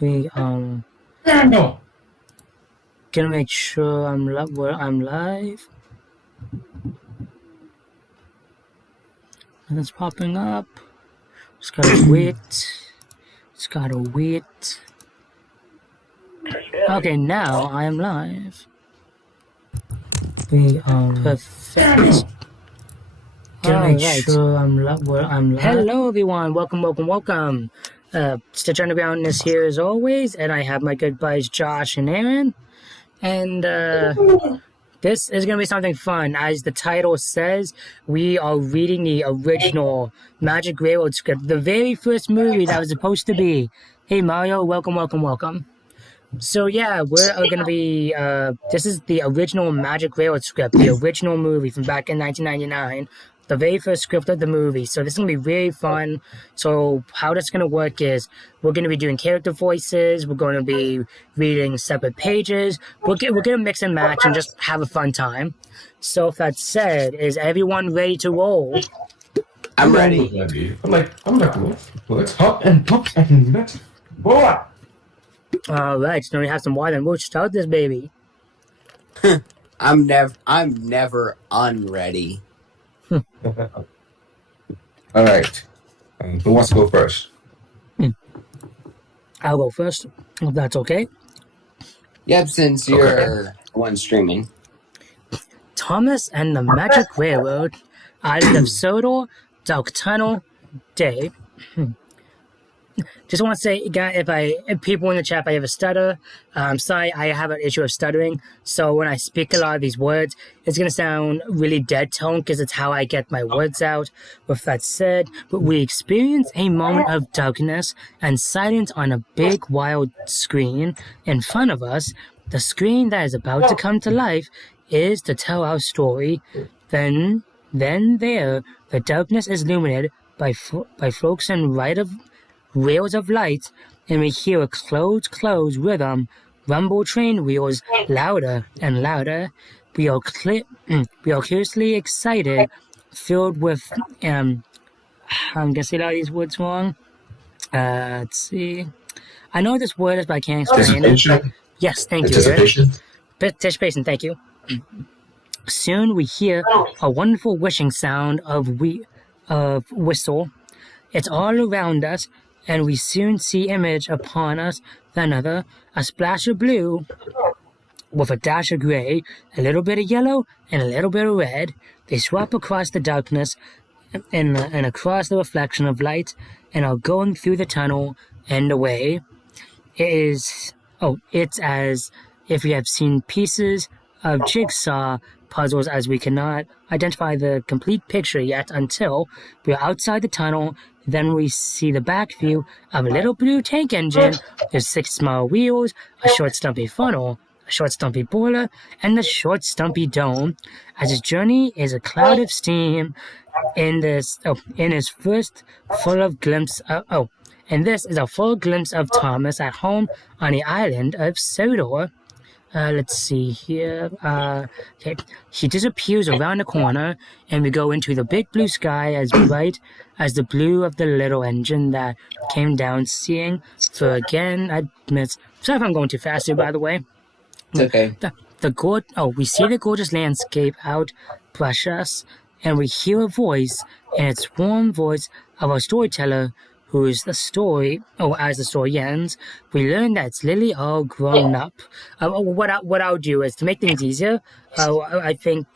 We No. gonna make sure I'm live. Nothing's popping up. Just gotta wait. Okay, now I am live. Perfect. Gonna make sure I'm live. Hello everyone, welcome. Stitch Underground is here as always, and I have my good buddies Josh and Aaron. And this is going to be something fun. As the title says, we are reading the original Magic Railroad script, the very first movie that was supposed to be. Hey Mario, welcome. So yeah, we're going to be, this is the original Magic Railroad script, the original movie from back in 1999. The very first script of the movie. So this is going to be really fun. So how that's going to work is we're going to be doing character voices. We're going to be reading separate pages. We're going to mix and match and just have a fun time. So if that said, is everyone ready to roll? I'm ready. I'm like, let's hop and pop and let's roll. All right. So we have some water and we'll start this baby. I'm never unready. All right. Who wants to go first? I'll go first, if that's okay. Yep, since you're the one streaming. Thomas and the Magic Railroad, Island of Sodor, Dark Tunnel, Day. Just want to say, guys, if people in the chat, if I have a stutter, I'm sorry, I have an issue of stuttering. So when I speak a lot of these words, it's going to sound really dead tone because it's how I get my words out. With that said, we experience a moment of darkness and silence on a big wild screen in front of us. The screen that is about to come to life is to tell our story. Then there, the darkness is illuminated by folks in right of rails of light, and we hear a close rhythm, rumble train wheels louder and louder. We are curiously excited, filled with I'm gonna say a lot of these words wrong. Let's see. I know this word is, but I can't explain it. Yes, thank you. Anticipation, thank you. Soon we hear a wonderful wishing sound of whistle. It's all around us, and we soon see image upon us another, a splash of blue with a dash of gray, a little bit of yellow, and a little bit of red. They swap across the darkness and across the reflection of light and are going through the tunnel and away. It's as if we have seen pieces of jigsaw puzzles, as we cannot identify the complete picture yet until we are outside the tunnel. Then we see the back view of a little blue tank engine. There's 6 small wheels, a short stumpy funnel, a short stumpy boiler, and the short stumpy dome. As his journey is a cloud of steam in his first full of glimpse of, and this is a full glimpse of Thomas at home on the island of Sodor. Let's see here. Okay. He disappears around the corner, and we go into the big blue sky as bright as the blue of the little engine that came down seeing. So again, I miss. Sorry if I'm going too fast here, by the way. It's okay. We see the gorgeous landscape outbrush us, and we hear a voice, and it's warm voice of our storyteller, who's the story, as the story ends, we learn that it's Lily all grown up. What I'll do is, to make things easier, I think,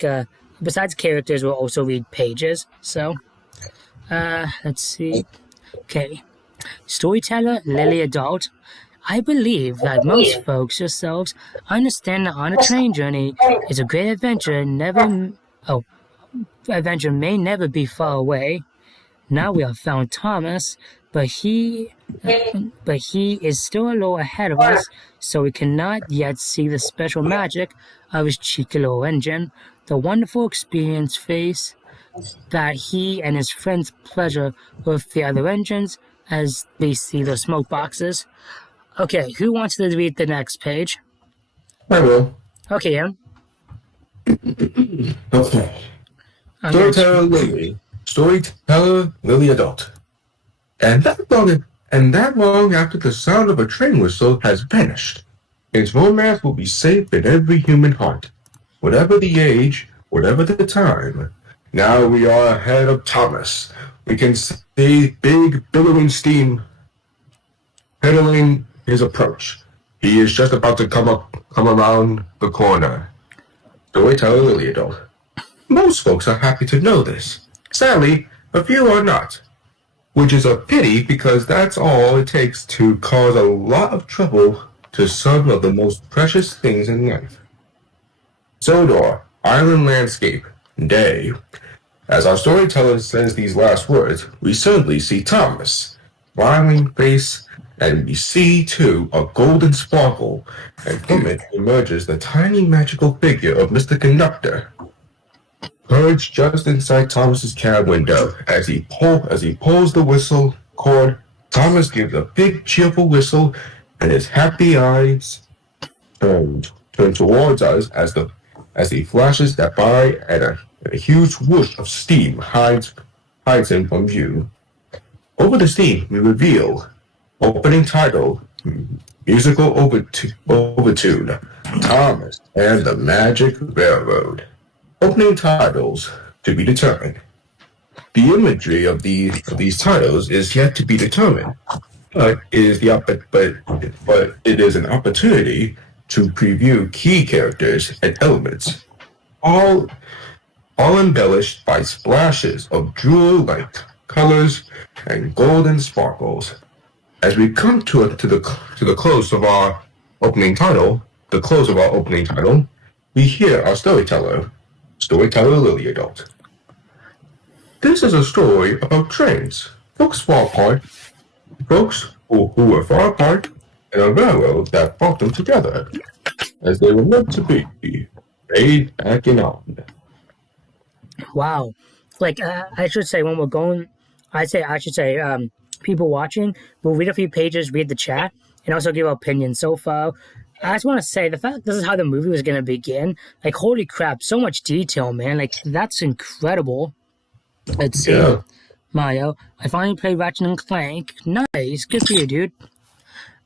besides characters, we'll also read pages. So, let's see. Okay. Storyteller, Lily adult. I believe that most folks yourselves understand that on a train journey is a great adventure adventure may never be far away. Now we have found Thomas, but he is still a little ahead of us, so we cannot yet see the special magic of his cheeky little engine, the wonderful experience face that he and his friends pleasure with the other engines as they see the smoke boxes. Okay, who wants to read the next page? I will. Okay, Aaron. Okay. Storyteller Lily adult. And that dog and that long after the sound of a train whistle has vanished. His romance will be safe in every human heart, whatever the age, whatever the time. Now we are ahead of Thomas. We can see big billowing steam pedaling his approach. He is just about to come around the corner. Storyteller Lily adult. Most folks are happy to know this. Sadly, a few are not. Which is a pity because that's all it takes to cause a lot of trouble to some of the most precious things in life. Sodor, island landscape, day. As our storyteller says these last words, we suddenly see Thomas, smiling face, and we see, too, a golden sparkle, and from it emerges the tiny magical figure of Mr. Conductor. Perched just inside Thomas's cab window, as he pulls the whistle cord, Thomas gives a big cheerful whistle, and his happy eyes turn towards us as he flashes that by, and a huge whoosh of steam hides him from view. Over the steam, we reveal opening title, musical overtune, Thomas and the Magic Railroad. Opening titles to be determined. The imagery of these titles is yet to be determined, but it is an opportunity to preview key characters and elements, all embellished by splashes of jewel-like colors and golden sparkles. As we come to the close of our opening title, we hear our storyteller Lily adult. This is a story about trains. Folks who were far apart, and a railroad that brought them together, as they were meant to be, made back in on. Wow. Like, I should say, when we're going, I should say, people watching, we'll read a few pages, read the chat, and also give our opinions. So far, I just want to say, the fact this is how the movie was going to begin, like, holy crap, so much detail, man. Like, that's incredible. Let's see. Yeah. Mario, I finally played Ratchet and Clank. Nice. Good for you, dude.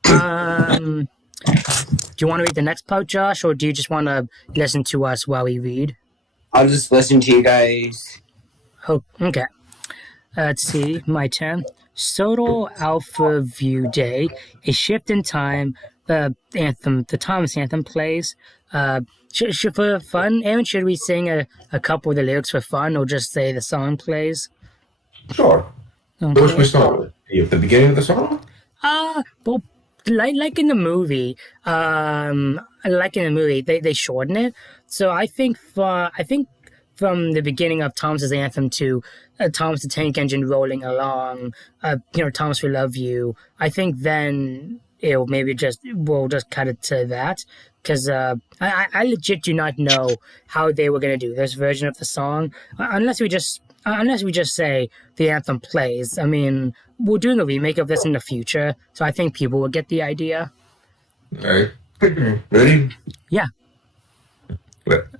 Do you want to read the next part, Josh, or do you just want to listen to us while we read? I'll just listen to you guys. Oh, okay. Let's see. My turn. Sodor Alpha View Day. A shift in time. Anthem. The Thomas anthem plays. Should for fun, Aaron, should we sing a couple of the lyrics for fun, or just say the song plays? Sure. Okay. What should we start with? The beginning of the song? Well, like in the movie, they shorten it. So I think from the beginning of Thomas's anthem to Thomas the Tank Engine rolling along, Thomas We Love You, I think then we'll just cut it to that, because I legit do not know how they were going to do this version of the song, unless we just say the anthem plays. I mean, we're doing a remake of this in the future, so I think people will get the idea. All right. Ready? Yeah. All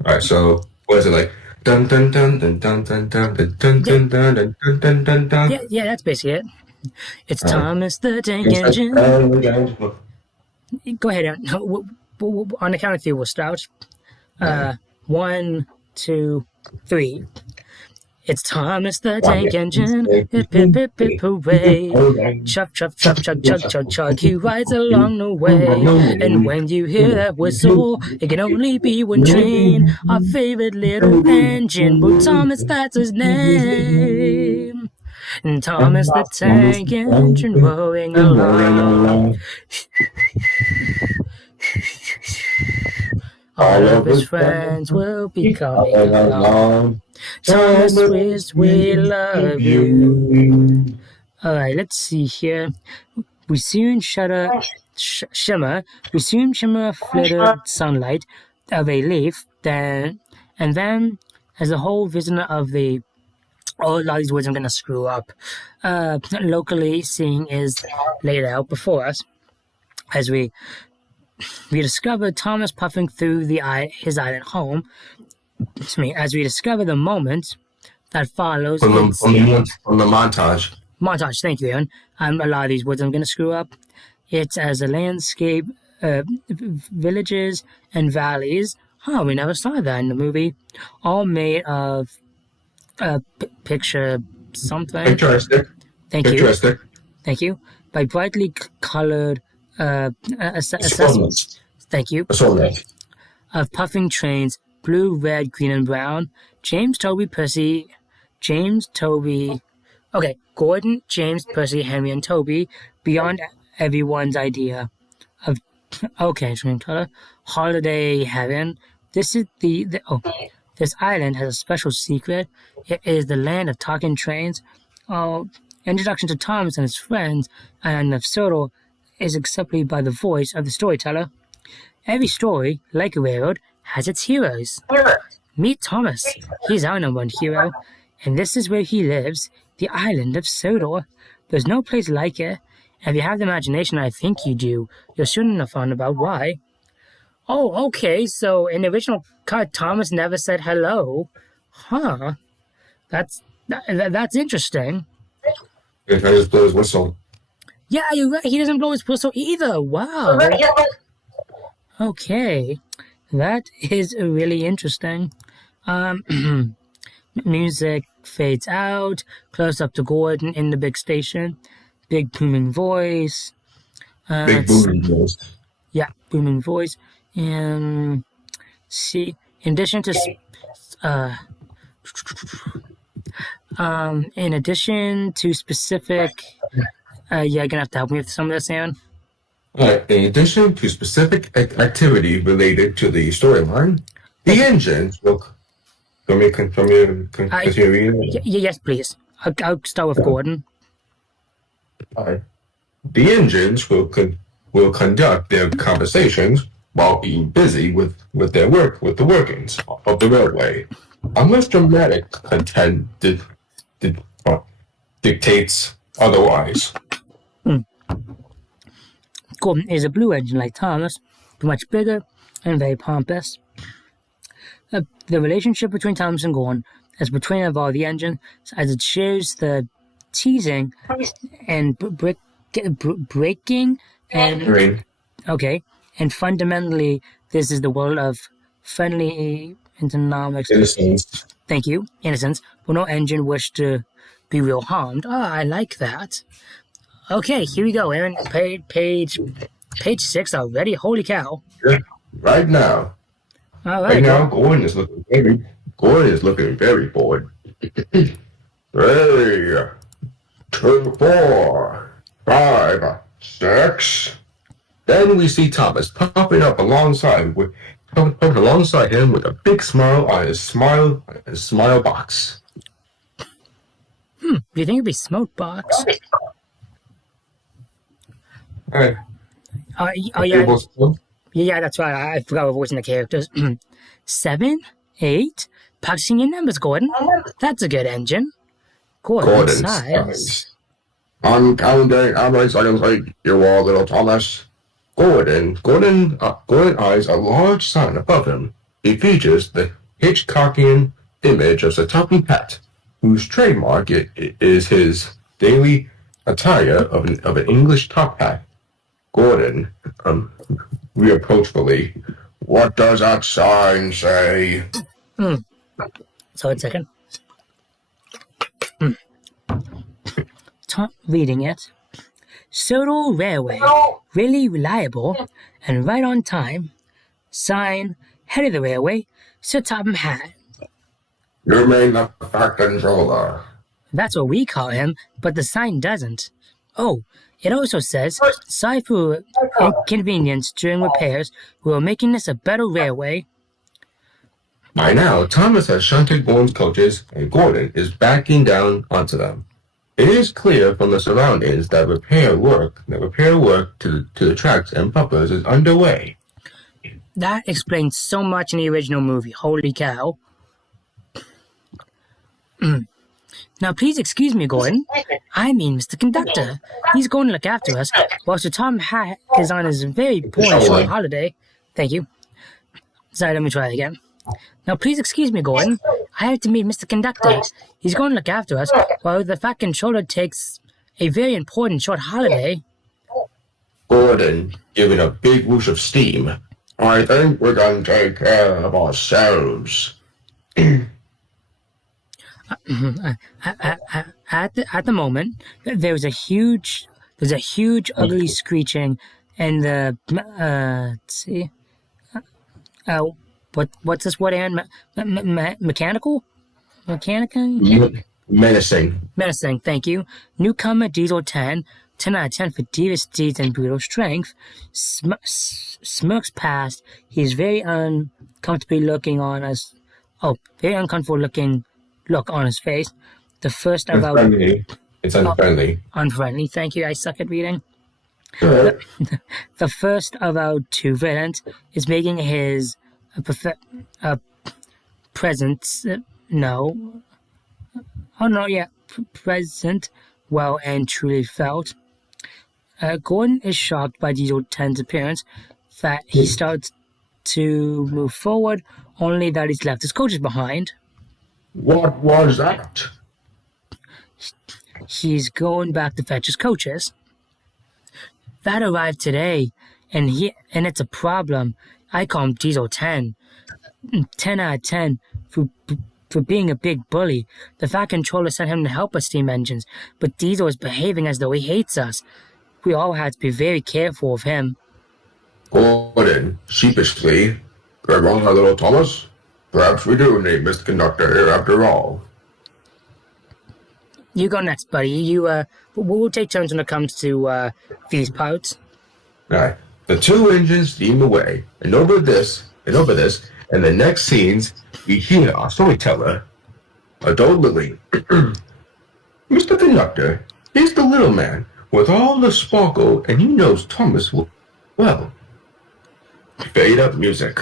right. So what is it like? Dun dun dun dun dun dun dun dun dun dun dun dun dun dun dun. Yeah, that's basically it. It's Thomas the Tank Engine. Go ahead, Aaron. On the count of three, we'll start. 1, 2, 3. It's Thomas the Tank Engine. Hip hip hip hip hooray! Chuff chuff chuff chug chug chug chug. He rides along the way, and when you hear that whistle, it can only be one train. Our favorite little engine. Well, Thomas, that's his name. And Thomas the Tank Engine rolling along. All of his friends will be coming along. Thomas, we love you. Alright, let's see here. We soon shimmer a flittered sunlight of a leaf, and then as the whole vision of the a lot of these words I'm going to screw up. Locally, seeing is laid out before us as we discover Thomas puffing through his island home. As we discover the moment that follows from the montage. Montage, thank you, Aaron. A lot of these words I'm going to screw up. It's as a landscape, villages and valleys. Oh, we never saw that in the movie. All made of picture something. Picturesque. Thank you. Picturesque. Thank you. By brightly colored Assortments. Thank you. Assortment. Of puffing trains, blue, red, green, and brown. Gordon, James, Percy, Henry, and Toby, beyond everyone's idea of, dream color, holiday heaven. This is this island has a special secret. It is the land of talking trains. Introduction to Thomas and his friends and of Sodor is accompanied by the voice of the storyteller. Every story, like a railroad, has its heroes. Meet Thomas. He's our number one hero, and this is where he lives, the island of Sodor. There's no place like it. If you have the imagination I think you do, you're soon enough on about why. Oh, okay, so in the original cut, Thomas never said hello. Huh. That's interesting. If I just blow his whistle. Yeah, you're right. He doesn't blow his whistle either. Wow. Okay. That is really interesting. Music fades out. Close up to Gordon in the big station. Big booming voice. Big booming voice. Yeah, booming voice. And see, in addition to specific, you're gonna have to help me with some of this, Aaron. In addition to specific activity related to the storyline, the engines will. Continue. Yes, please. I'll start with Gordon. The engines will conduct their conversations while being busy with their work with the workings of the railway, unless dramatic content dictates otherwise. Gordon is a blue engine like Thomas, but much bigger and very pompous. The relationship between Thomas and Gordon is between of all the engine, as it shares the teasing and breaking and and fundamentally this is the world of friendly economics. Innocence. Thank you, innocence. But no engine wish to be real harmed. I like that. Okay, here we go, Aaron. Page 6 already. Holy cow! Yeah, right now. All right. Now, Gordon is looking very bored. 3, 2, 4, 5, 6. Then we see Thomas popping up alongside him with a big smile on his smile box. Do you think it'd be smoke box? Hey. Yeah, that's right. I forgot what voicing the characters. 7, 8. Practicing your numbers, Gordon. That's a good engine. Gordon's size. I'm counting how many seconds late you are, little Thomas. Gordon eyes a large sign above him. It features the Hitchcockian image of Sir Topham Hatt, whose trademark is his daily attire of an English top hat. Gordon, reproachfully, what does that sign say? So, 1 second. Reading it. Sodor Railway, really reliable and right on time. Sign, head of the railway, Sir Topham Hatt. You mean the Fat Controller? That's what we call him, but the sign doesn't. Oh, it also says, sorry for inconvenience during repairs. We are making this a better railway. By now, Thomas has shunted Gordon's coaches, and Gordon is backing down onto them. It is clear from the surroundings that repair work to the tracks and bumpers is underway. That explains so much in the original movie. Holy cow. Now, please excuse me, Gordon. I mean Mr. Conductor. He's going to look after us while Sir Tom Hatt is on his very boring short holiday. Thank you. Sorry, let me try again. Now, please excuse me, Gordon. I have to meet Mr. Conductor. He's going to look after us while the Fat Controller takes a very important short holiday. Gordon, giving a big whoosh of steam. I think we're going to take care of ourselves. At the moment, there's a huge ugly screeching, and the let's see, what's this word? And mechanical. Menacing. Thank you. Newcomer Diesel 10 out of 10 for devious deeds and brutal strength. Smirks past. He's very uncomfortably looking on us. Oh, very uncomfortable looking look on his face. The first of our... It's unfriendly. Unfriendly, thank you. I suck at reading. Sure. The first of our two villains is making his presence... present well and truly felt. Gordon is shocked by Diesel 10's appearance, that he starts to move forward, only that he's left his coaches behind. What was that? He's going back to fetch his coaches. That arrived today, and it's a problem. I call him Diesel 10. 10 out of 10 for being a big bully. The Fat Controller sent him to help us steam engines, but Diesel is behaving as though he hates us. We all had to be very careful of him. Gordon, sheepishly, "Come on, my little Thomas. Perhaps we do need Mr. Conductor here after all." You go next, buddy. We'll take turns when it comes to these parts. Alright. The two engines steam away, and over this, and the next scenes, we hear our storyteller, Adult Lily. "Mr. Conductor, he's the little man with all the sparkle, and he knows Thomas well." Fade up music.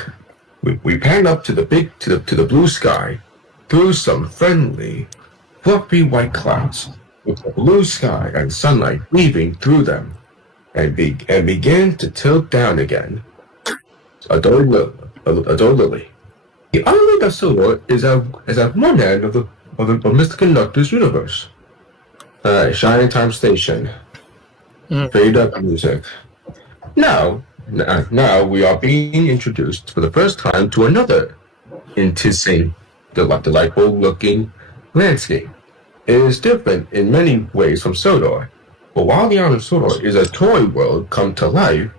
We pan up to the blue sky, through some friendly, fluffy white clouds, with the blue sky and sunlight weaving through them, and begin to tilt down again. Adult Lily. The island of Sodor is at one end of Mr. Conductor's universe. Shining Time Station. Fade up music. Now we are being introduced for the first time to another interesting, delightful looking landscape. It is different in many ways from Sodor, but while the island of Sodor is a toy world come to life,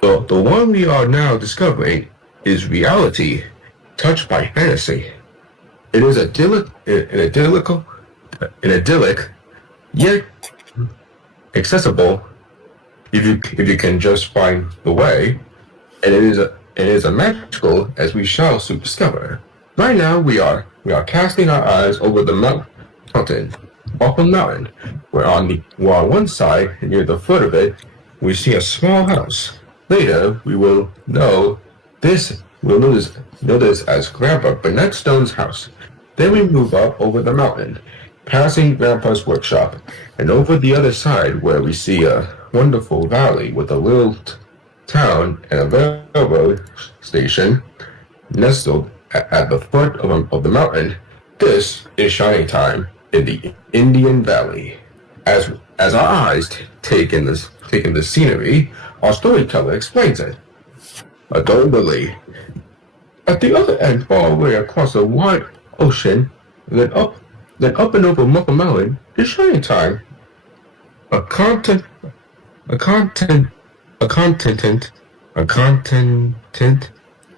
the one we are now discovering is reality, touched by fantasy. It is idyllic, yet accessible if you can just find the way, and it is a magical, as we shall soon discover. Right now we are casting our eyes over the mountain, Waterfall Mountain, where on one side, near the foot of it, we see a small house. Later we will know this as Grandpa Burnett Stone's house. Then we move up over the mountain, passing Grandpa's workshop, and over the other side where we see a wonderful valley with a little town and a railroad station nestled at the foot of the mountain. This is Shining Time in the Indian Valley. As our eyes take in the scenery, our storyteller explains it. Adult Lily. At the other end, far away across a wide ocean, then up and over Muffin Mountain is Shining Time. A continent.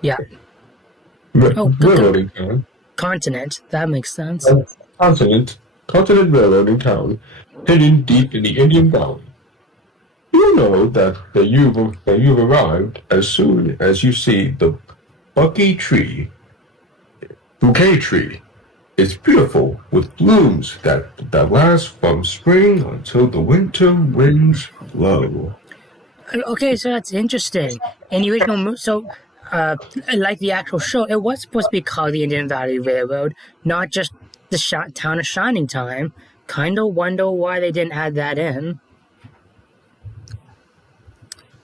Yeah. Railroading town. Continent. That makes sense. Continent railroading town, hidden deep in the Indian Valley. You know that you've arrived as soon as you see the bouquet tree. It's beautiful with blooms that last from spring until the winter winds blow. Okay, so that's interesting. In the original, like the actual show, it was supposed to be called the Indian Valley Railroad, not just the town of Shining Time. Kind of wonder why they didn't add that in.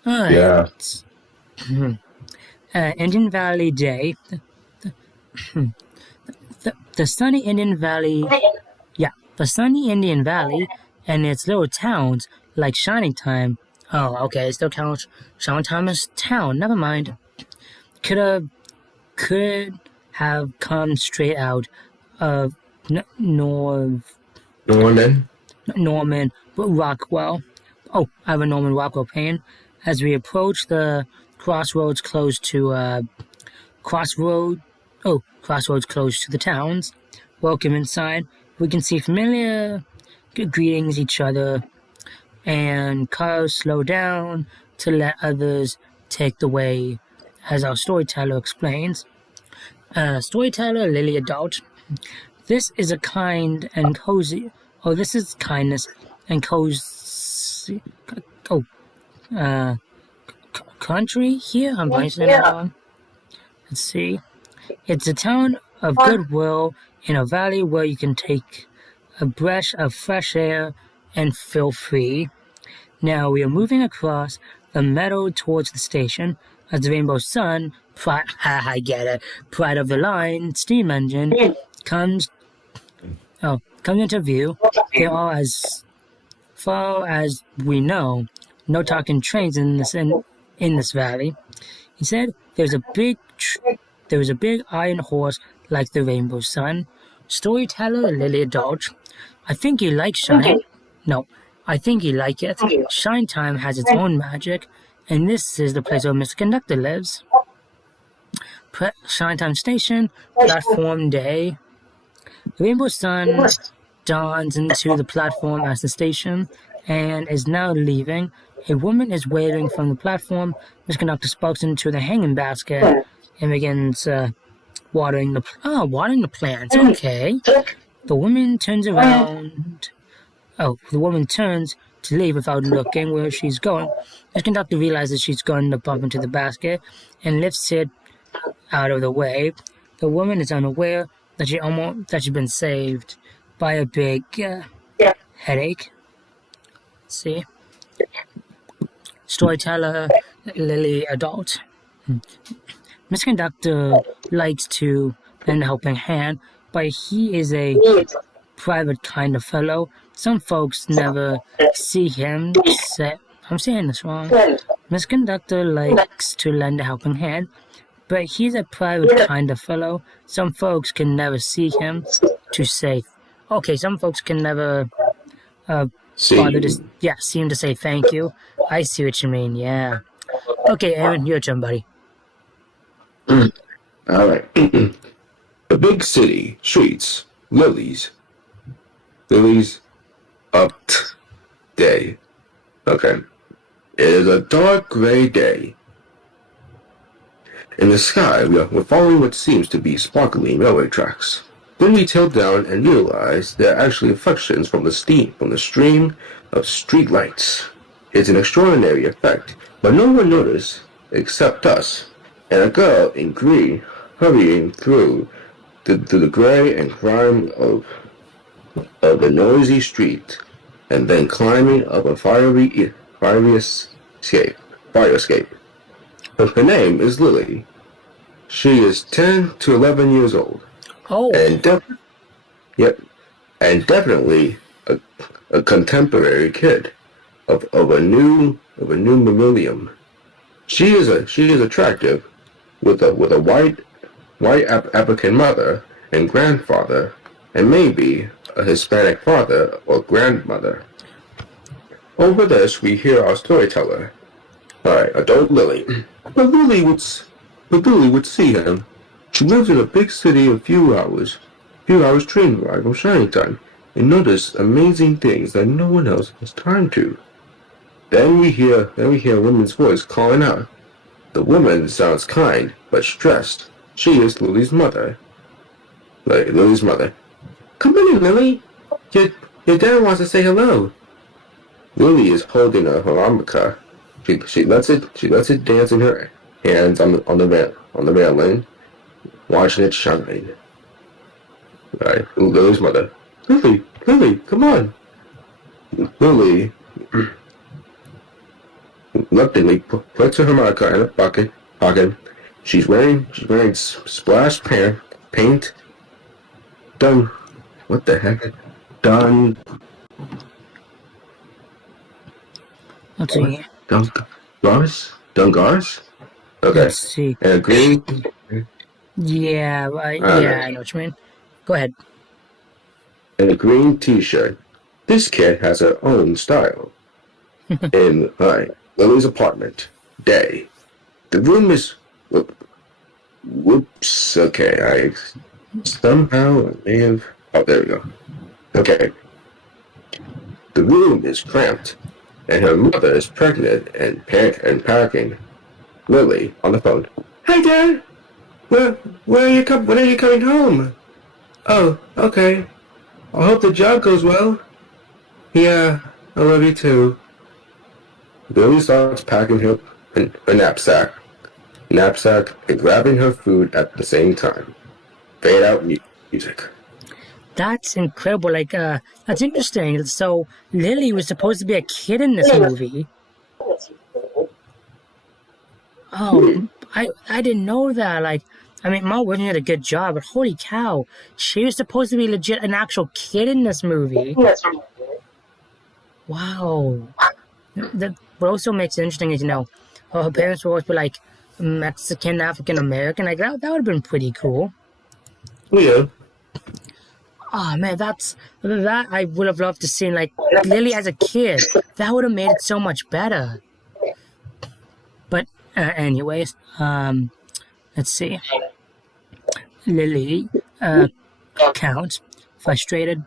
Alright. Yeah. Indian Valley Day. The sunny Indian Valley. Yeah, the sunny Indian Valley and its little towns like Shining Time. Oh, okay, it still counts Shining Time as town. Never mind. Could have come straight out of Norman Rockwell. Oh, I have a Norman Rockwell pain. As we approach the crossroads close to crossroads close to the towns. Welcome inside. We can see familiar greetings each other, and cars slow down to let others take the way, as our storyteller explains. Storyteller Lily Adult. This is a kind and cozy. Oh, this is kindness and cozy. Oh, country here? I'm pronouncing that wrong. Let's see. It's a town of goodwill in a valley where you can take a breath of fresh air and feel free. Now we are moving across the meadow towards the station as the Rainbow Sun, I get it, pride of the line, steam engine, comes into view. There are, as far as we know, no talking trains in this valley. He said there's a big iron horse like the Rainbow Sun. Storyteller Lily Adult. I think you like Shine. No, I think you like it. Shine Time has its own magic, and this is the place where Mr. Conductor lives. Shine Time Station, platform day. The Rainbow Sun dawns into the platform as the station and is now leaving. A woman is waiting from the platform. Mr. Conductor sparks into the hanging basket and begins watering the plants. Okay. The woman turns around. Oh, the woman turns to leave without looking where she's going. The conductor realizes she's going to bump into the basket and lifts it out of the way. The woman is unaware that she's been saved by a big headache. Let's see. Storyteller Lily Adult. Miss Conductor likes to lend a helping hand, but he is a private kind of fellow. Some folks never see him. I'm saying this wrong. Miss Conductor likes to lend a helping hand, but he's a private kind of fellow. Some folks can never see him to say. Okay, some folks can never see him to say thank you. I see what you mean. Yeah. Okay, Aaron, your turn, buddy. All right. A big city, streets, lilies up day. Okay. It is a dark gray day. In the sky, we're following what seems to be sparkling railway tracks. Then we tilt down and realize they're actually reflections from the stream of street lights. It's an extraordinary effect, but no one noticed except us and a girl in green hurrying through the gray and grime of the noisy street, and then climbing up a fire escape. Her name is Lily. She is 10 to 11 years old. Oh. And definitely a contemporary kid of a new millennium. She is attractive with a white African mother and grandfather, and maybe a Hispanic father or grandmother. Over this, we hear our storyteller. All right, adult Lily. But Lily would see him. She lives in a big city a few hours train ride from Shining Time, and notice amazing things that no one else has time to. Then we hear a woman's voice calling out. The woman sounds kind but stressed. She is Lily's mother. Lily's mother. Come in, Lily. Your dad wants to say hello. Lily is holding a harmonica. She lets it dance in her hands on the railing, watching it shine. Right, Lily's mother. Lily, come on. Lily reluctantly puts her harmonica in a pocket. She's wearing splash paint. Done. What the heck? Done. Let's see. Dungars? Okay. Let's see. And a green... Yeah, I know what you mean. Go ahead. And a green t-shirt. This kid has her own style. In Lily's apartment. Day. The room is... Whoops. Okay, I may have... Oh, there we go. Okay. The room is cramped, and her mother is pregnant and packing. Lily on the phone. Hi, Dad. When are you coming home? Oh, okay. I hope the job goes well. Yeah, I love you too. Lily starts packing her knapsack, and grabbing her food at the same time. Fade out music. That's incredible. That's interesting. So Lily was supposed to be a kid in this movie. Oh, I didn't know that. Ma Whitney did a good job, but holy cow, she was supposed to be legit an actual kid in this movie. Wow. What also makes it interesting is, her parents were always Mexican, African American. That would have been pretty cool. Yeah. Oh man, that I would have loved to see Lily as a kid. That would have made it so much better. But anyways, let's see. Lily counts, frustrated.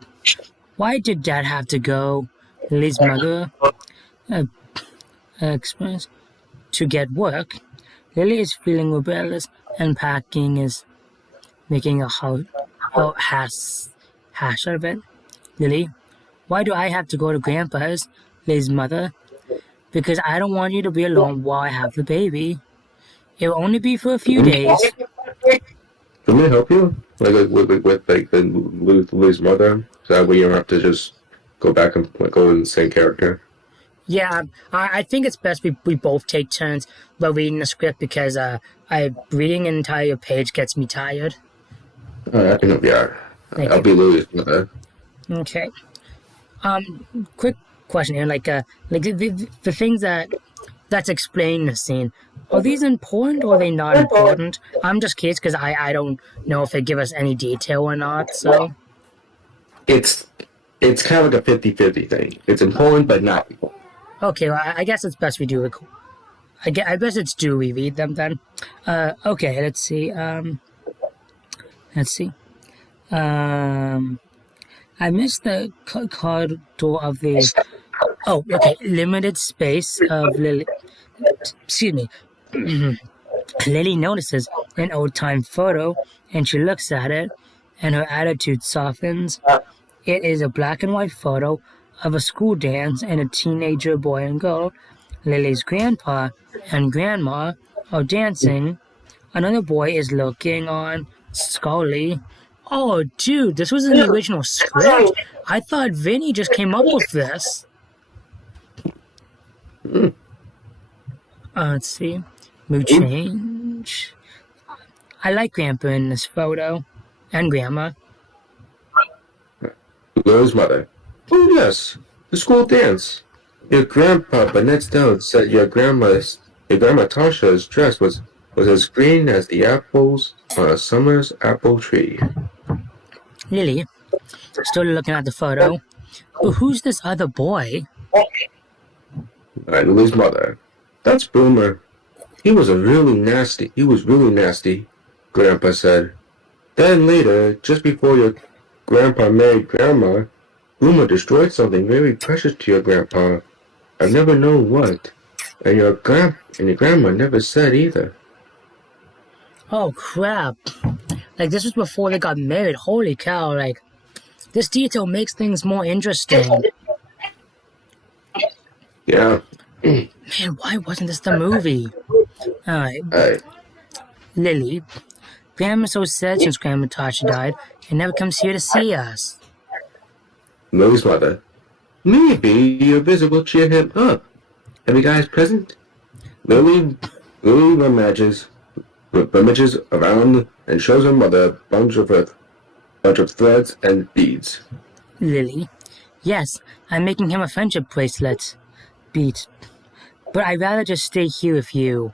Why did Dad have to go? Lily's mother explains to get work. Lily is feeling rebellious, and packing is making a hash out of it. Lily, why do I have to go to Grandpa's? Lily's mother. Because I don't want you to be alone while I have the baby. It will only be for a few days. Can we help you? With Lily's mother? So that way you don't have to just go back and go in the same character. Yeah, I think it's best we both take turns by reading the script because reading an entire page gets me tired. I can help you out. I'll be Lily's mother. Okay. Quick question here, the things that's explained in the scene, are these important or are they not important? I'm just curious because I don't know if they give us any detail or not, so... It's kind of like a 50-50 thing. It's important, but not important. Okay, well, I guess it's best we do it. I guess it's do we read them then. Okay, let's see. I missed the corridor of the... Oh, okay. Limited space of Lily... Excuse me. Lily notices an old-time photo, and she looks at it, and her attitude softens. It is a black and white photo of a school dance and a teenager boy and girl. Lily's grandpa and grandma are dancing. Another boy is looking on, Scully. Oh, dude, this was in the original script? I thought Vinny just came up with this. Let's see. Mood change. I like Grandpa in this photo. And Grandma. Lily's mother. Oh, yes. The school dance. Your grandpa, Burnett Stone, said your grandma Tasha's dress was as green as the apples on a summer's apple tree. Lily, still looking at the photo. But who's this other boy? Lily's mother. That's Boomer. He was really nasty, Grandpa said. Then later, just before your grandpa married Grandma, Boomer destroyed something very precious to your grandpa. I've never known what. And your grandma never said either. Oh, crap. This was before they got married. Holy cow, this detail makes things more interesting. Yeah. Man, why wasn't this the movie? Alright. Lily, Grandma's so sad since Grandma Tasha died and never comes here to see us. Lily's mother. Maybe your visit will cheer him up. Have you guys present? Lily rummages around and shows her mother a bunch of threads and beads. Lily, yes, I'm making him a friendship bracelet. but I'd rather just stay here with you.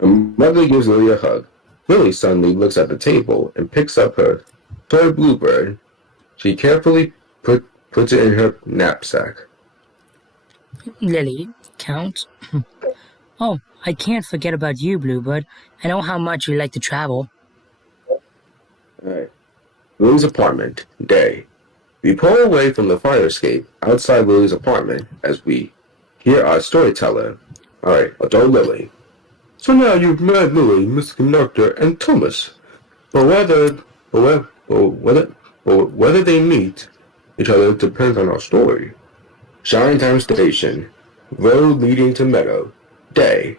Her mother gives Lily a hug. Lily suddenly looks at the table and picks up her toy bluebird. She carefully puts it in her knapsack. Lily, Count. Oh, I can't forget about you, Bluebird. I know how much you like to travel. Alright. Lily's apartment. Day. We pull away from the fire escape outside Lily's apartment as we hear our storyteller. Alright, adult Lily. So now you've met Lily, Mr. Conductor, and Thomas. But whether they meet each other depends on our story. Shining Station. Road leading to Meadow. Day.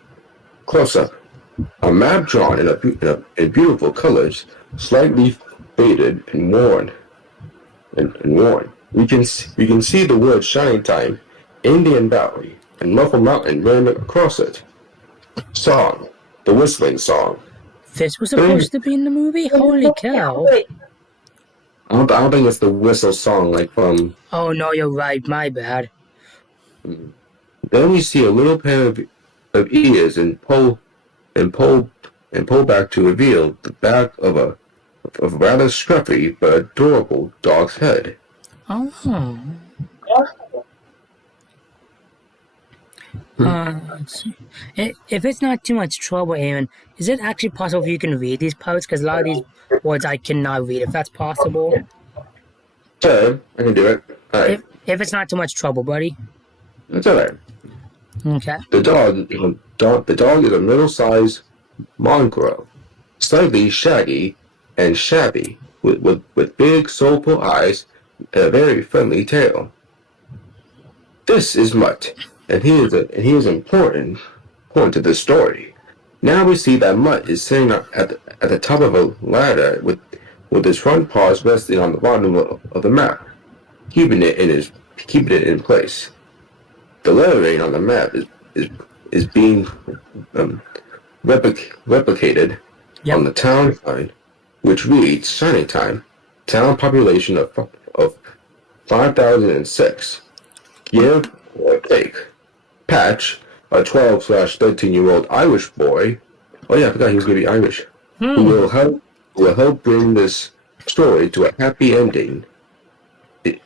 Close up. A map drawn in beautiful colors, slightly faded and worn. We can see the word Shining Time, Indian Valley, and Muffle Mountain running across it. Song. The Whistling Song. This was supposed to be in the movie? Holy cow. I don't think it's the whistle song like from... Oh no, you're right, my bad. Then we see a little pair of ears and pull back to reveal the back of a rather scruffy but adorable dog's head. Oh. Let's see. If it's not too much trouble, Aaron, is it actually possible if you can read these parts? Because a lot of these words I cannot read, if that's possible. Sure, I can do it. Alright. If it's not too much trouble, buddy. That's alright. Okay. The dog is a middle-sized mongrel, slightly shaggy and shabby, with big, soulful eyes and a very friendly tail. This is Mutt, and he is important to this story. Now we see that Mutt is sitting at the top of a ladder with his front paws resting on the bottom of the map, keeping it in place. The lettering on the map is being replicated on the town sign, which reads Shining Time, town population of 5,006. Give or take. Patch, a 12/13-year-old Irish boy. Oh yeah, I forgot he was going to be Irish. Who will help bring this story to a happy ending.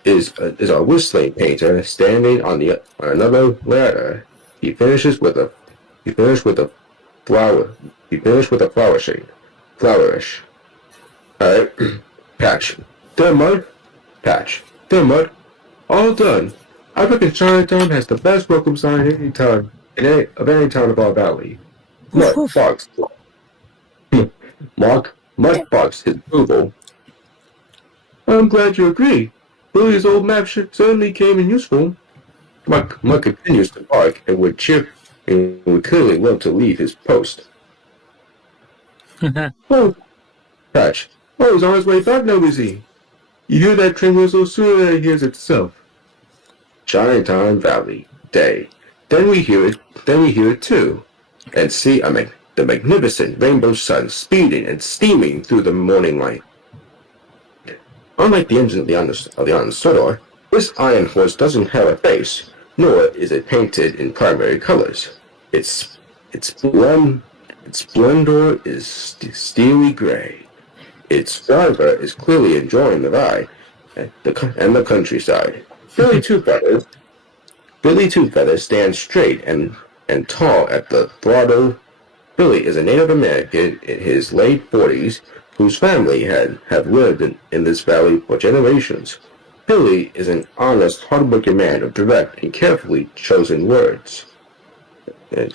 Is a whistling painter standing on another ladder. He finishes with a flourish. Alright. Patch. There, Mud. Patch. There, Mud. All done. I reckon Chinatown has the best welcome sign of any town of our valley. Mud barks. Mud barks his approval. I'm glad you agree. Lily's old map certainly came in useful. Mutt continues to bark and would clearly love to leave his post. Oh, Patch. Oh, he's on his way back now, is he? You hear that train whistle sooner than it hears itself. Shining Time Valley, Day. Then we hear it too, and see the magnificent rainbow sun speeding and steaming through the morning light. Unlike the engine of the Sodor, this iron horse doesn't have a face, nor is it painted in primary colors. Its splendor is steely gray. Its driver is clearly enjoying the ride and the countryside. Billy Two Feathers stands straight and tall at the throttle. Billy is a Native American in his late 40s whose family have lived in this valley for generations. Billy is an honest, hard-working man of direct and carefully chosen words. And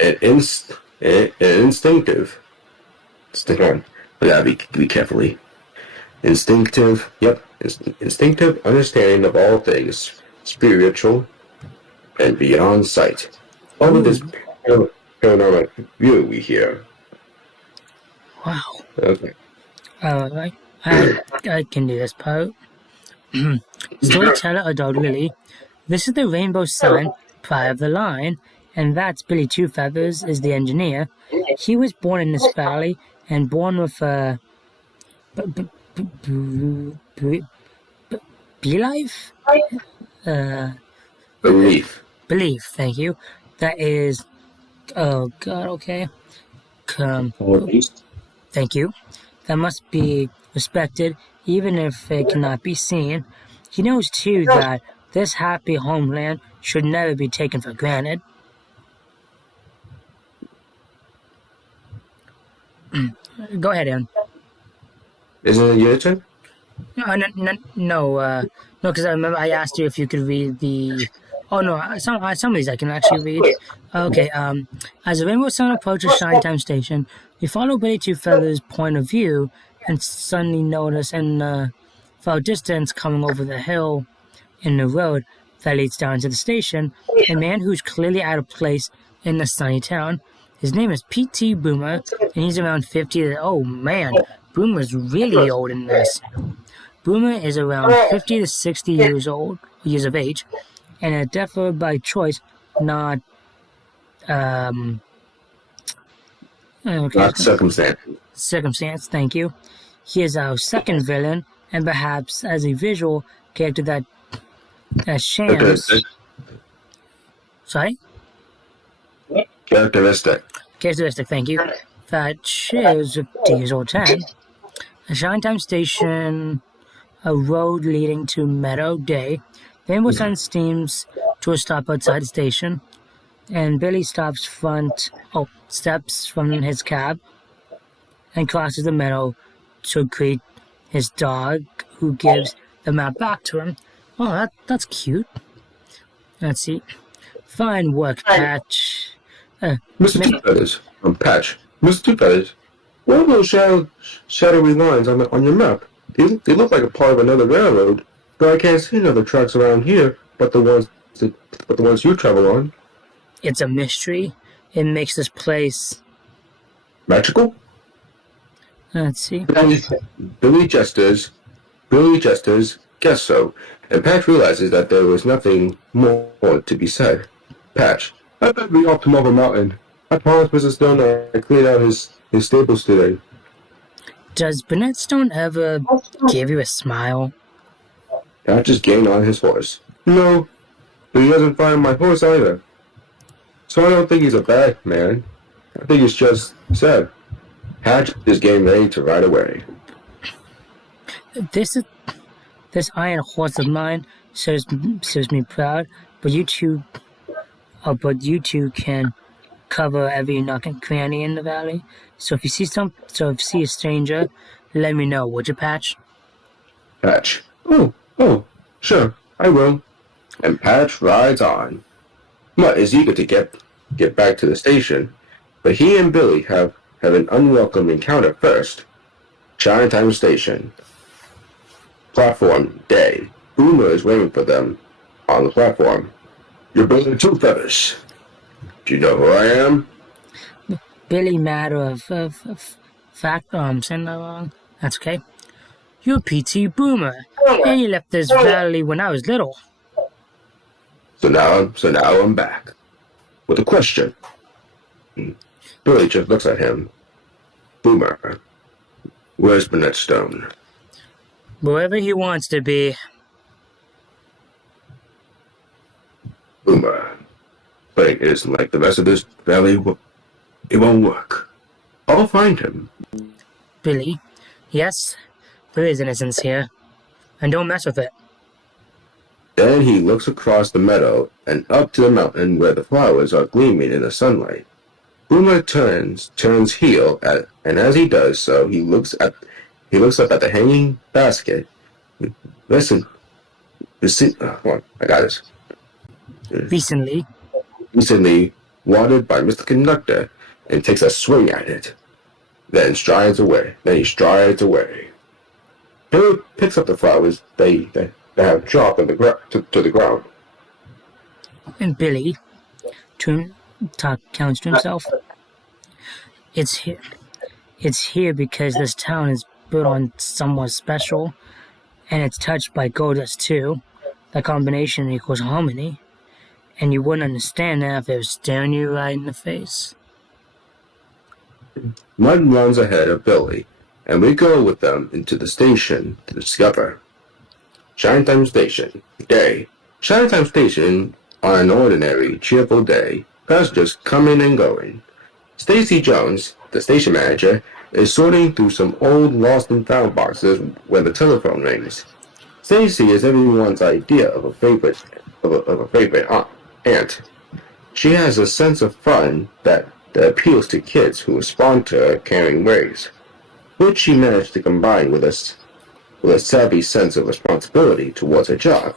instinctive. We gotta be carefully. Instinctive understanding of all things spiritual and beyond sight. All of this paranormal view we hear. Wow. Okay. I can do this part. Storyteller adult Lily. This is the rainbow sun, Pride of the Line, and that's Billy Two Feathers is the engineer. He was born in this valley and born with a beehive? Belief. Believe, thank you. That is, oh god, okay. Thank you. That must be respected, even if it cannot be seen. He knows, too, that this happy homeland should never be taken for granted. Go ahead, Aaron. Isn't it your turn? No, because I remember I asked you if you could read the. Oh no, some of these I can actually read. Okay, as the Rainbow Sun approaches Shinetime Station, we follow Betty Two Feathers' point of view and suddenly notice in the far distance coming over the hill in the road that leads down to the station, a man who's clearly out of place in the sunny town. His name is P.T. Boomer, and he's around 50. Oh man, Boomer's really old in this. Boomer is around 50 to 60 years of age, and a defer by choice, not Not circumstance. circumstance. Thank you. He is our second villain, and perhaps as a visual character that shams. Sorry. Characteristic. Thank you. That shares with Diesel 10. A Shinetime Station, a road leading to Meadow Day. The Rainbow Sun steams to a stop outside the station, and Billy steps from his cab and crosses the meadow to greet his dog, who gives the map back to him. Oh, that's cute. Let's see. Fine work, Patch. Mr. Two Feathers. Patch. Mr. Two Feathers. What are those shadowy lines on your map? They look like a part of another railroad, though I can't see any other tracks around here but the ones you travel on. It's a mystery. It makes this place Magical? Let's see. Billy Jester's guess so, and Patch realizes that there was nothing more to be said. Patch, I bet we off to Marble Mountain. I promised Mrs. Stone I cleaned out his stables today. Does Burnett Stone ever give you a smile? Patch just gained on his horse. No, but he doesn't find my horse either. So I don't think he's a bad man. I think he's just sad. Patch is getting ready to ride away. This iron horse of mine serves me proud, but you two can cover every nook and cranny in the valley. So if you see a stranger, let me know, would you, Patch? Patch. Oh, sure, I will. And Patch rides on. Mutt is eager to get back to the station, but he and Billy have an unwelcome encounter first. Chinatown Station. Platform day. Boomer is waiting for them on the platform. You're Billy Two Feathers. Do you know who I am? Billy, matter of fact, saying that wrong. That's okay. You're P.T. Boomer, and you left this valley when I was little. So now I'm back with a question. Billy just looks at him. Boomer, where's Burnett Stone? Wherever he wants to be. Boomer, but it isn't like the rest of this valley. It won't work. I'll find him. Billy, yes, there is innocence here, and don't mess with it. Then he looks across the meadow and up to the mountain where the flowers are gleaming in the sunlight. Boomer turns heel, and as he does so, he looks up at the hanging basket. Listen, I got this. Recently watered by Mr. Conductor, and takes a swing at it. Then he strides away. Billy picks up the flowers they have dropped to the ground. And Billy counts to himself. It's here because this town is built on somewhat special, and it's touched by goddess too. The combination equals harmony, and you wouldn't understand that if it was staring you right in the face. Mud runs ahead of Billy, and we go with them into the station to discover. Chinatown Station. Day. Chinatown Station On an ordinary, cheerful day, passengers coming and going. Stacy Jones, the station manager, is sorting through some old lost and found boxes when the telephone rings. Stacy is everyone's idea of a favorite aunt. She has a sense of fun that appeals to kids who respond to her caring ways, which she managed to combine with a savvy sense of responsibility towards her job.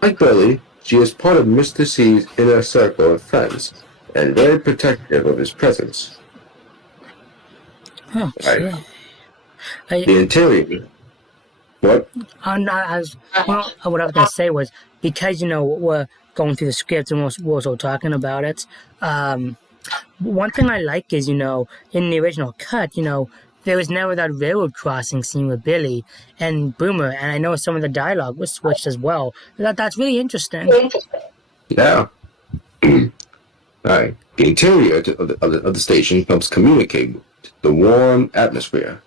Like Billy, she is part of Mr. C's inner circle of friends and very protective of his presence. Okay. The interior. What? What I was gonna say was because we're going through the script and we're also talking about it. One thing I like is in the original cut, there was never that railroad crossing scene with Billy and Boomer, and I know some of the dialogue was switched as well. That's really interesting. Yeah. Alright. The interior of the station helps communicate the warm atmosphere.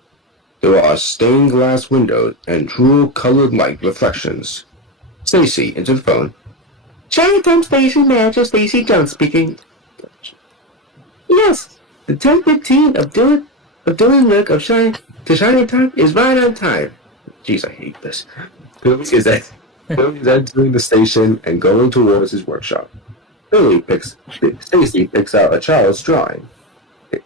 There are stained glass windows and drool-colored light reflections. Stacy, into the phone. Chinatown Station Manager Stacy Jones speaking. Yes, the 10:15 of Dylan Look of Chinatown is right on time. Jeez, I hate this. Billy is entering the station and going towards his workshop. Stacy picks out a child's drawing.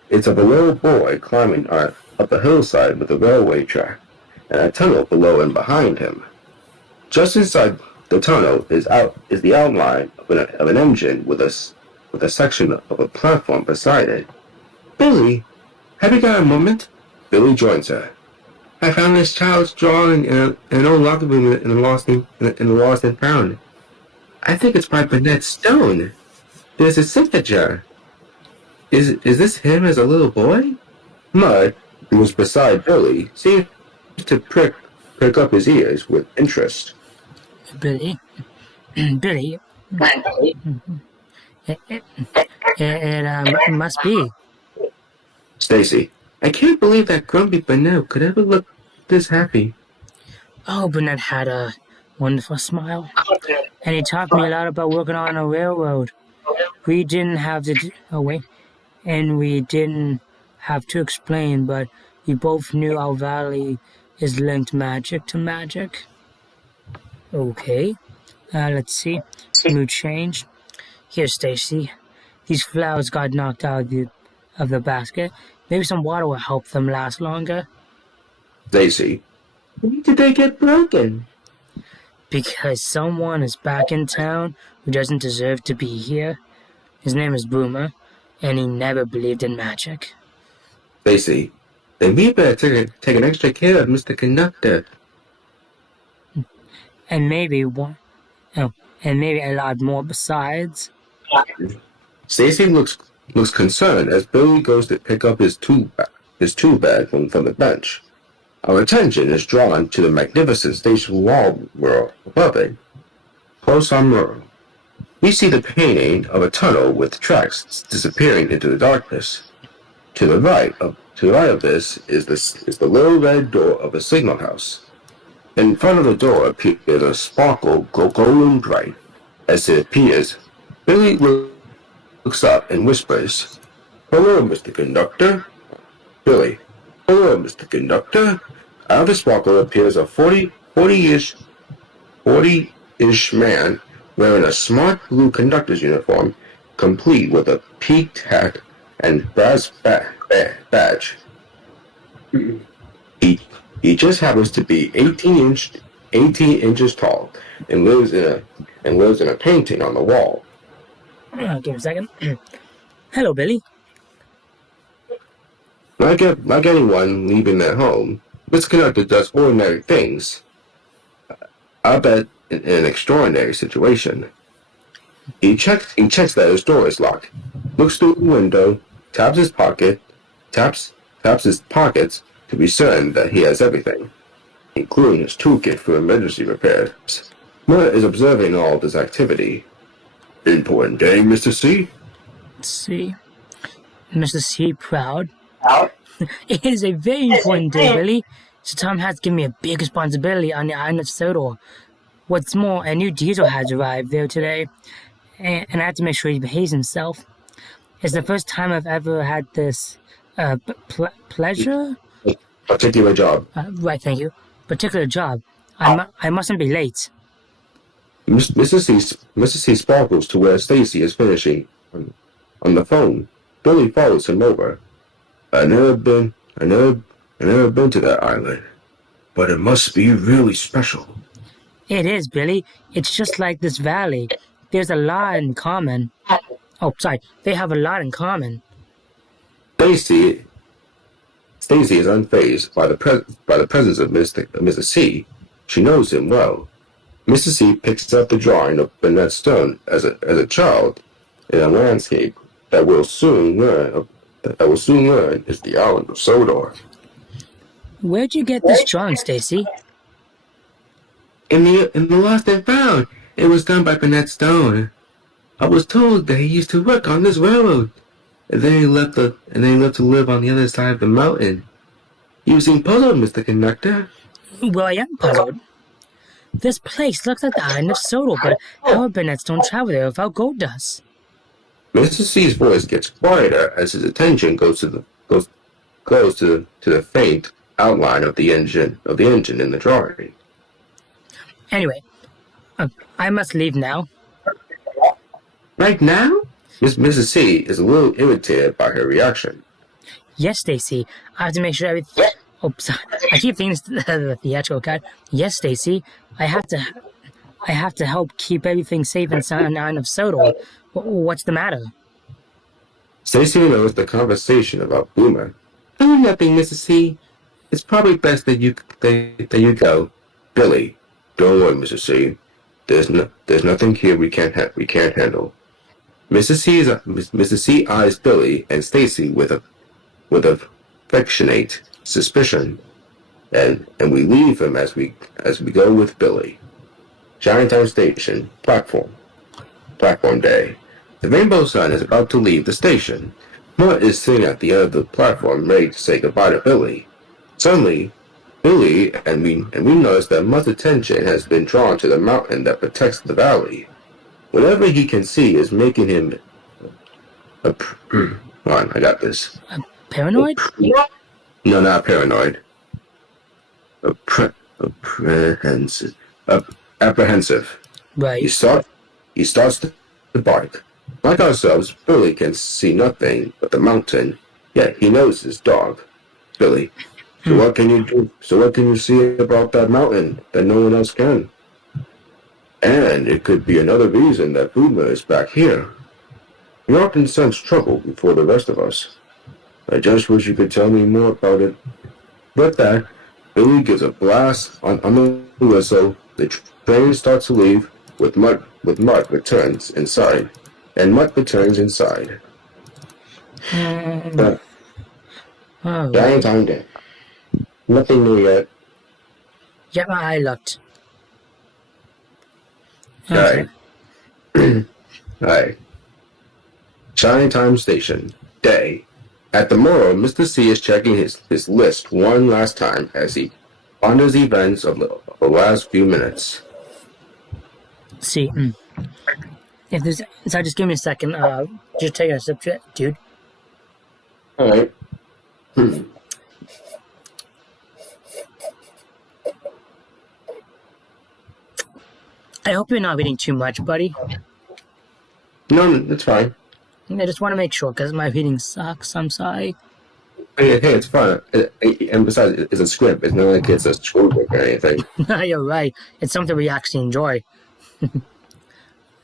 It's of a little boy climbing up a hillside with a railway track and a tunnel below and behind him. Just inside the tunnel is the outline of an engine with a section of a platform beside it. Billy, have you got a moment? Billy joins her. I found this child's drawing in an old locker room in the Lost and Found. I think it's by Burnett Stone. There's a signature. Is this him as a little boy? Mud, who was beside Billy, seems to prick up his ears with interest. Billy, it must be. Stacy, I can't believe that grumpy Burnett could ever look this happy. Oh, Burnett had a wonderful smile, and he taught me a lot about working on a railroad. We didn't have to explain, but we both knew our valley is linked magic to magic. Okay, let's see. Mood change. Here, Stacy. These flowers got knocked out of the basket. Maybe some water will help them last longer. Stacy, when did they get broken? Because someone is back in town who doesn't deserve to be here. His name is Boomer, and he never believed in magic. Stacy, then we better take an extra care of Mr. Conductor. And maybe a lot more besides. Stacy looks concerned as Billy goes to pick up his tool bag from the bench. Our attention is drawn to the magnificent station wall mural above it. Close on mural, we see the painting of a tunnel with tracks disappearing into the darkness. To the right of this is the little red door of a signal house. In front of the door appears a sparkle golden bright. As it appears, Billy looks up and whispers, "Hello, Mr. Conductor." Billy, "Hello, Mr. Conductor." Out of the sparkle appears a 40-ish man wearing a smart blue conductor's uniform, complete with a peaked hat and brass badge. He just happens to be 18 inches tall and lives in a painting on the wall. Give me a second. Hello, Billy. Like anyone leaving their home, this conductor does ordinary things. I bet in an extraordinary situation. He checks that his door is locked, looks through the window, taps his pockets to be certain that he has everything, including his toolkit for emergency repairs. Murr is observing all this activity. Important day, Mr. C? See, Mr. C proud. It is a very important day, Billy. So Tom has given me a big responsibility on the island of Sodor. What's more, a new diesel has arrived there today, and I have to make sure he behaves himself. It's the first time I've ever had this pleasure. Particular job. Right, thank you. Particular job. I mustn't be late. Mrs. C sparkles to where Stacy is finishing on the phone. Billy follows him over. I never been to that island, but it must be really special. It is, Billy. It's just like this valley. There's a lot in common. Oh, sorry. They have a lot in common. Stacy is unfazed by the presence of Mrs. C. She knows him well. Mrs. C picks up the drawing of Burnett Stone as a child in a landscape that will soon learn is the island of Sodor. Where'd you get this drawing, Stacy? In the lost and found, it was done by Burnett Stone. I was told that he used to work on this railroad, and then he left to live on the other side of the mountain. You seem puzzled, Mr. Conductor. Well, I am puzzled. This place looks like the island of Sodor, but how would Burnett Stone travel there without gold dust? Mr. C's voice gets quieter as his attention goes to the faint outline of the engine in the drawing. Anyway, I must leave now. Right now? Mrs. C is a little irritated by her reaction. Yes, Stacy. I have to make sure everything. Oh, sorry. I keep thinking the theatrical cut. Yes, Stacy. I have to help keep everything safe inside the island of Sodor. What's the matter? Stacy knows the conversation about Boomer. Oh, nothing, Mrs. C. It's probably best that you go. Billy, don't worry, Mrs. C. There's nothing here we can't handle. Mrs. C eyes Billy and Stacy with affectionate suspicion, and we leave him as we go with Billy. Chinatown Station, platform day. The rainbow sun is about to leave the station. Mutt is sitting at the end of the platform, ready to say goodbye to Billy. Suddenly, Billy and we notice that Mutt's attention has been drawn to the mountain that protects the valley. Whatever he can see is making him hold on, I got this. Paranoid? No, not paranoid. Apprehensive. Right. He starts to bark. Like ourselves, Billy can see nothing but the mountain, yet he knows his dog, Billy. So what can you do? So what can you see about that mountain that no one else can? And it could be another reason that Boomer is back here. He often sense trouble before the rest of us. I just wish you could tell me more about it. With that, Billy gives a blast on the whistle. The train starts to leave. With Mutt returns inside, and Mutt returns inside. Chinatown Day. Nothing new yet. Yeah, my eye looked. Okay. Alright. Chinatown Station. Day. At the Morrow, Mr. C is checking his list one last time as he ponders events of the last few minutes. See, if there's, so just give me a second. Just take a sip, dude. All right. I hope you're not reading too much, buddy. No, that's fine. I just want to make sure because my reading sucks. I'm sorry. Hey, it's fun. And besides, it's a script. It's not like it's a schoolbook or anything. You're right. It's something we actually enjoy.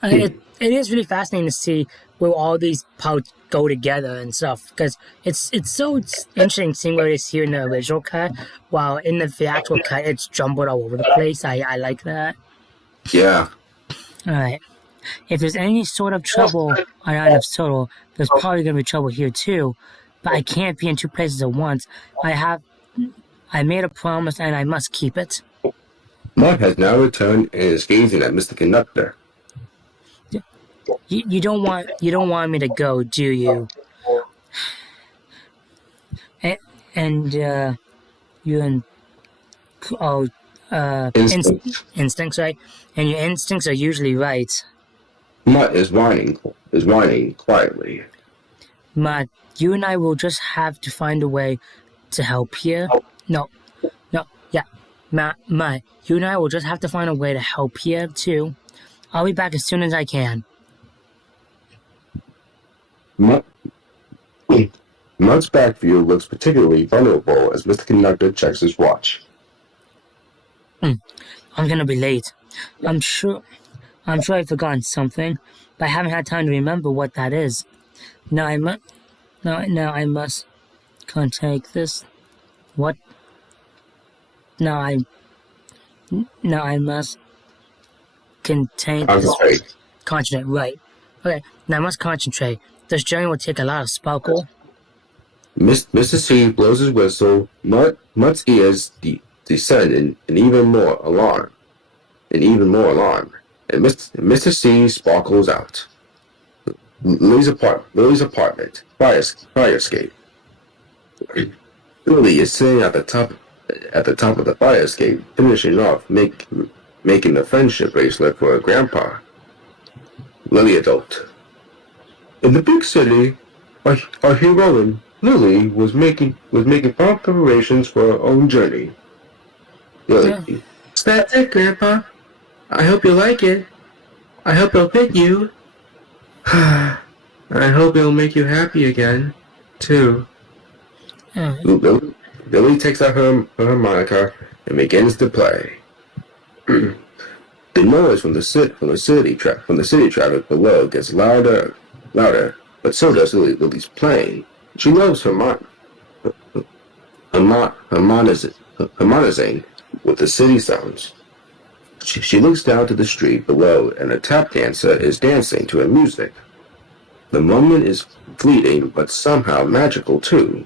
It is really fascinating to see where all these parts go together and stuff because it's so interesting seeing where it is here in the original cut, while in the theatrical cut it's jumbled all over the place. I like that. Yeah. All right. If there's any sort of trouble on Island of Sodor, there's probably going to be trouble here too. But I can't be in two places at once. I made a promise and I must keep it. Mutt has now returned and is gazing at Mr. Conductor. You don't want me to go, do you? Instincts. Instincts, right? And your instincts are usually right. Mutt is whining quietly. Matt, you and I will just have to find a way to help here. No, yeah. Matt, you and I will just have to find a way to help here, too. I'll be back as soon as I can. Mutt's back view looks particularly vulnerable as Mr. Conductor checks his watch. I'm gonna be late. I'm sure I've forgotten something, but I haven't had time to remember what that is. Now I can't take this. What? Now I must contain this. Concentrate, right. Okay, now I must concentrate. This journey will take a lot of sparkle. Mr. C blows his whistle. Mutt's ears descend in even more alarm. And Mr. C sparkles out. Lily's apartment. Fire escape. Lily is sitting at the top of the fire escape, finishing off making the friendship bracelet for her grandpa. Lily adult. In the big city, our heroine Lily was making final preparations for her own journey. Lily. That's it, Grandpa. I hope you like it. I hope it'll fit you. I hope it'll make you happy again, too. Lily takes out her harmonica and begins to play. The noise from the city traffic below gets louder, but so does Lily's playing. She loves harmonizing with the city sounds. She looks down to the street below, and a tap dancer is dancing to her music. The moment is fleeting, but somehow magical too.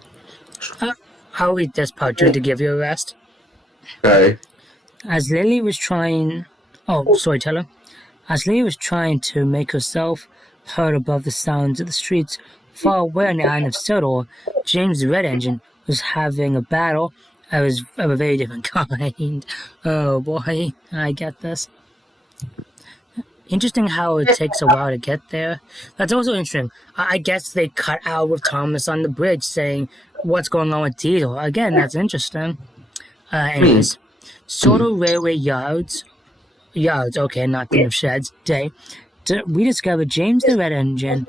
I'll read this part to give you a rest. Okay. As Lily was trying to make herself heard above the sounds of the streets far away on the island of Sodor, James the Red Engine was having a battle of a very different kind. Oh boy, I get this. Interesting how it takes a while to get there. That's also interesting. I guess they cut out with Thomas on the bridge saying what's going on with Diesel. Again, that's interesting. Anyways, Sodor Railway Yards, okay, not the sheds, day. We discovered James the Red Engine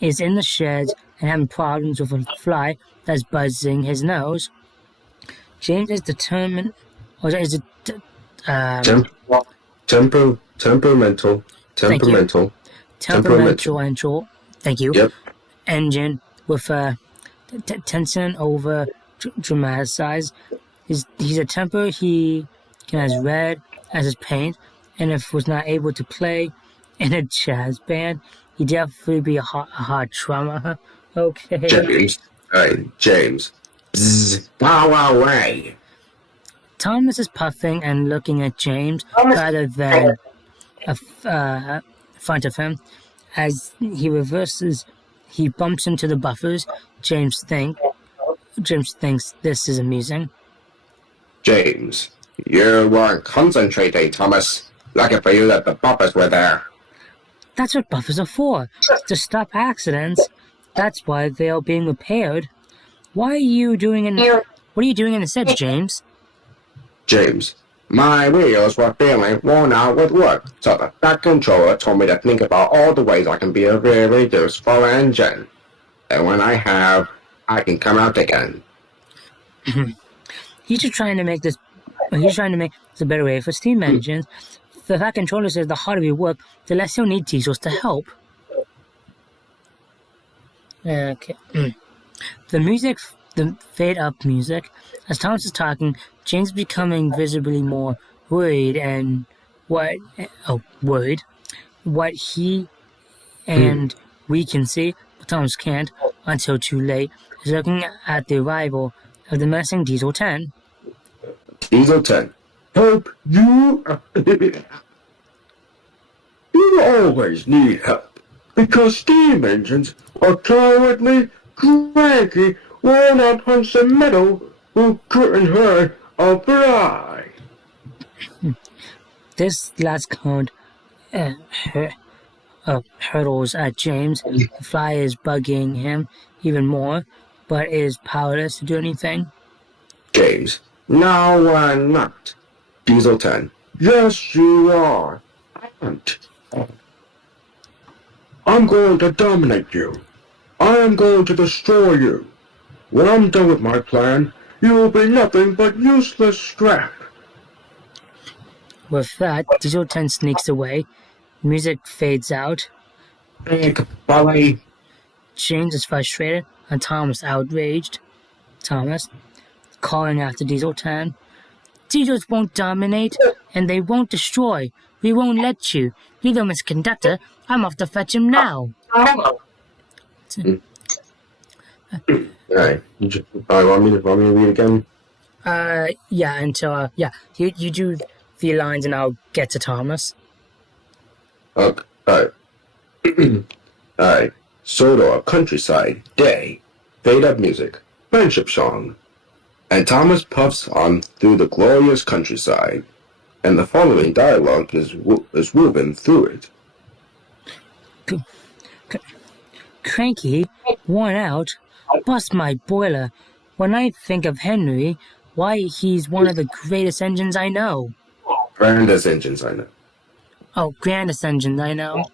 is in the sheds and having problems with a fly that's buzzing his nose. James is determined, or is it temperamental. Thank you. Yep. Engine with tension over dramatized. He's a temper. He can as red as his paint, and if was not able to play in a jazz band, he'd definitely be a hard drummer. Okay. James. James. Bzzz. Go away. Thomas is puffing and looking at James rather than front of him. As he reverses, he bumps into the buffers. James thinks this is amusing. James, you weren't concentrating, Thomas. Lucky for you that the buffers were there. That's what buffers are for, to stop accidents. That's why they are being repaired. What are you doing in the sets, James? James, my wheels were feeling worn out with work, so the back controller told me to think about all the ways I can be a really useful engine. And when I have, I can come out again. He's trying to make this a better way for steam engines. The Fat Controller says the harder we work, the less you'll need diesels to help. Okay. The fade-up music. As Thomas is talking, James is becoming visibly more worried, and what he and we can see, but Thomas can't until too late, is looking at the arrival of the missing Diesel 10. Diesel 10. Help you? You always need help, because steam engines are cowardly, cranky, worn-out hunks of metal who couldn't hurt a fly. This last comment hurtles at James. The fly is bugging him even more, but is powerless to do anything. James. No, I'm not. Diesel 10. Yes, you are. I'm going to dominate you. I am going to destroy you. When I'm done with my plan, you will be nothing but useless scrap. With that, Diesel 10 sneaks away. Music fades out. Big boy. James is frustrated and Thomas outraged. Thomas, calling after Diesel 10. Diesels won't dominate, and they won't destroy. We won't let you. Leave him as conductor. I'm off to fetch him now. Alright. Want me to read again? Yeah, until, you do the lines and I'll get to Thomas. Okay. Alright. Sodor, countryside, day. Fade up music. Friendship song. And Thomas puffs on through the glorious countryside, and the following dialogue is woven through it. Cranky, worn out, bust my boiler. When I think of Henry, why, he's one of the greatest engines I know. Grandest engines I know. Oh, grandest engines I know.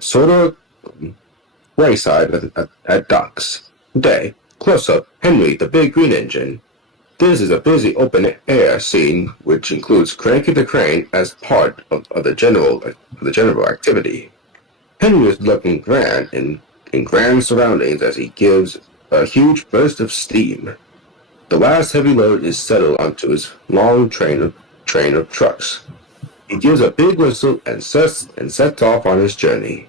Sodor, wayside at docks. Day. Close up, Henry, the big green engine. This is a busy open-air scene, which includes Cranky the Crane as part of the general activity. Henry is looking grand in grand surroundings as he gives a huge burst of steam. The last heavy load is settled onto his long train of trucks. He gives a big whistle and sets off on his journey.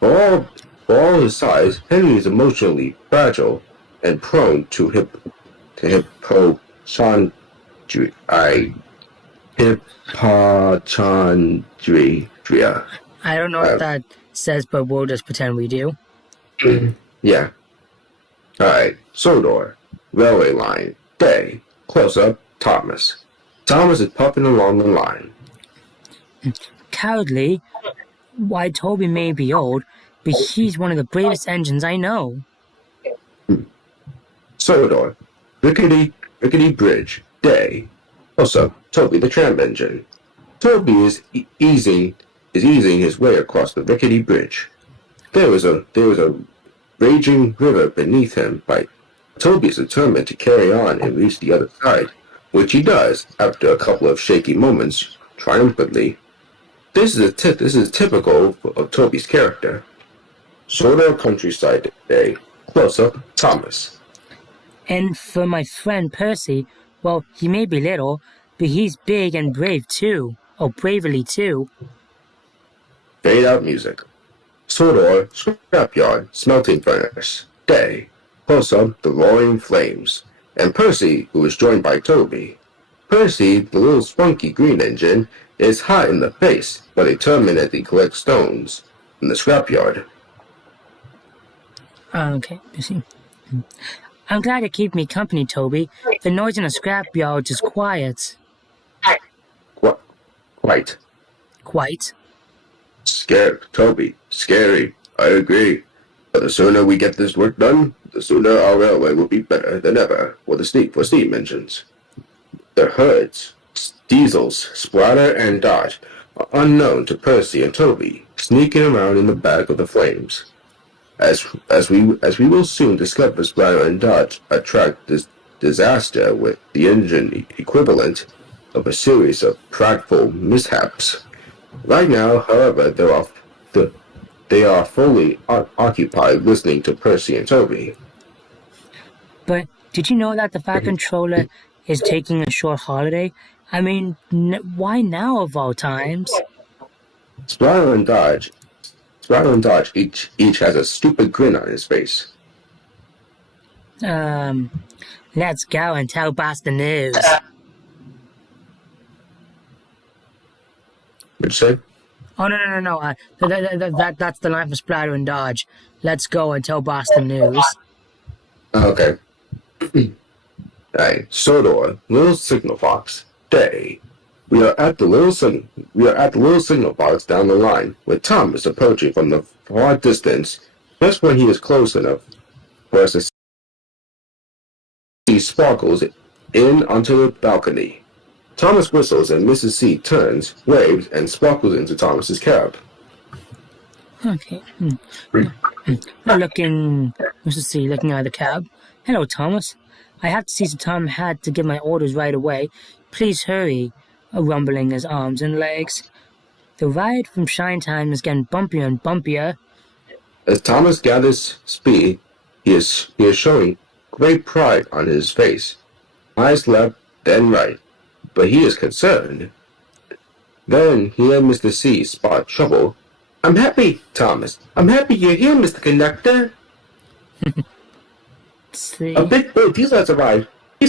For all his size, Henry is emotionally fragile and prone to hypochondria. I don't know what that says, but we'll just pretend we do. Yeah. Alright. Sodor. Railway line. Day. Close up. Thomas. Thomas is puffing along the line. Cowardly? Why, Toby may be old, but he's one of the bravest engines I know. Sodor. Rickety bridge. Day. Also, Toby the tramp engine. Toby is easing his way across the rickety bridge. There was a raging river beneath him, but Toby is determined to carry on and reach the other side, which he does after a couple of shaky moments, triumphantly. This is typical of Toby's character. Sodor countryside day. Close up, Thomas. And for my friend Percy, well, he may be little, but he's big and brave too. Oh, bravely too. Fade out music. Sodor scrapyard smelting furnace. Day. Close up, the roaring flames. And Percy, who is joined by Toby. Percy, the little spunky green engine, is hot in the face, but determined as he collects stones in the scrapyard. Okay, Percy. I'm glad you keep me company, Toby. The noise in the scrapyard is quiet. Quite. Quite. Scared, Toby. Scary. I agree. But the sooner we get this work done, the sooner our railway will be better than ever for steam engines. The hoods, diesels, splatter and dodge are unknown to Percy and Toby, sneaking around in the back of the flames. As we will soon discover, splatter and dodge attract this disaster with the engine equivalent of a series of prideful mishaps. Right now, however, they are fully occupied listening to Percy and Toby. But did you know that the Fat Controller is taking a short holiday? I mean, why now of all times? Splatter and Dodge each has a stupid grin on his face. Let's go and tell Boss the news. What'd you say? Oh, no. That's the line from Splatter and Dodge. Let's go and tell Boss the news. Okay. Alright, Sodor, little signal fox, day. We are at the little signal box down the line, with Thomas approaching from the far distance, just when he is close enough for us to see Sparkles in onto the balcony. Thomas whistles and Mrs. C turns, waves, and sparkles into Thomas's cab. Okay. Mr. C, looking at the cab. Hello, Thomas. I have to see so Tom had to give my orders right away. Please hurry. Rumbling his arms and legs. The ride from Shine Time is getting bumpier and bumpier. As Thomas gathers speed, he is showing great pride on his face. Eyes left, then right. But he is concerned. Then he and Mr. C spot trouble. I'm happy, Thomas. I'm happy you're here, Mr. Conductor. See. A big boy diesel has arrived. He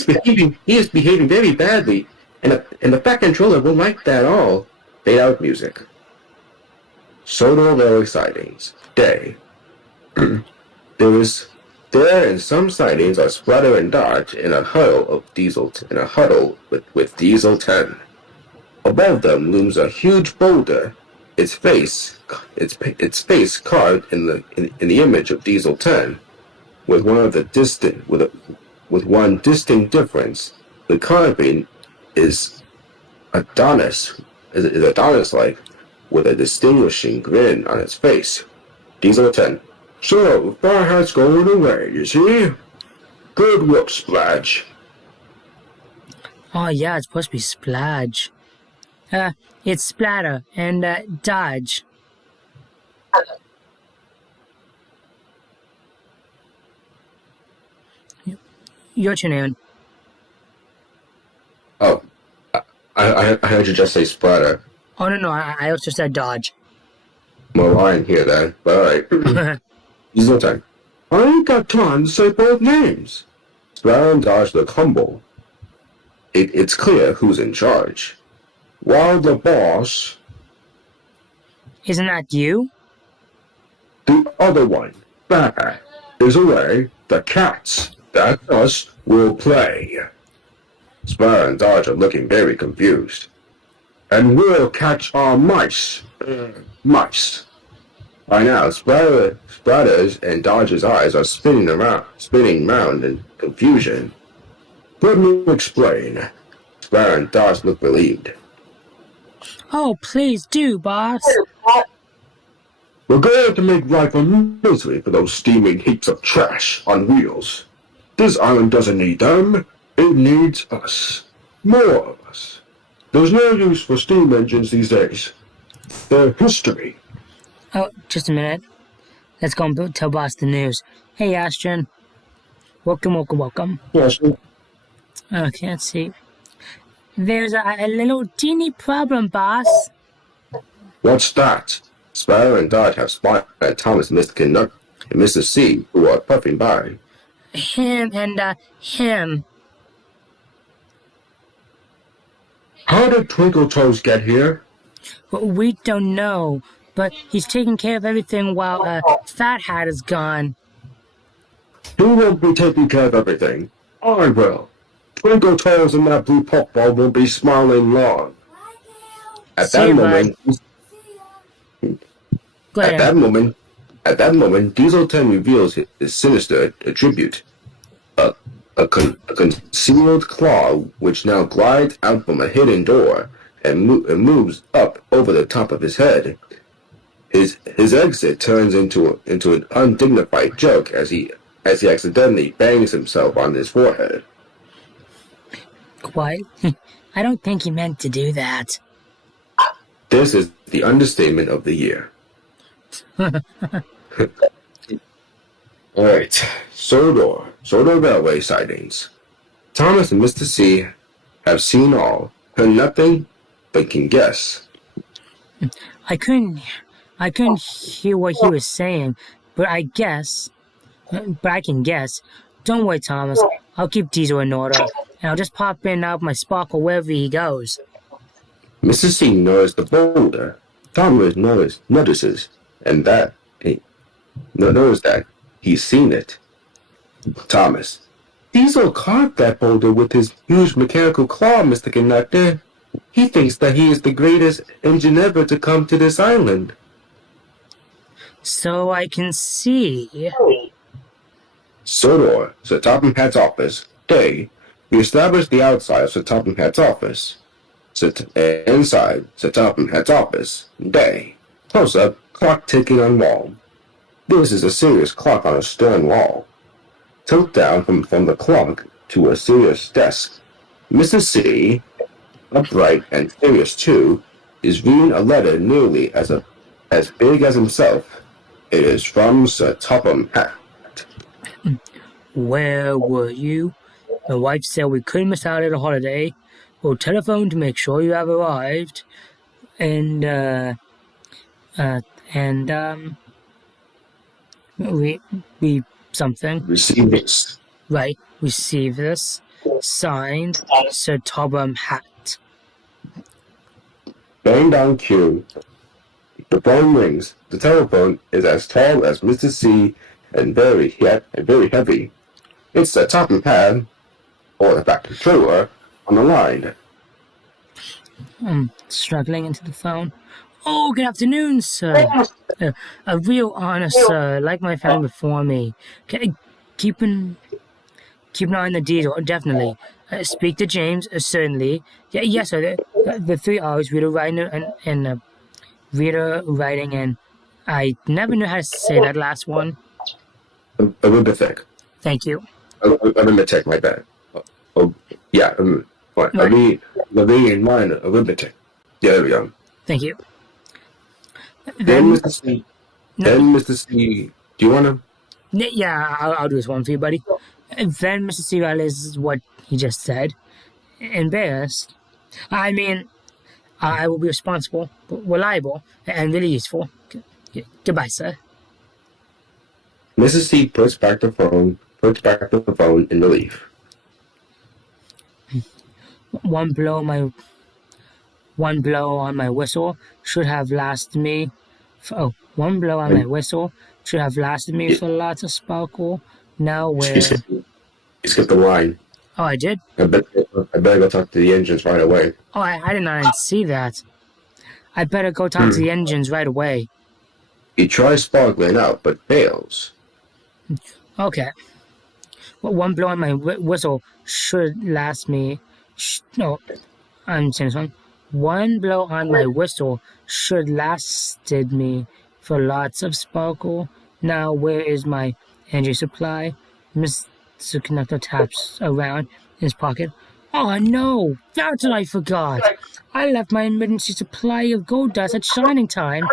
is behaving very badly, and the Fat Controller won't like that at all. Fade out music. Sodor railway sightings. Day. There in some sightings are Splatter and Dodge in a huddle with Diesel 10. Above them looms a huge boulder, its face carved in the image of Diesel 10, with one distinct difference. The carving is Adonis-like, with a distinguishing grin on its face. Diesel 10. So, Farhat's going away, you see? Good work, Splash. Oh yeah, it's supposed to be Splodge. It's Splatter and Dodge. Your turn, Aaron. Oh, I heard you just say Splatter. Oh no, I also said Dodge. Well, I didn't hear that, but alright. Diesel 10. I ain't got time to say both names. Splatter and Dodge look humble. It's clear who's in charge. While the boss... Isn't that you? The other one, Bat, is away. The cats, that's us, will play. Splatter and Dodge are looking very confused. And we'll catch our mice. Mice. By now, Splatter's and Dodge's eyes are spinning round in confusion. Let me explain. Splatter and Dodge look relieved. Oh, please do, boss. We're going to make life a misery for those steaming heaps of trash on wheels. This island doesn't need them. It needs us. More of us. There's no use for steam engines these days. They're history. Oh, just a minute. Let's go and tell boss the news. Hey, Astron. Welcome. Yes. Okay, let's see. There's a little teeny problem, boss. What's that? Splatter and Dodge have spotted Thomas and Mr. Conductor and Mr. C, who are puffing by. Him. How did Twinkle Toes get here? We don't know, but he's taking care of everything while Fat Hat is gone. Who won't be taking care of everything? I will. Twinkle Toes and that blue puffball won't be smiling long. At that moment, Diesel 10 reveals his sinister attribute. A concealed claw which now glides out from a hidden door and moves up over the top of his head. His exit turns into an undignified joke as he accidentally bangs himself on his forehead. What? I don't think he meant to do that. This is the understatement of the year. Alright, Sodor railway sightings. Thomas and Mr. C have seen all, heard nothing, but can guess. I couldn't hear what he was saying, but I can guess. Don't worry, Thomas. I'll keep Diesel in order, and I'll just pop in and out my sparkle wherever he goes. Mr. C noticed the boulder. Thomas notices, and that he's seen it. Thomas. Diesel carved that boulder with his huge mechanical claw, Mr. Conductor. He thinks that he is the greatest engine ever to come to this island. So I can see. Sodor, Sir Topham Hatt's office. Day. We established the outside of Sir Topham Hatt's office. Inside Sir Topham Hatt's office. Day. Close up, clock ticking on wall. This is a serious clock on a stone wall. Tilt down from the clock to a serious desk. Mrs. C, upright and serious too, is reading a letter nearly as big as himself. It is from Sir Topham Hatt. Where were you? My wife said we couldn't miss out on a holiday. We'll telephone to make sure you have arrived. And we something. Receive this. Right, receive this. Signed, Sir Topham Hatt. Bang down cue. The phone rings. The telephone is as tall as Mrs. C and very heavy. It's Sir Topham Hatt, or the factory controller, on the line. I'm struggling into the phone. Oh, good afternoon, sir. A real honor, sir. Like my family before me. Keep an eye on the detail, definitely. Speak to James, certainly. Yes, sir. The 3 R's, reader, writing, and reader, writing, and I never knew how to say that last one. Arithmetic. Thank you. Arithmetic, my bad. Yeah. What? Right. Living in mind, arithmetic. Yeah, there we go. Thank you. Then Mr. C. Then Mr. C. Do you want to? Yeah, I'll do this one for you, buddy. And then Mr. C realizes what he just said. Embarrassed. I mean, I will be responsible, reliable, and really useful. Goodbye, sir. Mrs. C puts back the phone in relief. One blow on my whistle should have lasted me. One blow on my whistle should have lasted me for lots of sparkle. Now where? You skipped the line. Oh, I did? I better go talk to the engines right away. Oh, I did not see that. I better go talk to the engines right away. He tries sparkling out, but fails. Okay. Well, one blow on my whistle should last me. No, I'm saying this one. One blow on my whistle should lasted me for lots of sparkle. Now where is my energy supply? Mr. Conductor taps around in his pocket. Oh no, that's what I forgot. I left my emergency supply of gold dust at shining time.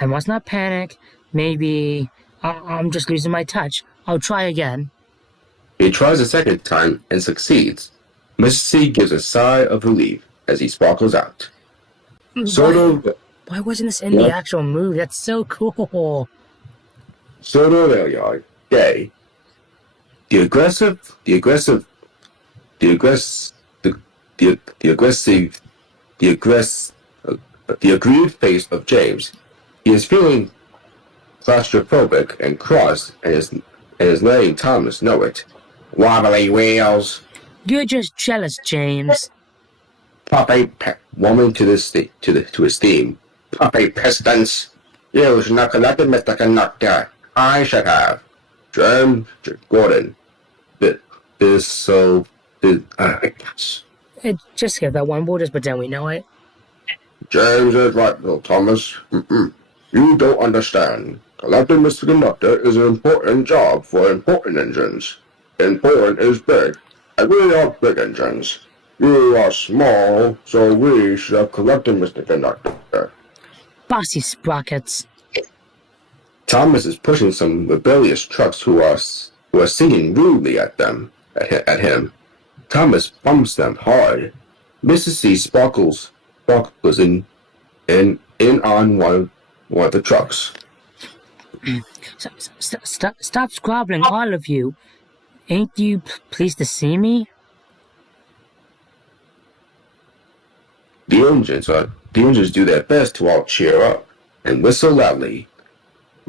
I must not panic. Maybe I'm just losing my touch. I'll try again. He tries a second time and succeeds. Mrs. C gives a sigh of relief as he sparkles out. Why wasn't this in the actual movie? That's so cool. Sodor rail yard. Day. The aggrieved face of James. He is feeling claustrophobic and cross, and is letting Thomas know it. Wobbly wheels. You're just jealous, James. Puppy woman to his theme. Puppy pistons. You should not collected, Mr. Conductor. I should have. James Gordon. Just skip that one. We'll just pretend we know it. James is right, Bill Thomas. You don't understand. Collecting Mr. Conductor is an important job for important engines. Important is big, and we are big engines. You are small, so we should have collected Mr. Conductor. Bossy sprockets. Thomas is pushing some rebellious trucks who are singing rudely at him. Thomas bumps them hard. Mrs. C sparkles in on one of the trucks. Stop squabbling, all of you. Ain't you pleased to see me? The engines do their best to all cheer up and whistle loudly.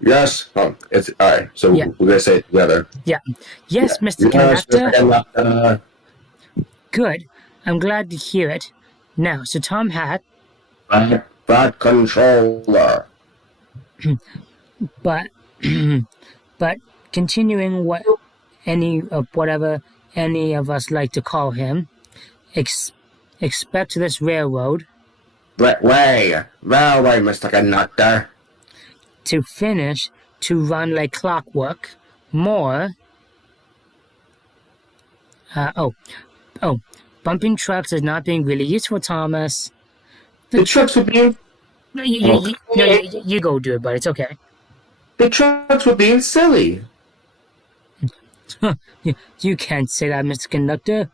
Yes, it's all right. So we're gonna say it together. Yeah. Yes, Mr. Conductor. Good. I'm glad to hear it. Now, so Tom had, That controller. but but continuing whatever any of us like to call him, expect this railroad Railway, Mr. Conductor. to finish to run like clockwork. More. Bumping trucks is not being really useful, Thomas. The trucks were being No, you go do it, but it's okay. silly. You can't say that, Mr. Conductor.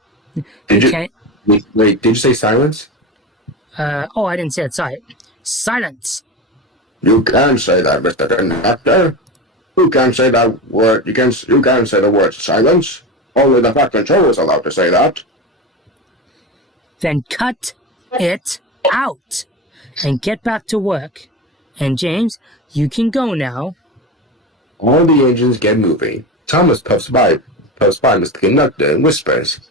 Did you Can't. wait? Did you say silence? Oh, I didn't say it. Sorry. Silence. You can say that, Mr. Conductor. You can't say that word. You can't say the word silence. Only the Fat Controller is allowed to say that. Then cut it out and get back to work. And James, you can go now. All the engines get moving. Thomas puffs by Mr. Conductor and whispers,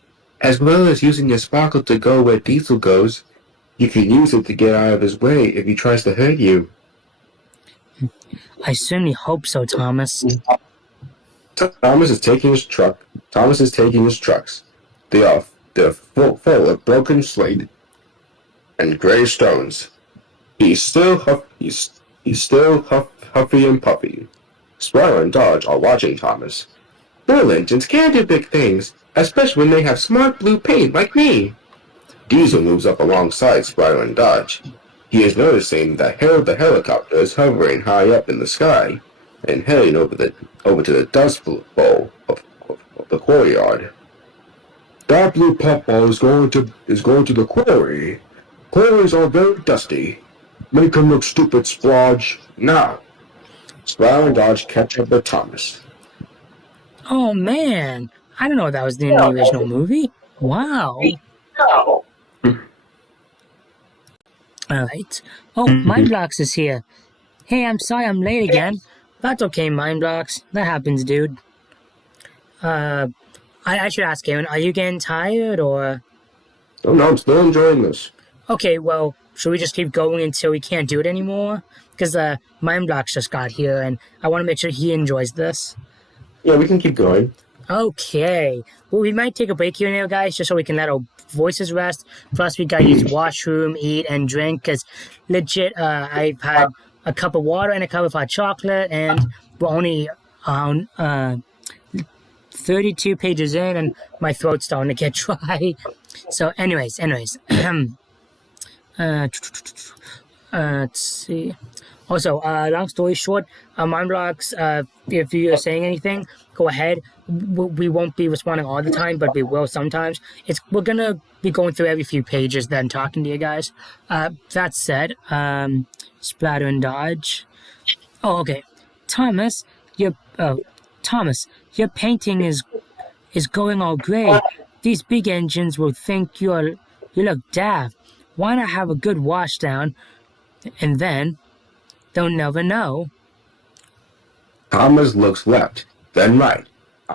"As well as using your sparkle to go where Diesel goes, you can use it to get out of his way if he tries to hurt you." I certainly hope so, Thomas. Thomas is taking his trucks. They're full of broken slate and gray stones. He's still huffy and puffy. Sprout and Dodge are watching Thomas. Little engines can do big things, especially when they have smart blue paint like me. Diesel moves up alongside Sprout and Dodge. He is noticing that the helicopter is hovering high up in the sky and heading over to the dust bowl of the quarry yard. That blue puffball is going to the quarry. Quarries are very dusty. Make him look stupid, Splodge. Now. Sprout and Dodge catch up with Thomas. Oh man, I don't know that was in the original movie. Wow. Alright. Oh, Mindblocks is here. Hey, I'm sorry I'm late again. That's okay, Mindblocks. That happens, dude. I should ask Aaron, are you getting tired, or...? Oh no, I'm still enjoying this. Okay, well, should we just keep going until we can't do it anymore? Because Mindblocks just got here, and I want to make sure he enjoys this. Yeah, we can keep going. Okay. Well, we might take a break here now, guys, just so we can let our voices rest. Plus, we gotta use washroom, eat, and drink, because legit, I've had a cup of water and a cup of hot chocolate, and we're only on 32 pages in, and my throat's starting to get dry. So, anyways. Let's see. Also, long story short, Mindblocks, if you're saying anything, go ahead. We won't be responding all the time, but we will sometimes. We're gonna be going through every few pages, then talking to you guys. That said, Splatter and Dodge. Oh, okay. Thomas, your painting is going all gray. These big engines will think you look daft. Why not have a good wash down, and then they'll never know. Thomas looks left, then right.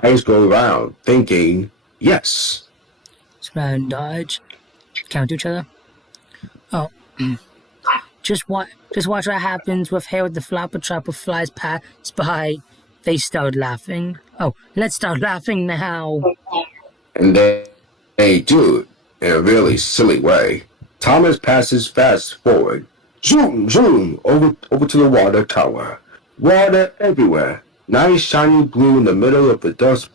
Eyes go around, thinking, yes. Splatter and Dodge counter each other. Oh, just watch what happens with Harold the Flopper Trapper flies past by. They start laughing. Oh, let's start laughing now. And they do, in a really silly way. Thomas passes fast forward. Zoom, zoom, over to the water tower. Water everywhere. Nice shiny blue in the middle of the dust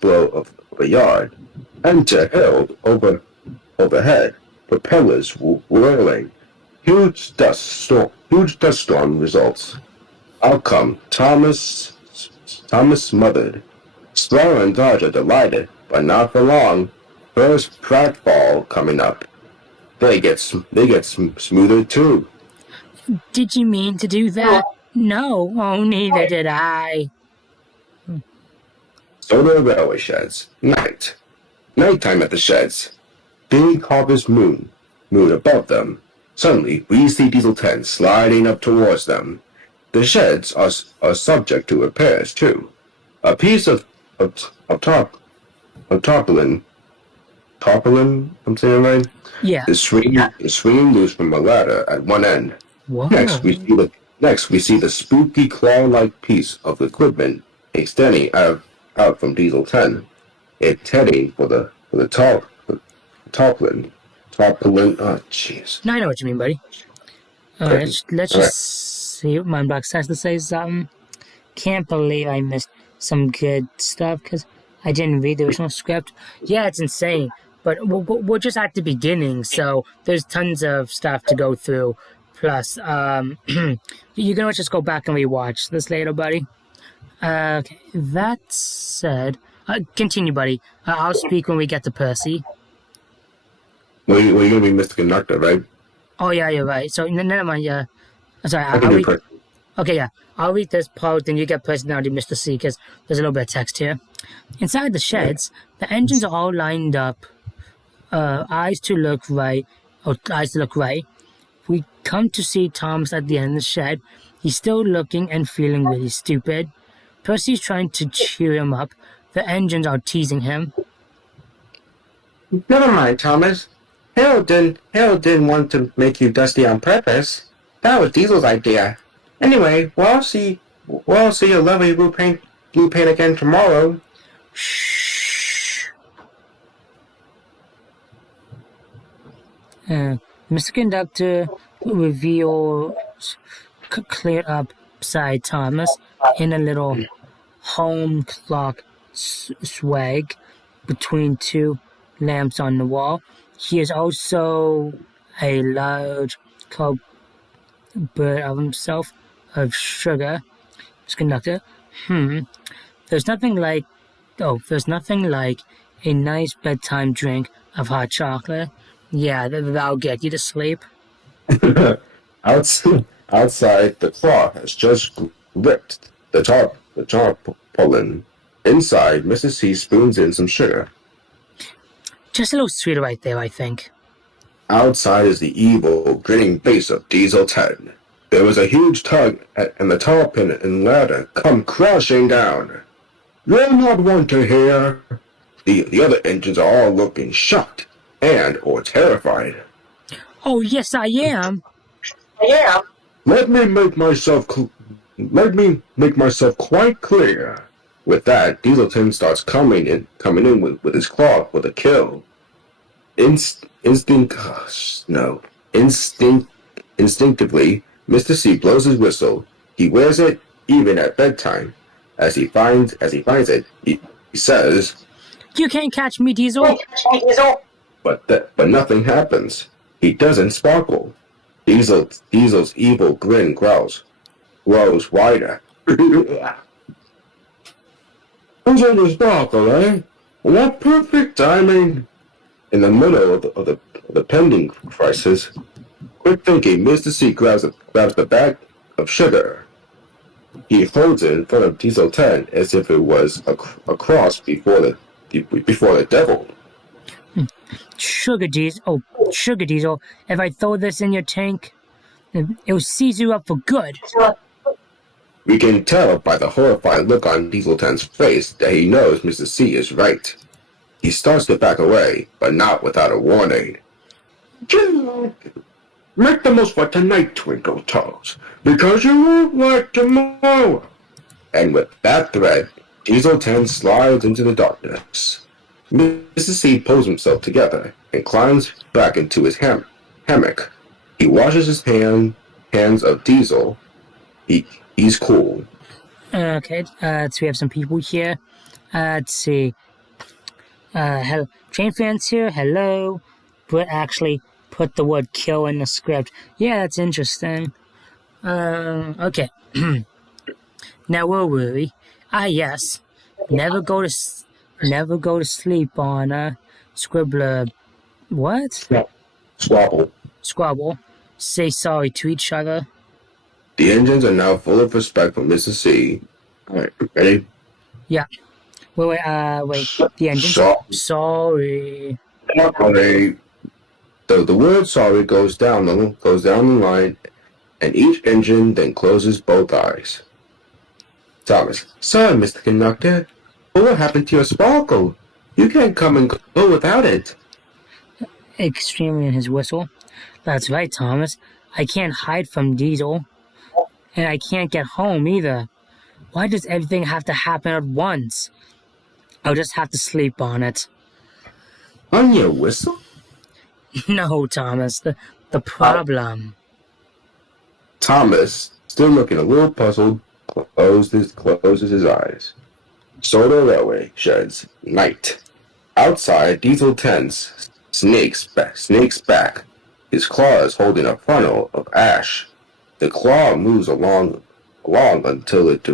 blow of a yard. Enter Harold overhead. Propellers whirling. Huge dust storm results. Outcome: Thomas smothered. Sprout and Dodge are delighted, but not for long. First pratfall coming up. They get smoother too. Did you mean to do that? No, oh, neither did I. Sodor railway sheds. Nighttime at the sheds. Big harvest moon above them. Suddenly, we see Diesel 10 sliding up towards them. The sheds are subject to repairs too. A piece of tarpaulin tarpaulin, I'm saying right, Yeah. is swinging loose from a ladder at one end. Whoa. Next, we see the spooky claw-like piece of equipment extending out from Diesel 10. It's heading for the tarpaulin. Tarpaulin. Oh, jeez. Now I know what you mean, buddy. Alright, let's just see what my box has to say something. Can't believe I missed some good stuff because I didn't read the original script. Yeah, it's insane, but we're just at the beginning, so there's tons of stuff to go through. Plus, you can just go back and rewatch this later, buddy. Okay, that said, continue, buddy. I'll speak when we get to Percy. Well, you're gonna be Mr. Conductor, right? Oh yeah, you're right. So never mind. Yeah, sorry. I can do Percy. Okay, yeah. I'll read this part, then you get personality, Mr. C, because there's a little bit of text here. Inside the sheds, the engines are all lined up, eyes to look right. We come to see Thomas at the end of the shed. He's still looking and feeling really stupid. Percy's trying to cheer him up. The engines are teasing him. Never mind, Thomas. Harold didn't want to make you dusty on purpose. That was Diesel's idea. Anyway, we'll see your lovely blue paint again tomorrow. Shh. Mr. Conductor reveals cleared up beside Thomas in a little home clock swag between two lamps on the wall. He is also a large cupboard of himself of sugar. Mr. Conductor, there's nothing like a nice bedtime drink of hot chocolate. Yeah, that'll get you to sleep. Outside, the claw has just ripped the tarpaulin. Inside, Mrs. C spoons in some sugar. Just a little sweeter right there, I think. Outside is the evil, grinning face of Diesel 10. There was a huge tug, and the tarpaulin and ladder come crashing down. You're not one to hear. The other engines are all looking shocked or terrified. Oh, yes, I am. Let me make myself quite clear. With that, Dieselton starts coming in with his claw with a kill. Instinctively, Mr. C blows his whistle. He wears it even at bedtime. As he finds it, he says, "You can't catch me, Diesel." But nothing happens. He doesn't sparkle. Diesel's evil grin grows wider. Doesn't sparkle, eh? What perfect timing! In the middle of the pending crisis, quick thinking, Mr. C grabs the bag of sugar. He holds it in front of Diesel 10 as if it was a cross before the devil. Sugar Diesel, if I throw this in your tank, it will seize you up for good. We can tell by the horrified look on Diesel 10's face that he knows Mr. C is right. He starts to back away, but not without a warning. Make the most for tonight, Twinkle Toes, because you won't like tomorrow. And with that threat, Diesel 10 slides into the darkness. Mr. C pulls himself together and climbs back into his hammock. He washes his hands of Diesel. He's cool. Okay, so we have some people here. Let's see. Hello, train fans here. Hello. Britt actually put the word "kill" in the script. Yeah, that's interesting. Okay. Now where were we? Yes. Never go to sleep on Scribbler. What? Squabble. Say sorry to each other. The engines are now full of respect for Mr. C. Alright, ready? Yeah. Wait. The engines. Sorry. The word "sorry" goes down the line, and each engine then closes both eyes. Thomas, sorry, Mr. Conductor. But what happened to your sparkle? You can't come and go without it. extremely in his whistle. That's right, Thomas. I can't hide from Diesel. And I can't get home either. Why does everything have to happen at once? I'll just have to sleep on it. On your whistle? No, Thomas, the problem. Thomas, still looking a little puzzled, closes his eyes. Sodor railway sheds. Night. Outside, Diesel tense, snakes back. His claws holding a funnel of ash. The claw moves along until it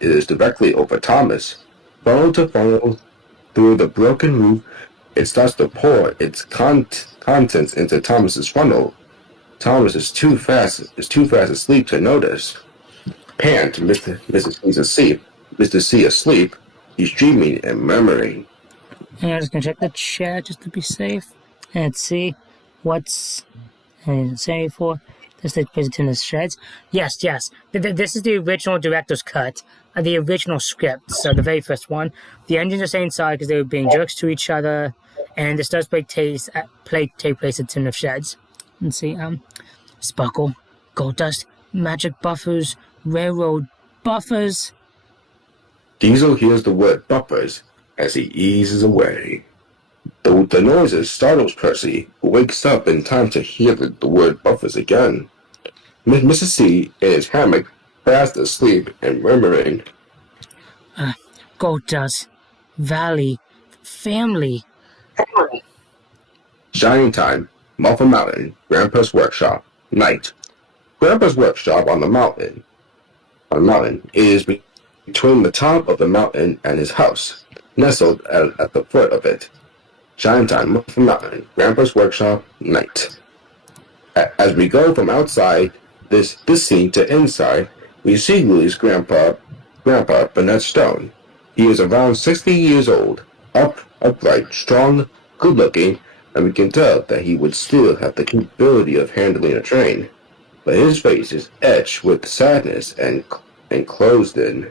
is directly over Thomas. Funnel to funnel through the broken roof, it starts to pour its contents into Thomas's funnel. Thomas is too fast asleep to notice. Pan to Mr. C asleep. He's dreaming and murmuring. And I'm just gonna check the chat just to be safe. And see what's say for this takes place in the sheds. Yes. This is the original director's cut, the original script. So the very first one. The engines are staying inside because they were being jerks to each other, and this does take place at the sheds. Let's see, sparkle, gold dust, magic buffers, railroad buffers. Diesel hears the word buffers as he eases away. The noises startles Percy, who wakes up in time to hear the word buffers again. Mrs. C, in his hammock, fast asleep and murmuring, Gold dust, valley, family. Shining time, Muffin Mountain, Grandpa's workshop, night. Grandpa's workshop on the mountain is between the top of the mountain and his house, nestled at the foot of it. Shining time, Muffin Mountain, Grandpa's workshop, night. As we go from outside this scene to inside, we see Lily's grandpa, Burnett Stone. He is around 60 years old, upright, strong, good-looking, and we can tell that he would still have the capability of handling a train. But his face is etched with sadness and closed in.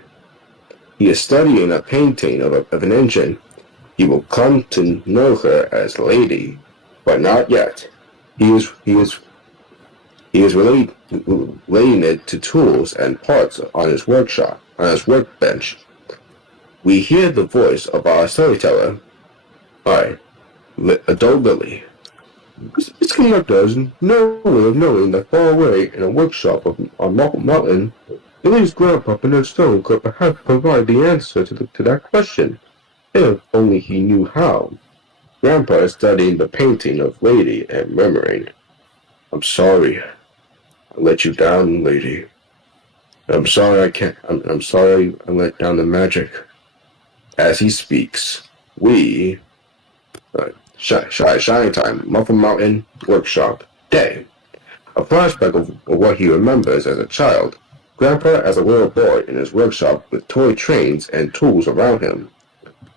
He is studying a painting of an engine. He will come to know her as Lady, but not yet. He is laying it to tools and parts on his workbench. We hear the voice of our storyteller. Adult Lily. It's Conductor has no way of knowing that far away in a workshop on Mountain, Lily's grandpa Bernard Stone could perhaps provide the answer to that question, if only he knew how. Grandpa is studying the painting of Lady and murmuring, I'm sorry. I let you down, Lady. I'm sorry I let down the magic. As he speaks, we... Shining time, Muffin Mountain, workshop, day. A flashback of what he remembers as a child. Grandpa as a little boy in his workshop with toy trains and tools around him.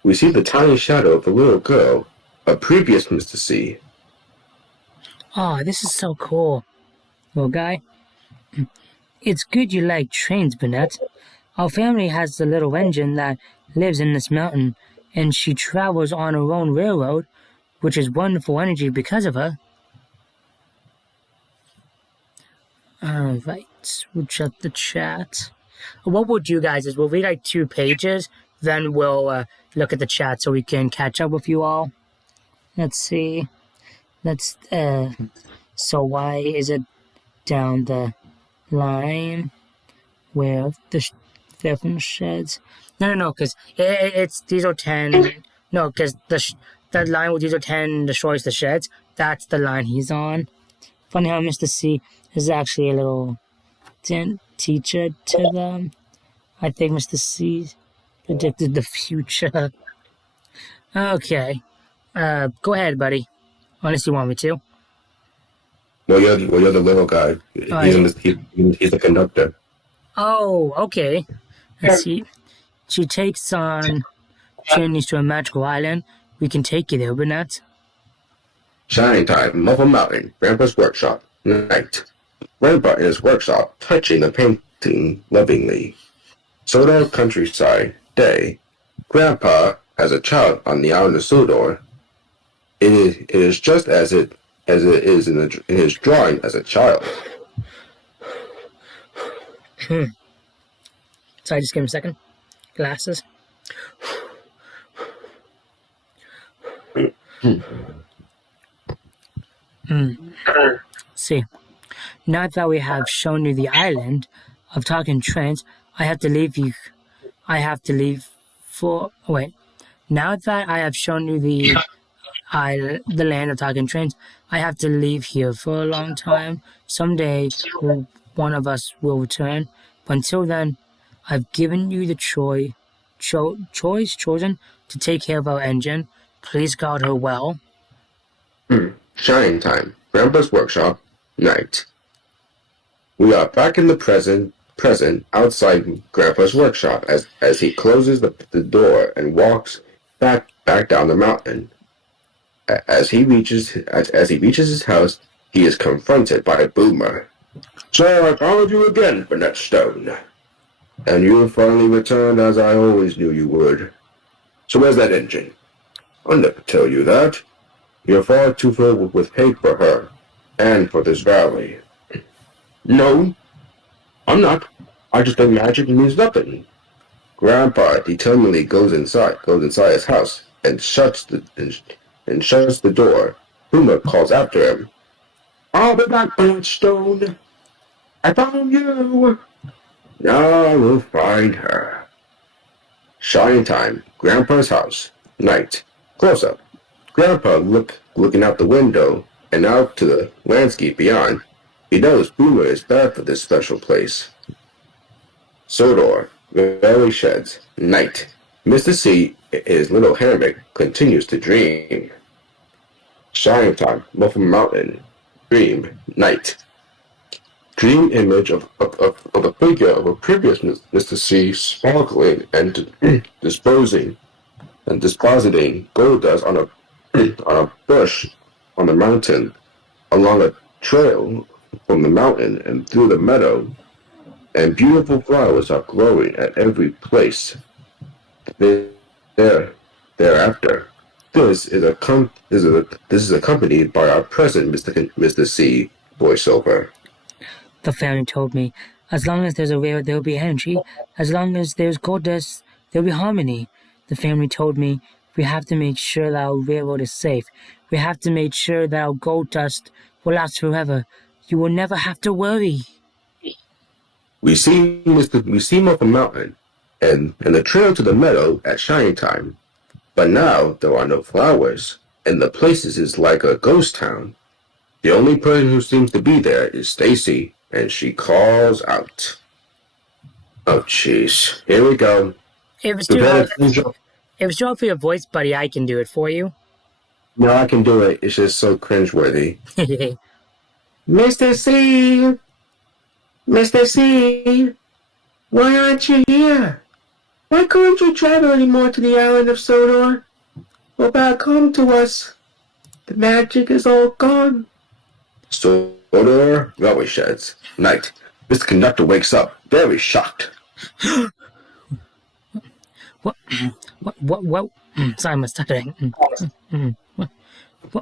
We see the tiny shadow of a little girl, a previous Mr. C. Oh, this is so cool. Little guy. It's good you like trains, Burnett. Our family has a little engine that lives in this mountain, and she travels on her own railroad, which is wonderful energy because of her. Alright, we'll check the chat. What we'll do, guys, is we'll read like 2 pages, then we'll look at the chat so we can catch up with you all. Let's see. So why is it down the line where the different sheds? No, because it's Diesel 10. No, because the line where Diesel 10 destroys the sheds, that's the line he's on. Funny how Mr. C is actually a little teacher to them. I think Mr. C predicted the future. Okay. Go ahead, buddy. Unless you want me to. Well, you're the little guy. He's the conductor. Oh, okay. Let's see. She takes on journeys to a magical island. We can take you there, Burnett. Shining time, Muffin Mountain, Grandpa's workshop, night. Grandpa in his workshop, touching the painting lovingly. Sodor countryside, day. Grandpa has a child on the island of Sodor. It is just as it is in his drawing as a child. Sorry, just give me a second. Glasses. See, now that we have shown you the island of talking trains, I have to leave you. I have to leave for. Wait. Now that I have shown you the land of talking trains, I have to leave here for a long time. Someday, one of us will return. But until then, I've given you the choice chosen to take care of our engine. Please guard her well. Shining time. Grandpa's workshop. Night. We are back in the present outside Grandpa's workshop as he closes the door and walks back down the mountain. As he reaches his house, he is confronted by Boomer. So I found you again, Burnett Stone. And you finally returned as I always knew you would. So where's that engine? I'll never tell you that. You're far too filled with hate for her, and for this valley. No, I'm not. I just think magic means nothing. Grandpa determinedly goes inside his house and shuts the door. Boomer calls after him. I'll be back, Bloodstone. I found you. Now I will find her. Shining time. Grandpa's house. Night. Close up. Grandpa looking out the window and out to the landscape beyond. He knows Boomer is bad for this special place. Sodor. Valley sheds. Night. Mr. C, in his little hammock, continues to dream. Shining time. Muffin Mountain. Dream. Night. Dream image of the figure of a previous Mr. C sparkling and dispositing gold dust on a bush on the mountain, along a trail from the mountain and through the meadow, and beautiful flowers are growing at every place. Thereafter, this is accompanied by our present Mr. C voiceover. The fairy told me, as long as there's a river, there'll be energy. As long as there's gold dust, there'll be harmony. The family told me we have to make sure that our railroad is safe. We have to make sure that our gold dust will last forever. You will never have to worry. We see Muffin Mountain and the trail to the meadow at shining time. But now there are no flowers, and the place is like a ghost town. The only person who seems to be there is Stacy, and she calls out. Oh, jeez. Here we go. If it's too hard for your voice, buddy, I can do it for you. No, I can do it. It's just so cringeworthy. Mr. C! Mr. C! Why aren't you here? Why couldn't you travel anymore to the island of Sodor? Go back home to us. The magic is all gone. Sodor railway sheds. Night. Mr. Conductor wakes up, very shocked. What? Sorry, I'm stuttering.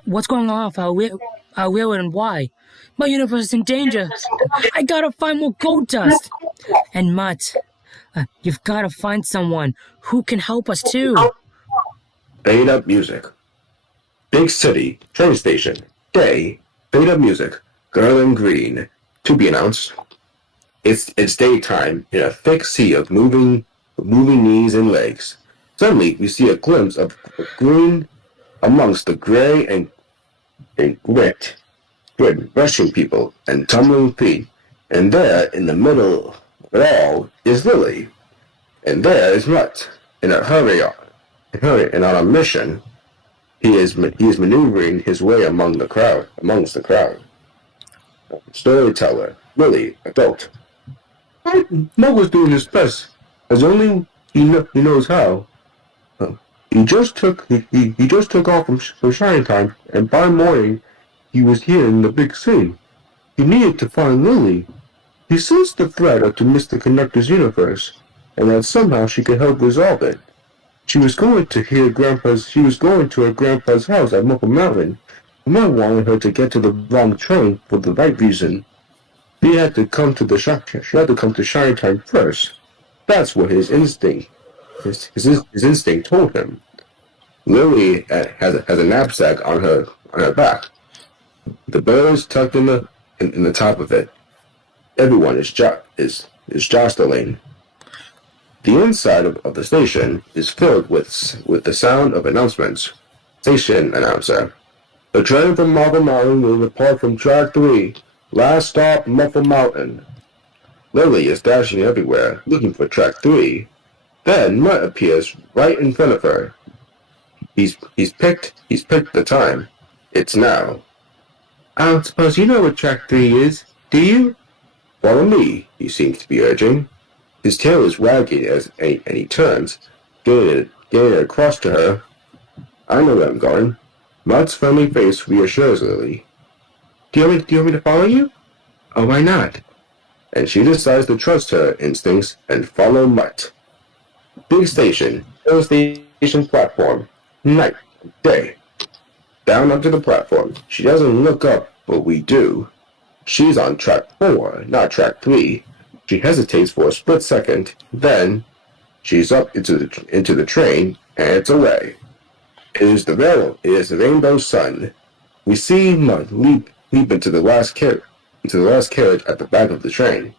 What's going on with our railroad and why? My universe is in danger. I gotta find more gold dust. And Mutt, you've gotta find someone who can help us too. Fade up music. Big city, train station. Day. Fade up music. Girl in green. To be announced. It's daytime in a thick sea of moving knees and legs. Suddenly, we see a glimpse of green amongst the gray and grit, rushing people and tumbling feet. And there, in the middle of it all, is Lily. And there is Mutt, in a hurry, and on a mission. He is maneuvering his way amongst the crowd. Storyteller, Lily, adult. Mo was doing his best, as only he knows how. He just took off from Shining Time, and by morning he was here in the big city. He needed to find Lily. He sensed the threat to Mr. Conductor's universe, and that somehow she could help resolve it. She was going to her grandpa's house at Muckle Mountain. Mom wanted her to get to the wrong train for the right reason. She had to come to Shinatown first. That's what his instinct told him. Lily has a knapsack on her back. The birds tucked in the top of it. Everyone is jostling. The inside of the station is filled with the sound of announcements. Station announcer. The train from Muffle Mountain will depart from track 3. Last stop, Muffle Mountain. Lily is dashing everywhere, looking for track 3. Then Mutt appears right in front of her. He's picked the time. It's now. I don't suppose you know what track 3 is, do you? Follow me, he seems to be urging. His tail is wagging and he turns, getting it across to her. I know where I'm going. Mutt's friendly face reassures Lily. Do you want me to follow you? Oh, why not? And she decides to trust her instincts and follow Mutt. Big station, hill station platform, night, day. Down onto the platform. She doesn't look up, but we do. She's on track 4, not track 3. She hesitates for a split second, then she's up into the train, and it's away. It is the rainbow sun. We see Mutt leap into the last carriage at the back of the train.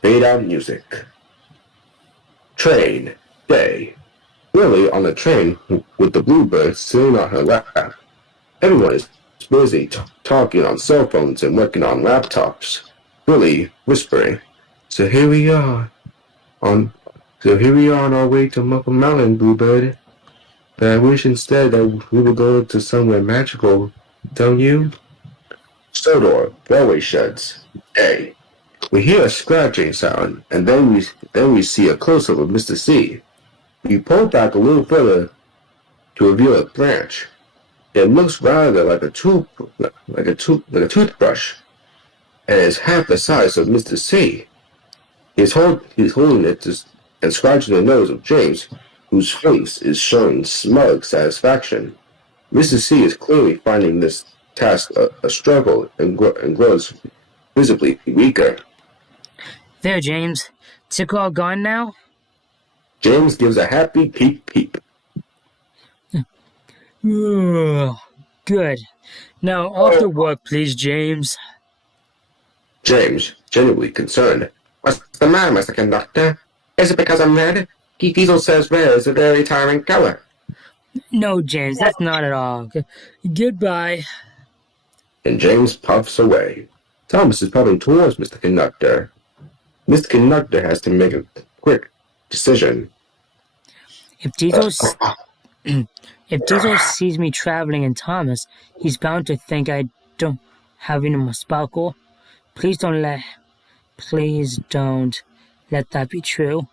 Fade out music. Train, day. Lily on the train with the bluebird sitting on her lap. Everyone is busy talking on cell phones and working on laptops. Lily whispering, So here we are on our way to Muffle Mountain, Bluebird. But I wish instead that we would go to somewhere magical, don't you? Sodor, railway sheds. Day. We hear a scratching sound, and then we see a close-up of Mr. C. We pull back a little further to reveal a branch. It looks rather like a toothbrush, and is half the size of Mr. C. He's holding it and scratching the nose of James, whose face is showing smug satisfaction. Mr. C is clearly finding this task a struggle and grows visibly weaker. There, James. Tickle all gone now? James gives a happy peep peep. Good. Now, off to work, please, James. James, genuinely concerned. What's the matter, Mr. Conductor? Is it because I'm red? Diesel says red is a very tiring color. No, James, that's not at all. Goodbye. And James puffs away. Thomas is puffing towards Mr. Conductor. Mr. Conductor has to make a quick decision. If Diesel sees me traveling in Thomas, he's bound to think I don't have any more sparkle. Please don't let that be true.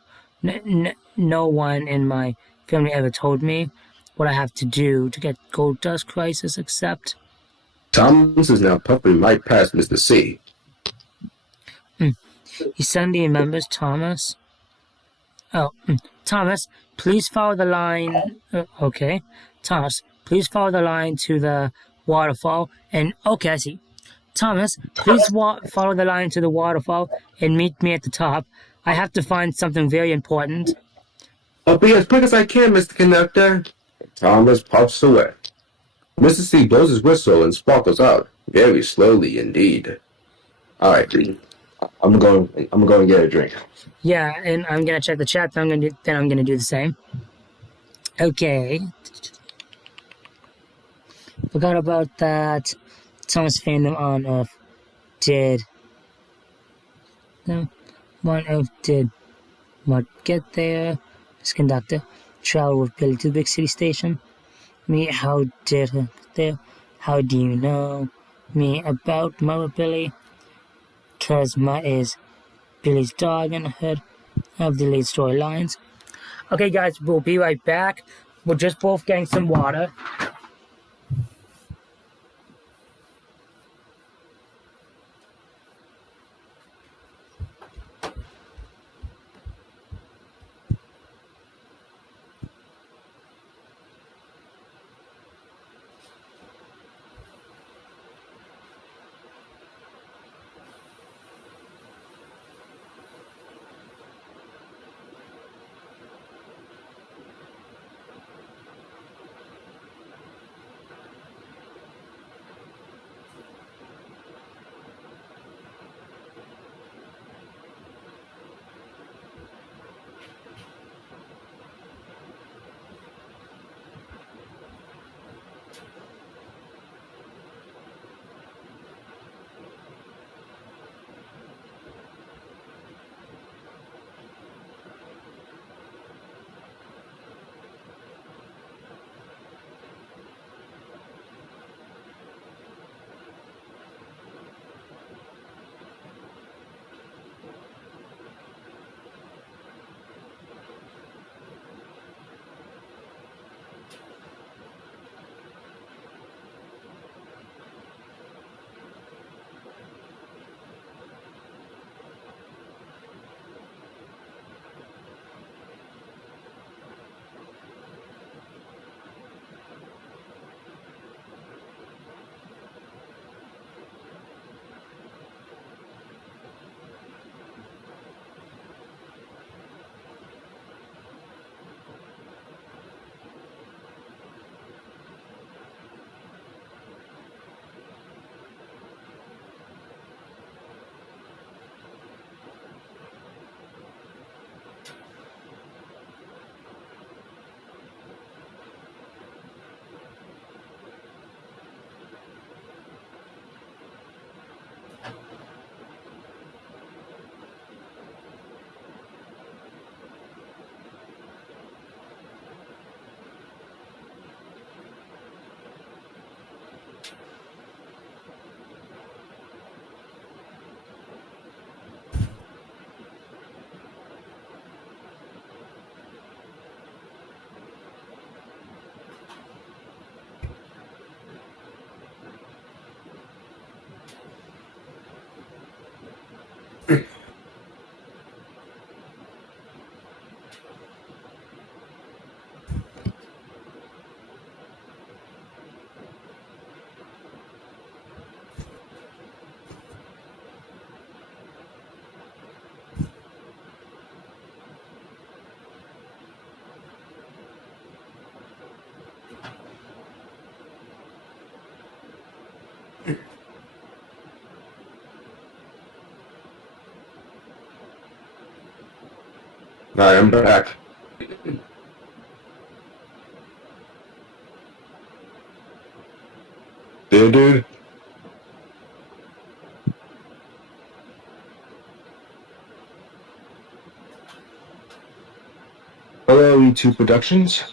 No one in my family ever told me what I have to do to get Gold Dust Crisis except... Thomas is now puffing right past Mr. C. He suddenly remembers Thomas. Thomas, please follow the line... okay. Thomas, please follow the line to the waterfall and... okay, I see. Thomas, please follow the line to the waterfall and meet me at the top. I have to find something very important. I'll be as quick as I can, Mr. Conductor. Thomas puffs away. Mr. C blows his whistle and sparkles out, very slowly indeed. All right, I'm going to get a drink. Yeah, and I'm gonna check the chat. Then I'm gonna do the same. Okay. Forgot about that. Thomas fandom on Earth did. No, on Earth did. What get there? This conductor travel with Billy to the big city station. Me, how did her get there? How do you know me about Mother Billy? 'Cause Mutt is Billy's dog and heard of the lead storylines. Okay, guys, we'll be right back. We're just both getting some water. I am back. There, dude. Hello, E2 Productions.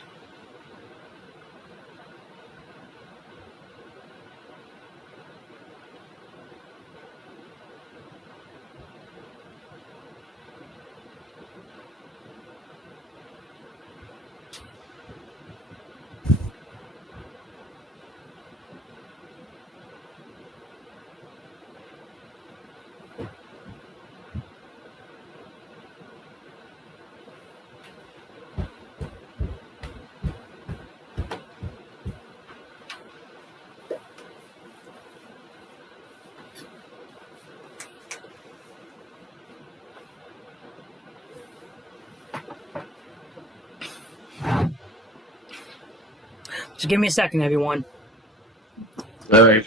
Just give me a second, everyone. All right.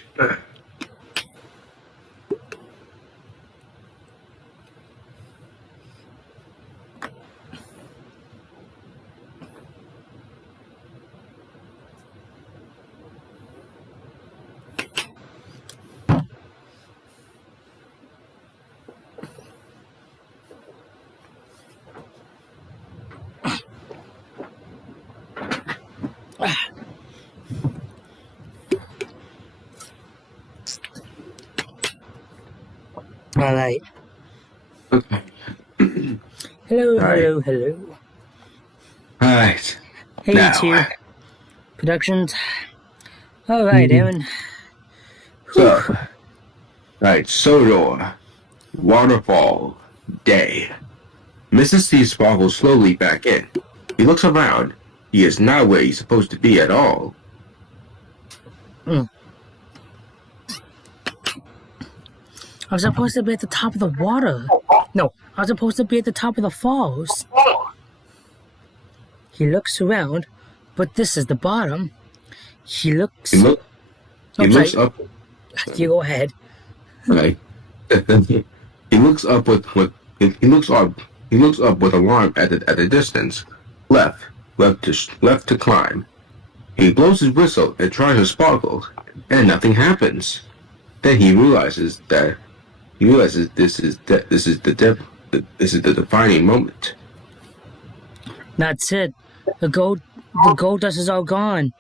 All right. Okay. Hello, Hi. hello. All right. Hey, Now. E2 Productions. All right, Aaron. So, right, Sodor, Waterfall, day. Mrs. C sparkles slowly back in. He looks around. He is not where he's supposed to be at all. I was supposed to be at the top of the water. No, I was supposed to be at the top of the falls. He looks around, but this is the bottom. He looks... He looks up. You go ahead. Right. He looks up with he looks up with alarm at the distance. Left to climb. He blows his whistle and tries to sparkle, and nothing happens. Then he realizes this is the defining moment. That's it. The gold dust is all gone.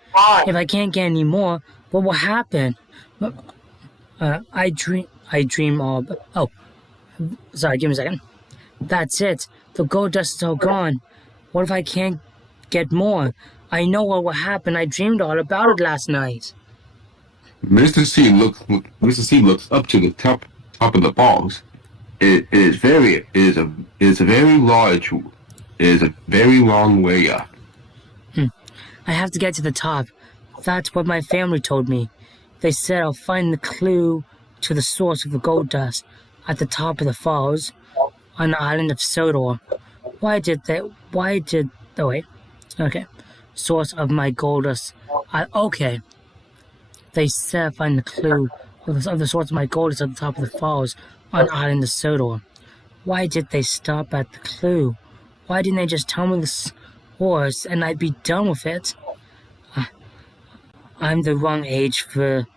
If I can't get any more, what will happen? I dream of... Oh, sorry, give me a second. That's it. The gold dust is all gone. What if I can't get more? I know what will happen. I dreamed all about it last night. Mr. C looks up to the top of the falls. It is a very long way up. I have to get to the top. That's what my family told me. They said I'll find the clue to the source of the gold dust at the top of the falls on the island of Sodor. Source of my gold dust. Okay. They said find the clue of the source of my gold dust at the top of the falls on the island of Sodor. Why did they stop at the clue? Why didn't they just tell me the source and I'd be done with it? I'm the wrong age for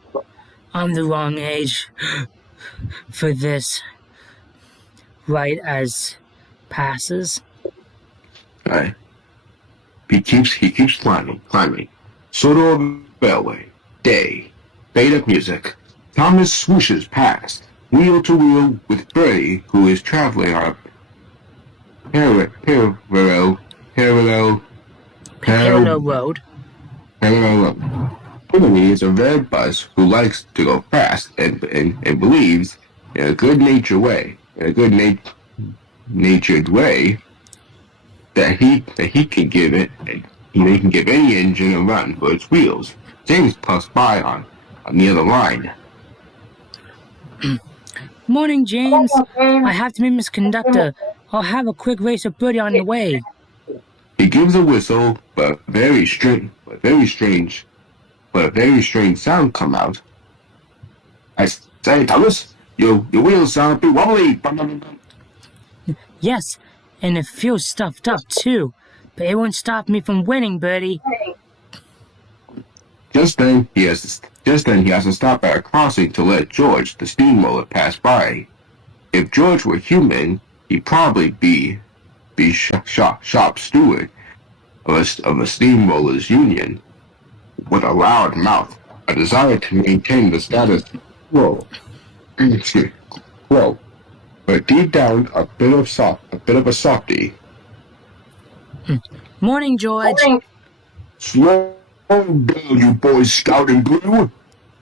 this. Right as passes. Right. He keeps climbing. Sodor Railway. Day. Fade up music. Thomas swooshes past, wheel to wheel with Bertie, who is traveling on a Parallel road. Bertie is a red bus who likes to go fast and believes in a good-natured way, that he can give any engine a run for its wheels. James puffs by on the other line. Morning, James. I have to meet Miss Conductor. I'll have a quick race with Bertie on the way. He gives a whistle, but a very strange sound come out. I say, Thomas, your wheels sound a bit wobbly. Yes, and it feels stuffed up too. But it won't stop me from winning, Bertie. Just then he has to stop at a crossing to let George, the steamroller, pass by. If George were human, he'd probably be shop steward of a steamrollers union, with a loud mouth, a desire to maintain the status quo. quo. But deep down, a bit of a softy. Morning, George. Slow down, you boys, Scout in blue.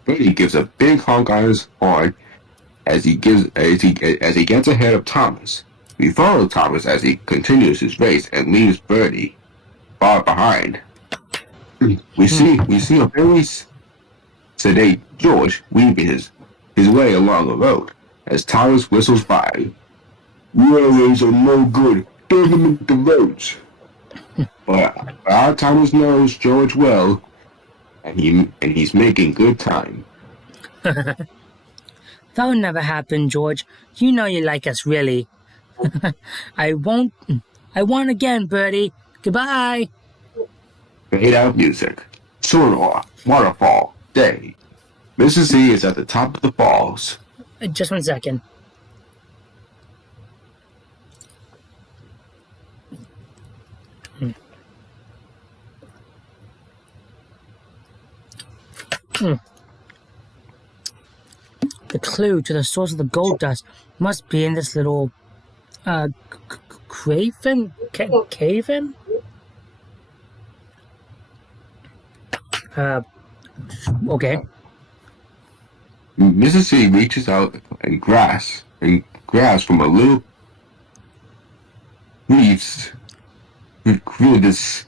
Bertie gives a big honk on his horn as he gets ahead of Thomas. We follow Thomas as he continues his race and leaves Bertie far behind. We see a very sedate George weaving his way along the road as Thomas whistles by. Railways are no good. Government the roads. But our Thomas knows George well, and he's making good time. That'll never happen, George. You know you like us, really. I won't. I won again, Bertie. Goodbye. Fade out music. Sodor, Waterfall, day. Mrs. Z is at the top of the falls. Just 1 second. The clue to the source of the gold dust must be in this little cave-in? Okay. Mrs. C reaches out and grasps from a little leaves through this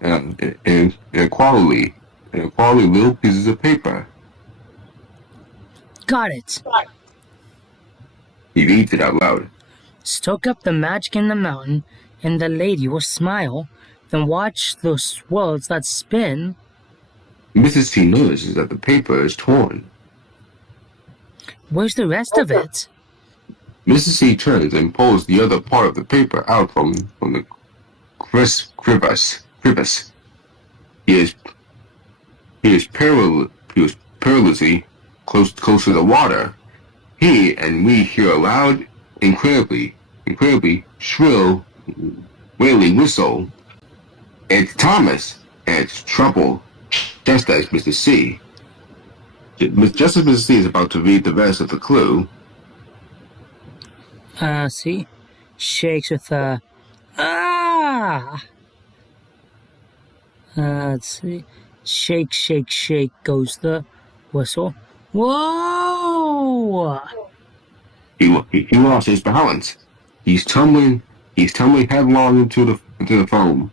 in quality little pieces of paper. Got it. He reads it out loud. Stoke up the magic in the mountain, and the lady will smile. Then watch the swirls that spin. Mrs. T notices that the paper is torn. Where's the rest of it? Mrs. C turns and pulls the other part of the paper out from the crevice. He is perilously close to the water. He and we hear a loud, incredibly shrill, wailing whistle. It's Thomas, and it's trouble, just as Mr. C. Just as Mr. C is about to read the rest of the clue. See? Shakes with a... let's see. Shake, shake, shake goes the whistle. Whoa! He lost his balance. He's tumbling headlong into the foam.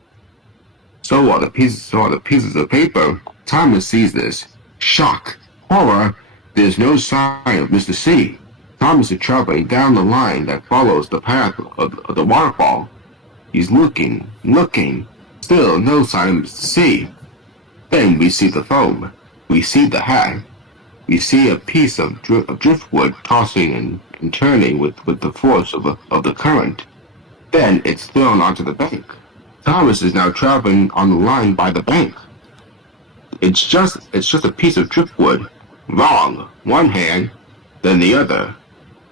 So are the pieces of paper. Thomas sees this. Shock, horror. There's no sign of Mr. C. Thomas is traveling down the line that follows the path of the waterfall. He's looking. Still no sign of Mr. C. Then we see the foam. We see the hat. We see a piece of driftwood tossing and turning with the force of the current. Then it's thrown onto the bank. Thomas is now traveling on the line by the bank. It's just a piece of driftwood. Wrong. One hand, then the other.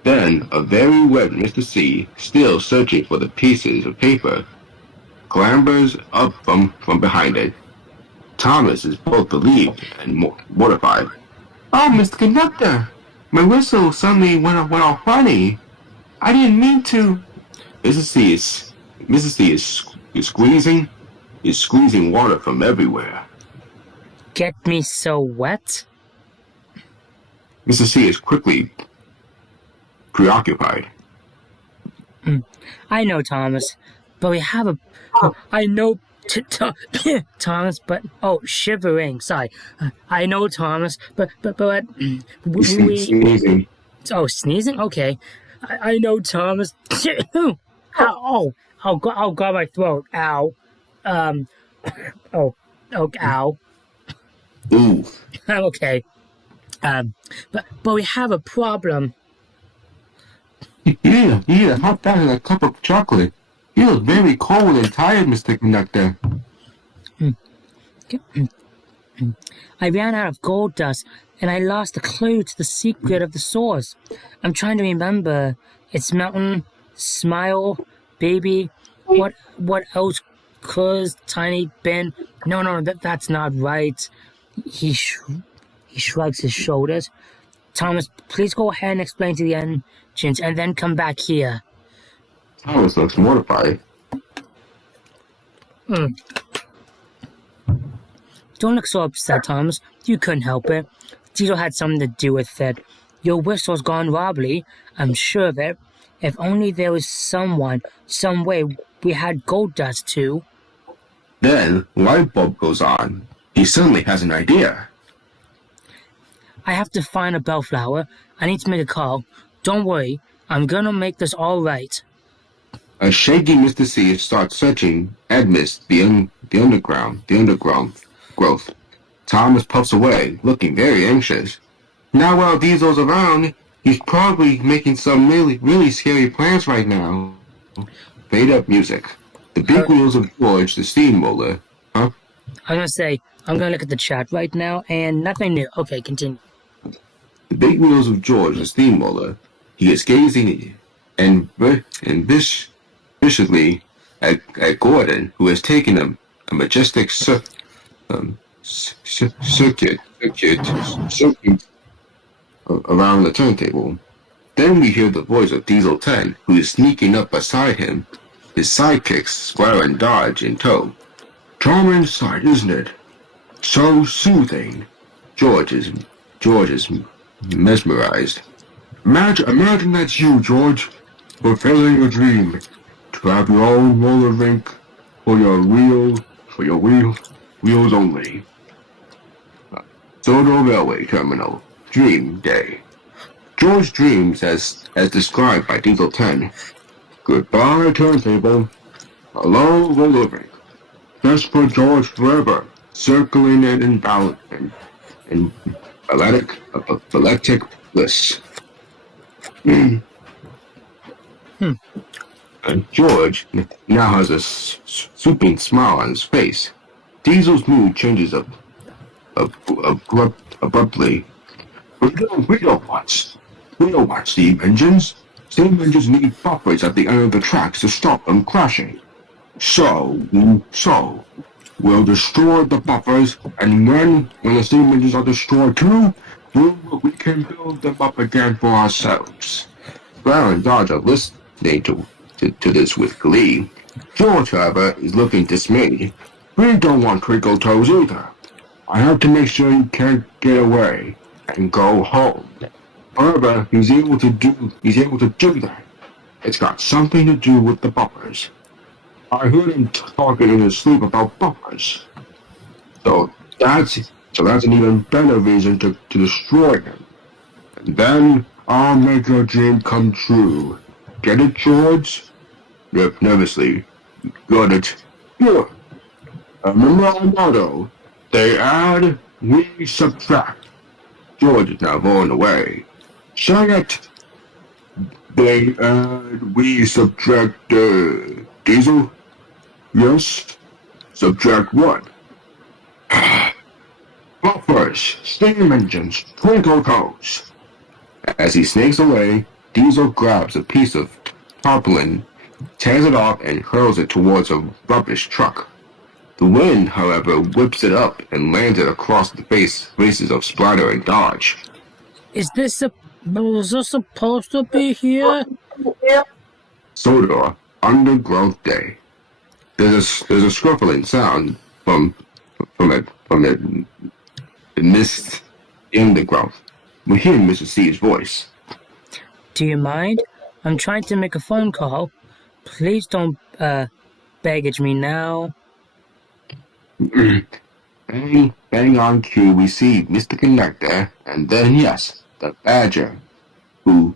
Then a very wet Mr. C, still searching for the pieces of paper, clambers up from behind it. Thomas is both relieved and mortified. Oh, Mr. Conductor, my whistle suddenly went all funny. I didn't mean to. Mrs. C is squeezing water from everywhere. Get me so wet? Mrs. C is quickly preoccupied. I know, Thomas, but we have a... I know... Thomas, but... Oh, shivering, sorry. I know, Thomas, but Sneezing. Oh, sneezing? Okay. I know, Thomas. Ow. I'll grab my throat. Ow. Ow. Ooh. I'm okay. But we have a problem. Here, hop that in a cup of chocolate. You look very cold and tired, Mr. Conductor. I ran out of gold dust, and I lost the clue to the secret of the source. I'm trying to remember. It's mountain, smile, baby. What else? Cuz, tiny bin. No, that's not right. He shrugs his shoulders. Thomas, please go ahead and explain to the engines, and then come back here. Thomas looks mortified. Don't look so upset, Thomas. You couldn't help it. Diesel had something to do with it. Your whistle's gone wobbly, I'm sure of it. If only there was some way we had gold dust too. Then, light bulb goes on. He suddenly has an idea. I have to find a bellflower. I need to make a call. Don't worry, I'm gonna make this all right. A shaky Mr. C starts searching amidst the underground growth. Thomas puffs away, looking very anxious. Now while Diesel's around, he's probably making some really scary plans right now. Fade up music. The big wheels of George the steamroller. Huh? I'm gonna say, I'm gonna look at the chat right now, and nothing new. Okay, continue. The big wheels of George the steamroller. He is gazing viciously at Gordon, who has taken a majestic circuit around the turntable. Then we hear the voice of Diesel 10, who is sneaking up beside him, his sidekicks Square and Dodge in tow. Charming sight, isn't it? So soothing. George is mesmerized. Imagine that's you, George, fulfilling a dream. To have your own roller rink for your wheels only. Sodor Railway Terminal. Dream Day. George dreams as described by Diesel 10. Goodbye, turntable. Hello, roller rink. Just for George forever, circling it in balletic bliss. And George now has a swooping smile on his face. Diesel's mood changes abruptly. We don't watch steam engines. Steam engines need buffers at the end of the tracks to stop them crashing. So we'll destroy the buffers, and when the steam engines are destroyed too, we can build them up again for ourselves. Brown and Dodge are listening to this with glee. George, however, is looking dismayed. We don't want twinkle toes either. I have to make sure you can't get away and go home. However, he's able to do that. It's got something to do with the buffers. I heard him talking in his sleep about buffers. So that's an even better reason to destroy him. And then I'll make your dream come true. Get it, George? Rip nervously. Got it. Good. Remember our motto. They add, we subtract. George is now blowing away. Say it. They add, we subtract, Diesel? Yes. Subtract what? Buffers, steam engines, twinkle toes. As he snakes away, Diesel grabs a piece of tarpaulin, tears it off, and hurls it towards a rubbish truck. The wind, however, whips it up and lands it across the faces of Splatter and Dodge. Was this supposed to be here? Sodor, undergrowth day. There's a scuffling sound from the mist in the growth. We hear Mrs. C's voice. Do you mind? I'm trying to make a phone call. Please don't baggage me now. Bang on cue, we see Mr. Conductor, and then yes, the Badger, who,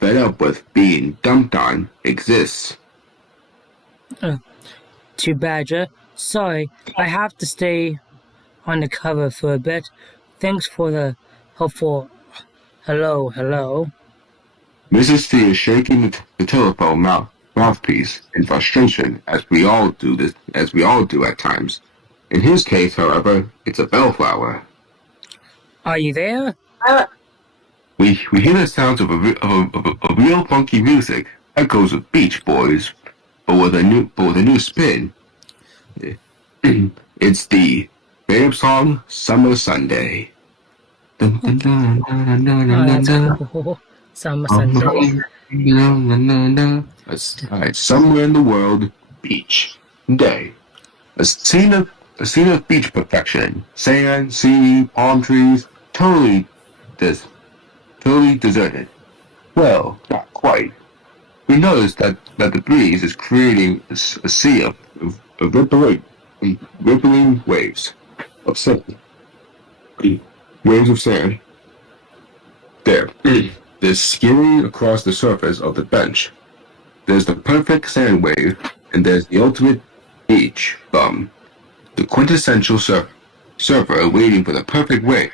fed up with being dumped on, exists. To Badger, sorry, I have to stay on the cover for a bit. Thanks for the hopeful. Hello, hello. Mrs. C is shaking the telephone mouthpiece in frustration, as we all do at times. In his case, however, it's a bellflower. Are you there? We hear the sounds of a real funky music, echoes of Beach Boys, but with a new spin. It's the Babe song "Summer Sunday." Dun, dun, dun, dun, dun, Oh, dun, that's dun, cool. Summer Sunday. Alright, somewhere in the world, beach day. A scene of beach perfection. Sand, sea, palm trees, totally deserted. Well, not quite. We notice that the breeze is creating a sea of rippling waves of sand. Waves of sand. There. They're skimming across the surface of the bench. There's the perfect sand wave, and there's the ultimate beach bum. The quintessential surfer waiting for the perfect wave.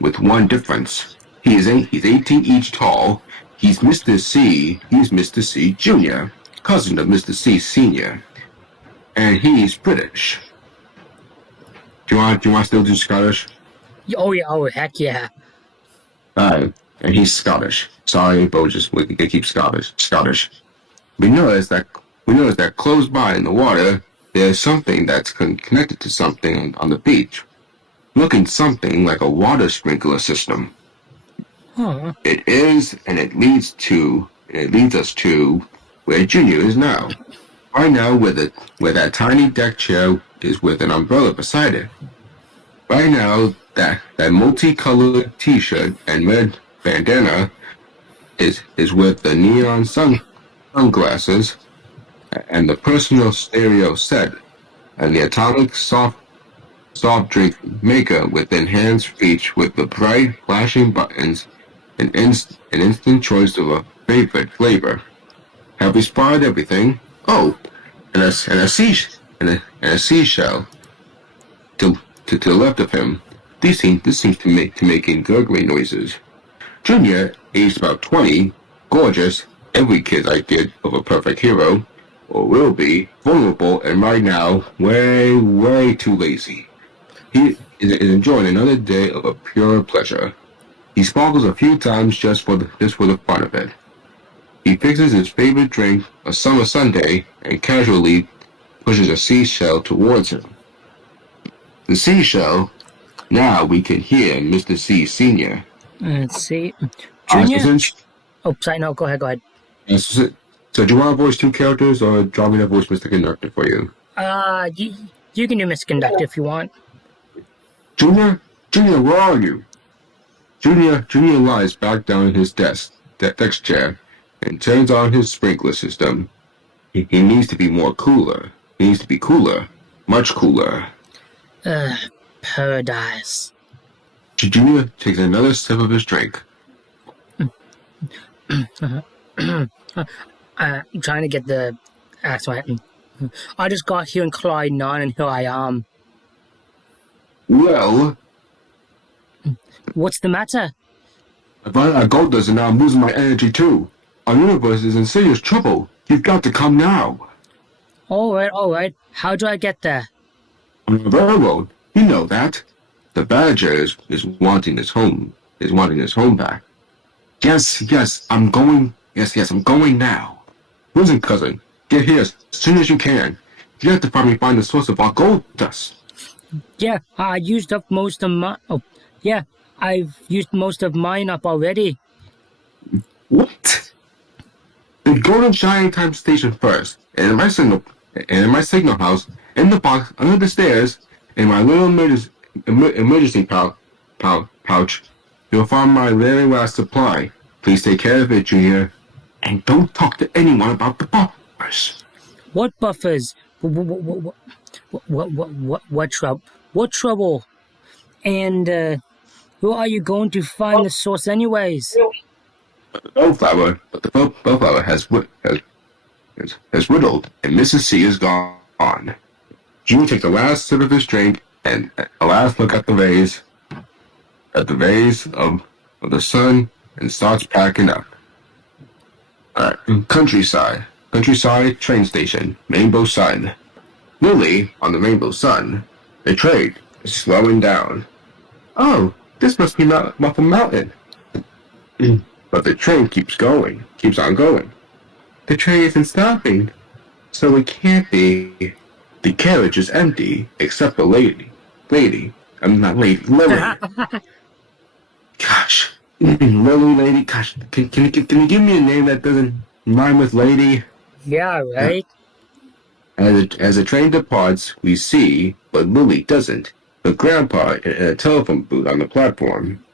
With one difference. He's 18 each tall. He's Mr. C Jr., cousin of Mr. C Sr., and he's British. Do you want to still do Scottish? Oh yeah, oh heck yeah. And he's Scottish. Sorry, but we can keep Scottish. We notice that close by in the water, there's something that's connected to something on the beach, looking something like a water sprinkler system. Huh. It is, and it leads us to where Junior is now. Right now, where that tiny deck chair is with an umbrella beside it. Right now, that multicolored T-shirt and red bandana is with the neon sunglasses and the personal stereo set and the atomic soft drink maker with enhanced reach with the bright flashing buttons and instant choice of a favorite flavor. Have we spotted everything? Oh, and a seashell to the left of him. This seems to making gurgling noises. Junior, aged about 20, gorgeous, every kid's idea of a perfect hero, or will be, vulnerable, and right now, way too lazy. He is enjoying another day of a pure pleasure. He sparkles a few times just for the fun of it. He fixes his favorite drink, a summer sundae, and casually pushes a seashell towards him. The seashell. Now we can hear Mr. C Sr. Let's see. Junior? Since, Oh, sorry, no, go ahead. so do you want to voice two characters, or do you want me to voice Mr. Conductor for you? You can do Miss Conductor if you want. Junior, where are you? Junior lies back down in his desk chair, and turns on his sprinkler system. He needs to be cooler. He needs to be cooler. Much cooler. Paradise. Junior takes another sip of his drink. I'm trying to get the accent. I just got here in Clyde 9 and here I am. Well, What's the matter? if I got this and now I'm losing my energy too. Our universe is in serious trouble. You've got to come now. All right. How do I get there? On the railroad, you know that. The badger is wanting his home. Back. Yes, I'm going. Yes, I'm going now. Listen, cousin, get here as soon as you can. You have to find the source of our gold dust. Yeah, I used up most of my. Oh, yeah, I've used most of mine up already. What? Then go to Shining Time Station first, and in my signal house, in the box under the stairs, in my little emergency pouch, you'll find my very last supply. Please take care of it, Junior, and don't talk to anyone about the buffers. What buffers? What trouble? And who are you going to find the source, anyways? Bellflower, but the bellflower has riddled, and Mrs. C is gone. Junior takes the last sip of his drink and a last look at the rays, at the rays of the sun and starts packing up. Countryside. Countryside train station. Rainbow Sun. Lily on the Rainbow Sun. The train is slowing down. Oh, this must be Muffin Mountain. But the train keeps on going. The train isn't stopping, so it can't be. The carriage is empty, except for Lily. Lily. Gosh. Lily. Gosh, can you give me a name that doesn't rhyme with lady? Yeah, right? As the train departs, we see, but Lily doesn't, the Grandpa in a telephone booth on the platform.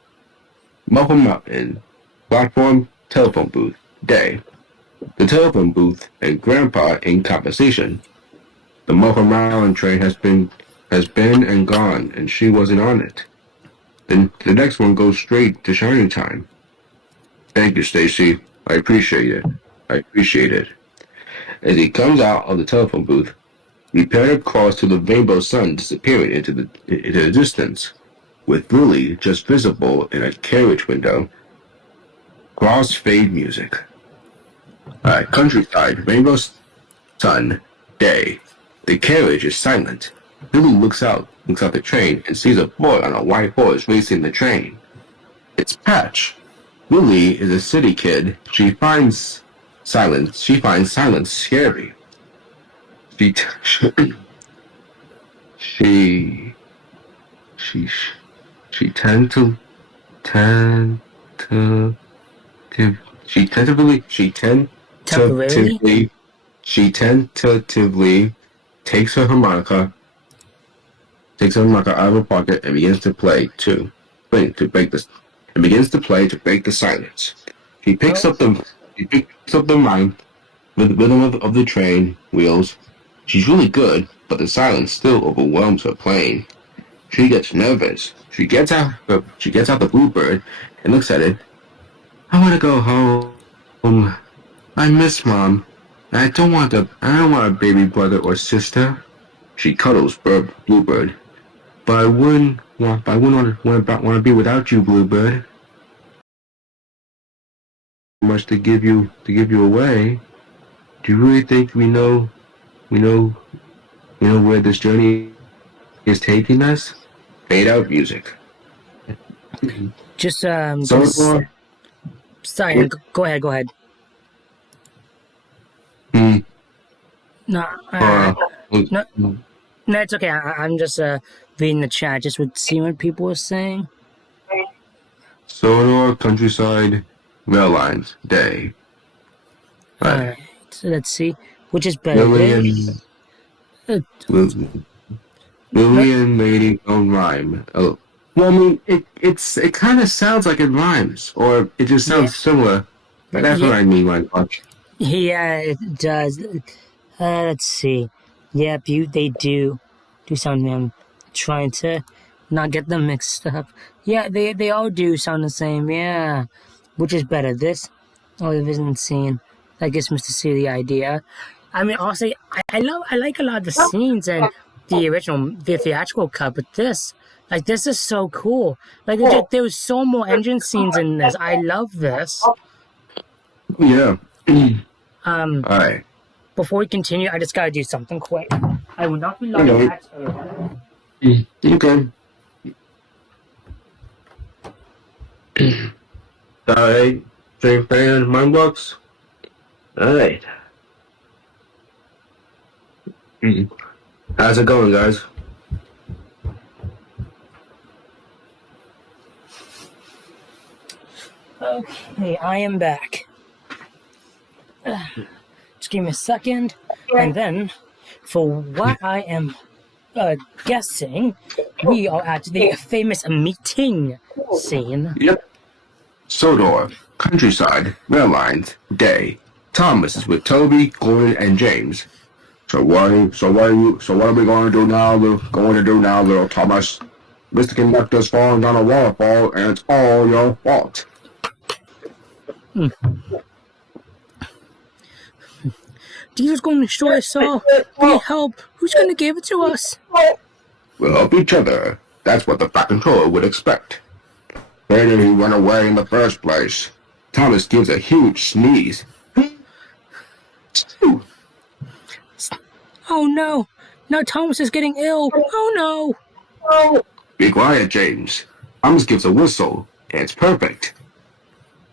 Muffin Mountain. Platform, telephone booth, day. The telephone booth and Grandpa in conversation. The Muffin Mountain train has been and gone, and she wasn't on it. Then the next one goes straight to Shining Time. Thank you, Stacy. I appreciate it. As he comes out of the telephone booth, we pan across to the Rainbow Sun disappearing into the distance, with Lily just visible in a carriage window. Crossfade music. Countryside, Rainbow Sun, day. The carriage is silent. Lily looks out the train and sees a boy on a white horse racing the train. It's Patch. Lily is a city kid. She finds silence scary. She tentatively takes her harmonica out of her pocket and begins to play to break the silence. He picks up the rhythm of the train wheels. She's really good, but the silence still overwhelms her playing. She gets nervous. She gets out the bluebird and looks at it. I want to go home. I miss Mom. I don't want a baby brother or sister. She cuddles Bluebird. But I wouldn't want to be without you, Bluebird. Much to give you away. Do you really think we know where this journey is taking us? Fade out music. Sorry, go ahead. No, it's okay. I'm just reading the chat, just would see what people are saying. Sodor, Countryside, Rail Lines, day. Alright, so let's see. Which is better? Lily and Lady don't rhyme. Oh. Well, I mean, it kind of sounds like it rhymes, or it just sounds similar. But that's what I mean by much. Yeah, it does. Let's see. Yep, they do sound. I'm trying to not get them mixed up. Yeah, they all do sound the same. Yeah, which is better, this or the Vision scene? I guess Mr. See the idea. I mean, also, I like a lot of the scenes in the theatrical cut, but this is so cool. Like, there was so more engine scenes in this. I love this. Yeah. All right. Before we continue, I just gotta do something quick. I will not be long at all. Okay. Alright. Dream fan, mind blocks. Alright. How's it going, guys? Okay, I am back. Just give me a second, and then, for what I am guessing, we are at the famous meeting scene. Yep. Sodor, Countryside, Rail Lines, day. Thomas is with Toby, Gordon, and James. So what are we going to do now? We're going to do now, little Thomas. Mr. Conductor's falling down a waterfall, and it's all your fault. Diesel's going to destroy us all. We need help. Who's going to give it to us? We'll help each other. That's what the Fat Controller would expect. Where did he run away in the first place? Thomas gives a huge sneeze. Oh no! Now Thomas is getting ill! Oh no! Be quiet, James. Thomas gives a whistle. It's perfect.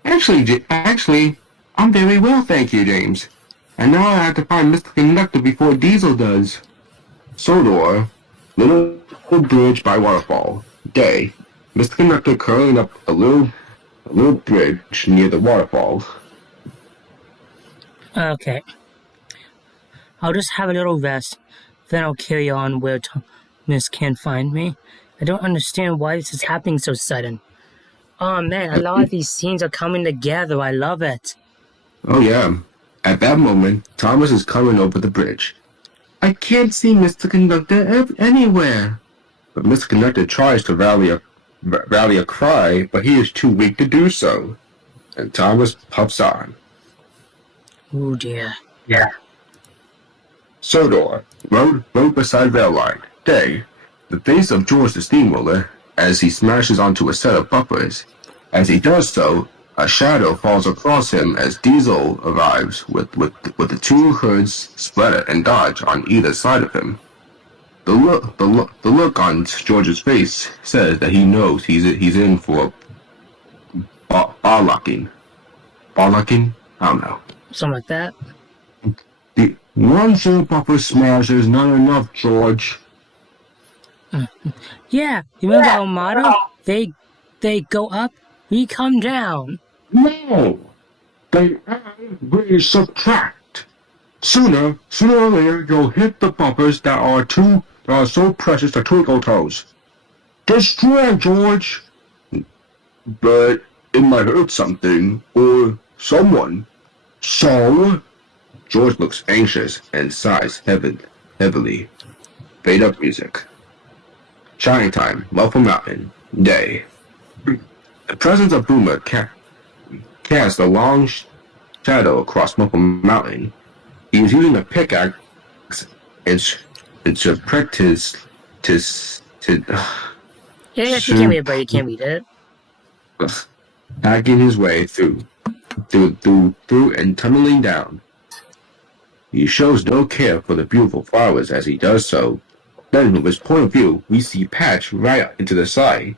Actually, I'm very well, thank you, James. And now I have to find Mr. Conductor before Diesel does. Sodor, little bridge by Waterfall. Day, Mr. Conductor curling up a little bridge near the waterfall. Okay. I'll just have a little rest, then I'll carry on where Thomas can't find me. I don't understand why this is happening so sudden. Oh man, a lot of these scenes are coming together. I love it. Oh yeah. At that moment, Thomas is coming over the bridge. I can't see Mr. Conductor anywhere. But Mr. Conductor tries to rally a cry, but he is too weak to do so. And Thomas puffs on. Oh dear. Yeah. Sodor, road beside rail line. Day, the face of George the steamroller as he smashes onto a set of bumpers. As he does so, a shadow falls across him as Diesel arrives with the two hoods spread and dodge on either side of him. The look on George's face says that he knows he's in for bollocking. Bollocking? I don't know. Something like that. The one set bumper smash is not enough, George. Yeah, you remember our motto? They go up, we come down. No! They add, we subtract. Sooner or later, you'll hit the bumpers that are so precious to Twinkle Toes. Destroy, George! But it might hurt something, or someone. So? George looks anxious and sighs heavily. Fade up music. Shining time, Waterfall Mountain, day. The presence of Boomer cast a long shadow across Waterfall Mountain. He was using a pickaxe and to practice Yeah, you can't read it, but you can't read it. hacking his way through and tunneling down. He shows no care for the beautiful flowers as he does so. Then, from his point of view, we see Patch right into sight.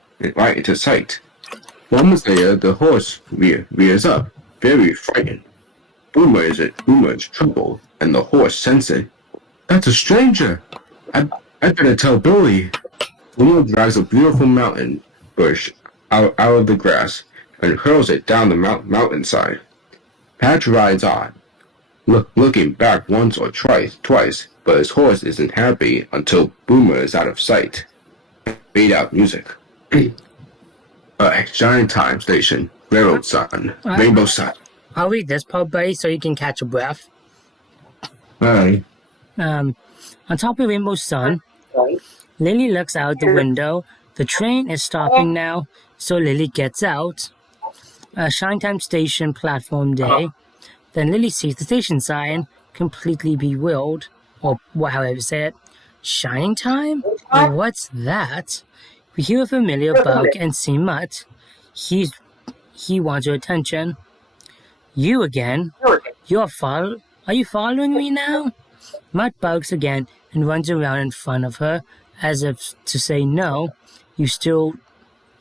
Moments later, the horse rears up, very frightened. Boomer is in trouble, and the horse senses it. That's a stranger! I better tell Billy. Boomer drags a beautiful mountain bush out of the grass and hurls it down the mountainside. Patch rides on, looking back once or twice, but his horse isn't happy until Boomer is out of sight. Fade out music. Shining time station, railroad sun, rainbow sun. I'll read this part, buddy, so you can catch a breath. Alright. On top of Rainbow Sun, Lily looks out the window. The train is stopping now, so Lily gets out. Shining time station platform day. Then Lily sees the station sign, completely bewildered, or however you say it. Shining time? What's that? We hear a familiar bug and see Mutt. He wants your attention. You again? Are you following me now? Mutt bugs again and runs around in front of her, as if to say no, you still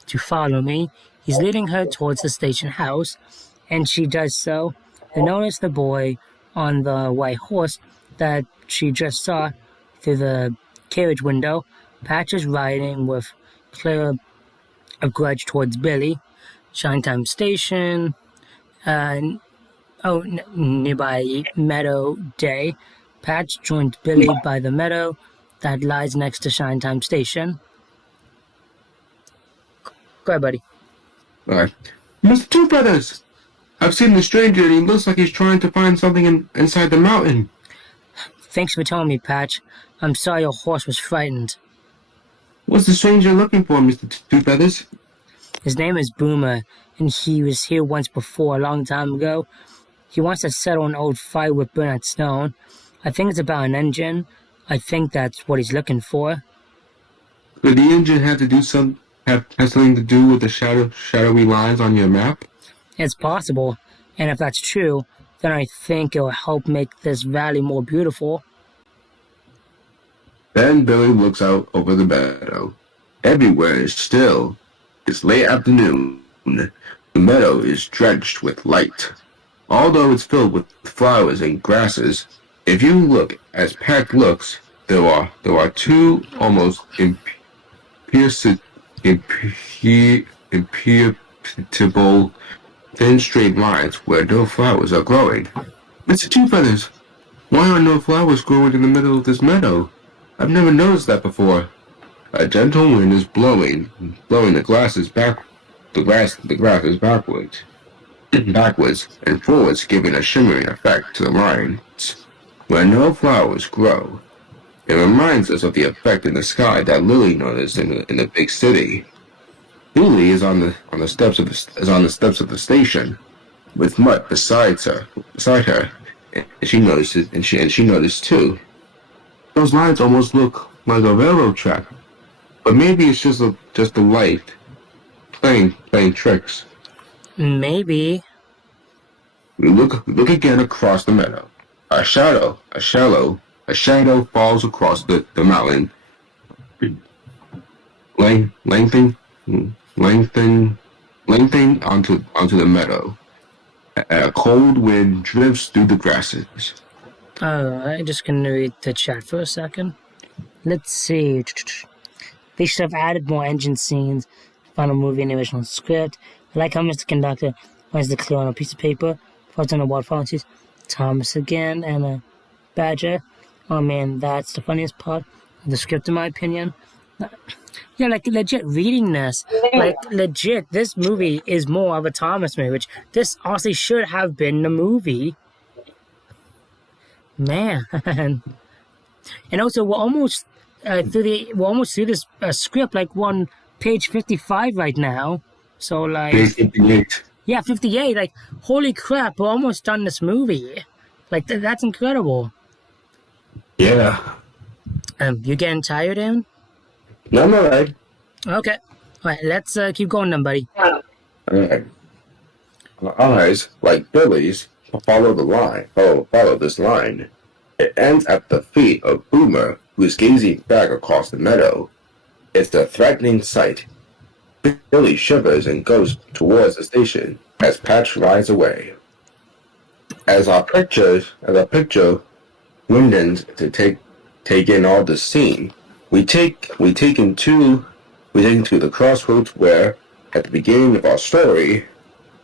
to follow me. He's leading her towards the station house, and she does so. They notice the boy on the white horse that she just saw through the carriage window. Patch is riding with clear a grudge towards Billy. Shining time station. Nearby meadow day. Patch joins Billy by the meadow that lies next to Shining time station. Go ahead, buddy. Alright. Mr. Two Brothers! I've seen the stranger and he looks like he's trying to find something inside the mountain. Thanks for telling me, Patch. I'm sorry your horse was frightened. What's the stranger looking for, Mr. Two Feathers? His name is Boomer, and he was here once before, a long time ago. He wants to settle an old fight with Bernard Stone. I think it's about an engine. I think that's what he's looking for. Could the engine have has something to do with the shadowy lines on your map? It's possible, and if that's true, then I think it'll help make this valley more beautiful. Then Billy looks out over the meadow. Everywhere is still. It's late afternoon. The meadow is drenched with light. Although it's filled with flowers and grasses, if you look as Peck looks, there are two almost imperceptible thin straight lines where no flowers are growing. Mr. Two Feathers, why are no flowers growing in the middle of this meadow? I've never noticed that before. A gentle wind is blowing the grasses backwards, backwards and forwards, giving a shimmering effect to the lines where no flowers grow. It reminds us of the effect in the sky that Lily noticed in the big city. Lily is on the steps of the station, with Mutt beside her, and she noticed too. Those lines almost look like a railroad track, but maybe it's just the light playing tricks. Maybe. We look again across the meadow. A shadow falls across the mountain, lengthening onto the meadow. A cold wind drifts through the grasses. I'm just gonna read the chat for a second. Let's see. They should have added more engine scenes. Final movie and original script. I like how Mr. Conductor writes the clear on a piece of paper. Puts on a waterfall and sees Thomas again and a badger. Oh man, that's the funniest part of the script in my opinion. Yeah, like legit reading this. Like legit, this movie is more of a Thomas movie, which this honestly should have been the movie. Man. And also we're almost through this script, like on page 55 right now. So like Page 58. Yeah, 58. Like holy crap, we're almost done this movie. Like that's incredible. Yeah. You getting tired, Aaron? No, I'm alright. Okay. Alright, let's keep going then, buddy. Alright. Our eyes, like Billy's, follow this line. It ends at the feet of Boomer, who is gazing back across the meadow. It's a threatening sight. Billy shivers and goes towards the station as Patch rides away. As our picture widens to take in all the scene, we take into the crossroads where, at the beginning of our story,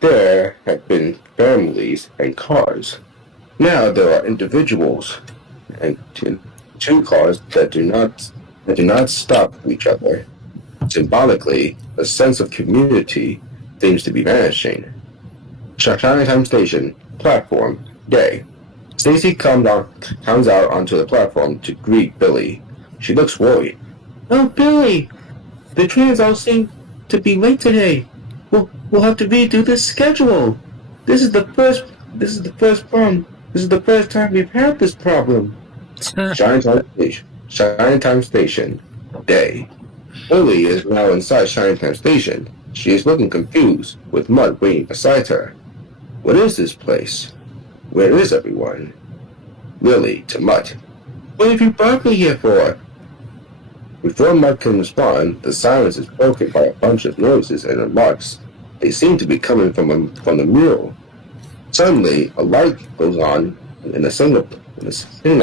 there had been families and cars. Now there are individuals and two cars that do not stop each other. Symbolically, a sense of community seems to be vanishing. Chinatown Station, platform, day. Stacy comes out onto the platform to greet Billy. She looks worried. Oh, Billy! The trains all seem to be late today. We'll have to redo the schedule. This is the first time we've had this problem. Chinatown Station, day. Lily is now inside Chinatown Station. She is looking confused, with Mutt waiting beside her. What is this place? Where is everyone? Lily to Mutt. What have you brought me here for? Before Mutt can respond, the silence is broken by a bunch of noises and remarks. They seem to be coming from the mural. Suddenly, a light goes on in the single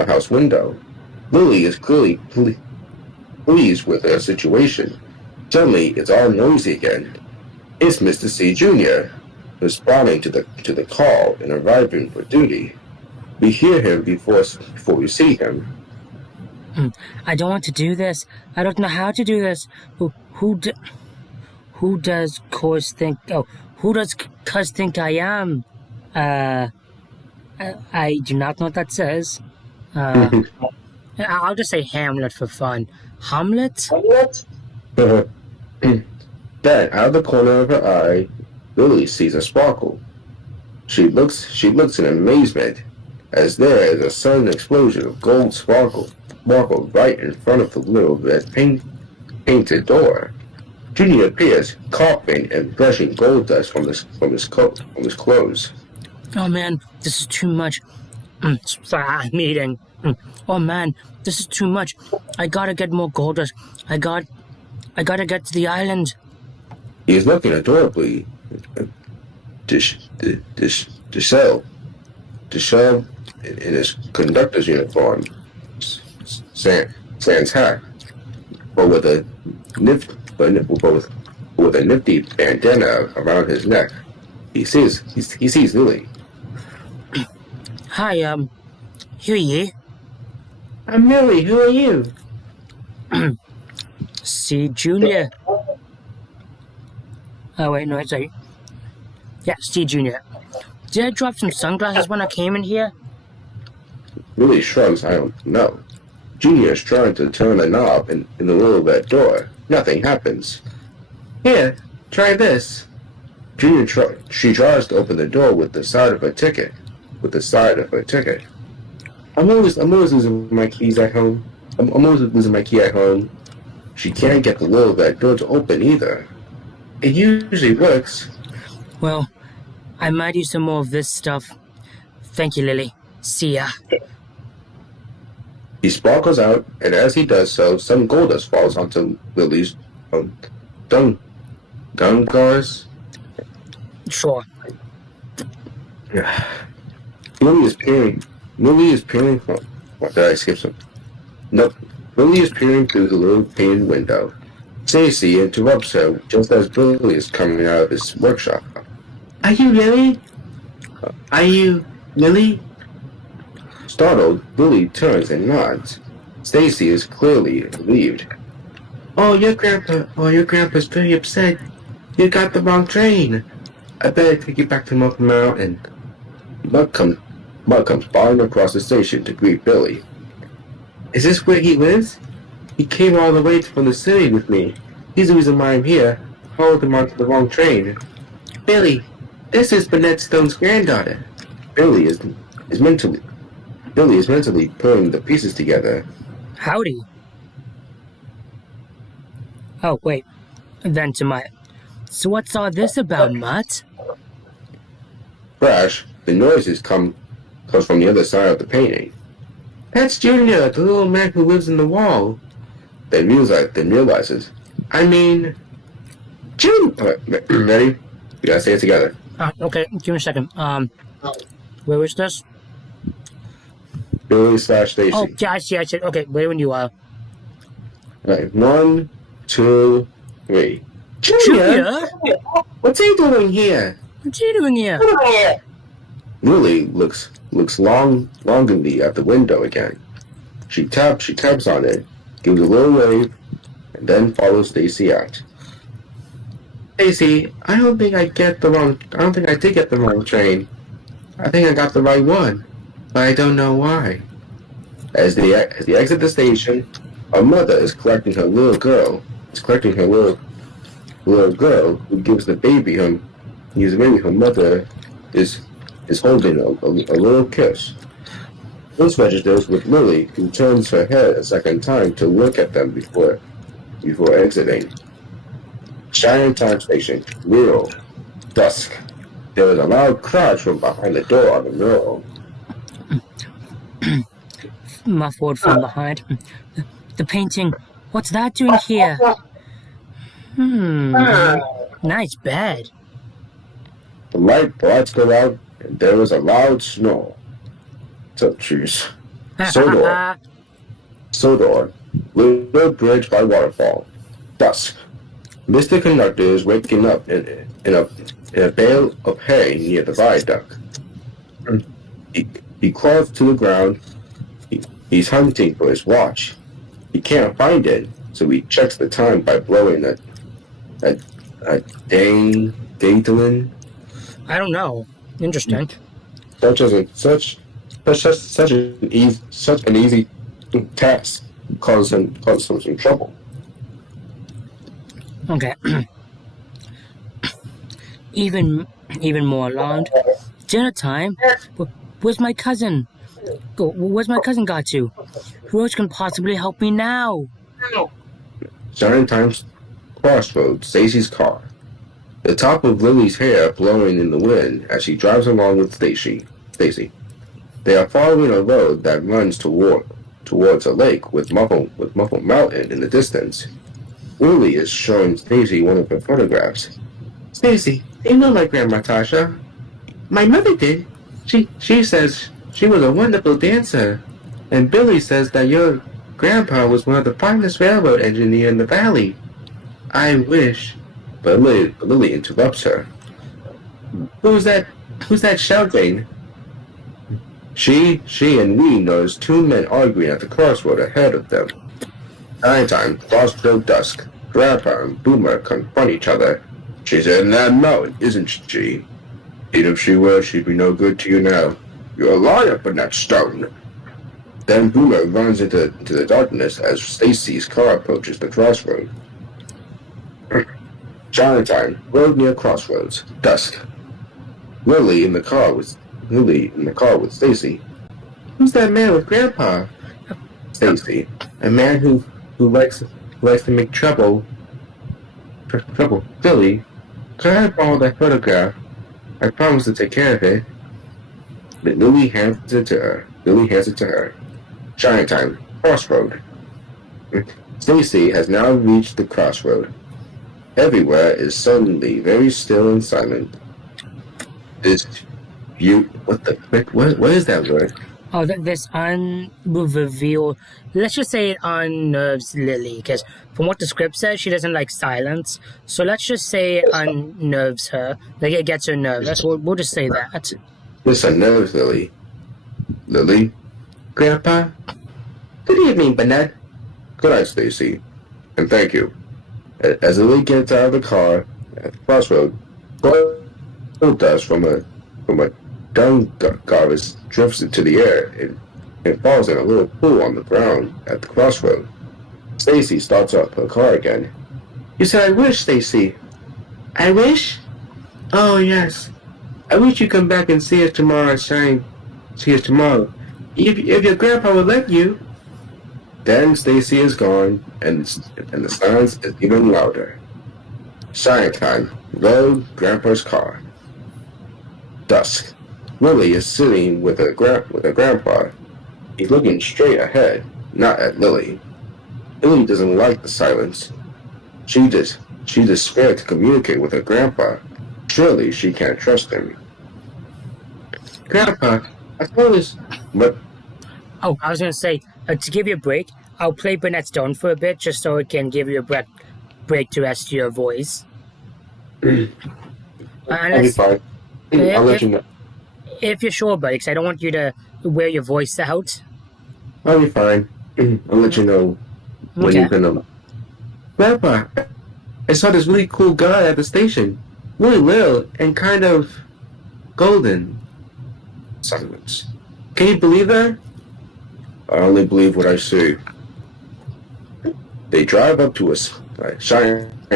house window. Lily is clearly pleased with their situation. Suddenly, it's all noisy again. It's Mr. C. Jr. responding to the call and arriving for duty. We hear him before we see him. I don't want to do this. I don't know how to do this. Who does Cuz think? Oh, who does Cuz think I am? I do not know what that says. I'll just say Hamlet for fun. Hamlet? Then, out of the corner of her eye, Lily sees a sparkle. She looks in amazement, as there is a sudden explosion of gold sparkle right in front of the little red painted door. Junior appears, coughing and brushing gold dust from his clothes. Oh man, this is too much. Sorry, I'm eating. Oh man, this is too much. I gotta get more gold dust. I gotta get to the island. He is looking adorably disheveled in his conductor's uniform, sans hat, but with a nifty bandana around his neck. He sees Lily. Hi, who are you? I'm Lily. Who are you? See, Junior. Oh wait, no, it's like, yeah, Steve Junior. Did I drop some sunglasses when I came in here? Lily shrugs. I don't know. Junior is trying to turn a knob in the little red door. Nothing happens. Here, try this. She tries to open the door with the side of her ticket. I'm always losing my keys at home. I'm always losing my key at home. She can't get the little red door to open either. It usually works. Well, I might use some more of this stuff. Thank you, Lily. See ya. He sparkles out, and as he does so, some gold dust falls onto Lily's dung cars. Sure. Lily is peering from. What did I skip some? Nope. Lily is peering through the little pane window. Stacy interrupts her just as Lily is coming out of his workshop. Are you Lily? Are you Lily? Startled, Lily turns and nods. Stacy is clearly relieved. Your grandpa's very upset. You got the wrong train. I better take you back to Muffin Mountain. Mug comes bobbing across the station to greet Billy. Is this where he lives? He came all the way from the city with me. He's the reason why I'm here. Followed him onto the wrong train. Billy, this is Bennett Stone's granddaughter. Billy is mentally putting the pieces together. Howdy. Oh, wait. Then to my... So what's all this about, Mutt? Crash, the noises comes from the other side of the painting. That's Junior, the little man who lives in the wall. Then realizes. I mean... Junior! Ready? You gotta say it together. Okay, give me a second. Where was this? Billy / Stacy. Oh, yeah, I see. Okay, wait when you are. Right, 1, 2, 3. Junior? What's he doing here? What's he doing here? Lily looks longingly at the window again. She taps on it, gives a little wave, and then follows Stacy out. Stacy, I don't think I did get the wrong train. I think I got the right one, but I don't know why. As they exit the station, a mother is collecting her little girl. Little girl who gives the baby her mother is holding a little kiss. This registers with Lily, who turns her head a second time to look at them before exiting. Shining Time Station, real, dusk. There is a loud crash from behind the door on the mural. Muffled from behind. The painting. What's that doing here? Nice bed. The lights go out, and there is a loud snore. So, jeez. Sodor, little bridge by Waterfall. Dusk. Mr. Conductor is waking up in a bale of hay near the viaduct. He crawls to the ground. He's hunting for his watch. He can't find it, so he checks the time by blowing a dangling. I don't know. Interesting. Such an easy task causes him some trouble. Okay. Even more alarmed. Dinner time? Where's my cousin? Where's my cousin got to? Who else can possibly help me now? Shining Time crossroads, Stacy's car. The top of Lily's hair blowing in the wind as she drives along with Stacy. They are following a road that runs towards a lake with Muffled Mountain in the distance. Lily is showing Stacy one of her photographs. Stacy, you know my Grandma Tasha. My mother did. She says she was a wonderful dancer. And Billy says that your grandpa was one of the finest railroad engineers in the valley. I wish. But Lily interrupts her. Who's that shouting? She and we notice two men arguing at the crossroad ahead of them. Time, crossroad dusk. Grandpa and Boomer confront each other. She's in that mountain, isn't she? Even if she were, she'd be no good to you now. You're a liar, but not stone. Then Boomer runs into the darkness as Stacy's car approaches the crossroad. Time, road near crossroads. Dusk. Lily in the car with Stacy. Who's that man with Grandpa? Stacy, a man who likes to make trouble. Billy, could I borrow that photograph? I promise to take care of it. But Lily hands it to her. Time, crossroad. Stacy has now reached the crossroad. Everywhere is suddenly very still and silent. What the frick? What is that word? Oh, this unreveal. Let's just say it unnerves Lily, because from what the script says, she doesn't like silence. So let's just say it unnerves her. Like it gets her nervous. We'll just say that. This unnerves Lily. Lily? Grandpa? Good evening, Bennett. Good night, Stacy. And thank you. As Lily gets out of the car at the crossroad, gold dust from a dung garbage drifts into the air and falls in a little pool on the ground at the crossroad. Stacy starts up her car again. You said I wish, Stacy. I wish? Oh, yes. I wish you'd come back and see us tomorrow If your grandpa would let you. Then Stacy is gone, and the silence is even louder. Time, road, Grandpa's car. Dusk. Lily is sitting with her grandpa. He's looking straight ahead, not at Lily. Lily doesn't like the silence. She's scared to communicate with her grandpa. Surely she can't trust him. Grandpa, I thought this. But Oh, I was going to say, to give you a break, I'll play Burnett's Dawn for a bit, just so it can give you a break to rest your voice. I'll be fine. I'll let you know. If you're sure, buddy, because I don't want you to wear your voice out. I'll be fine. I'll let you know when you can. Grandpa, I saw this really cool guy at the station. Really little and kind of golden. Silence. Can you believe that? I only believe what I see. They drive up to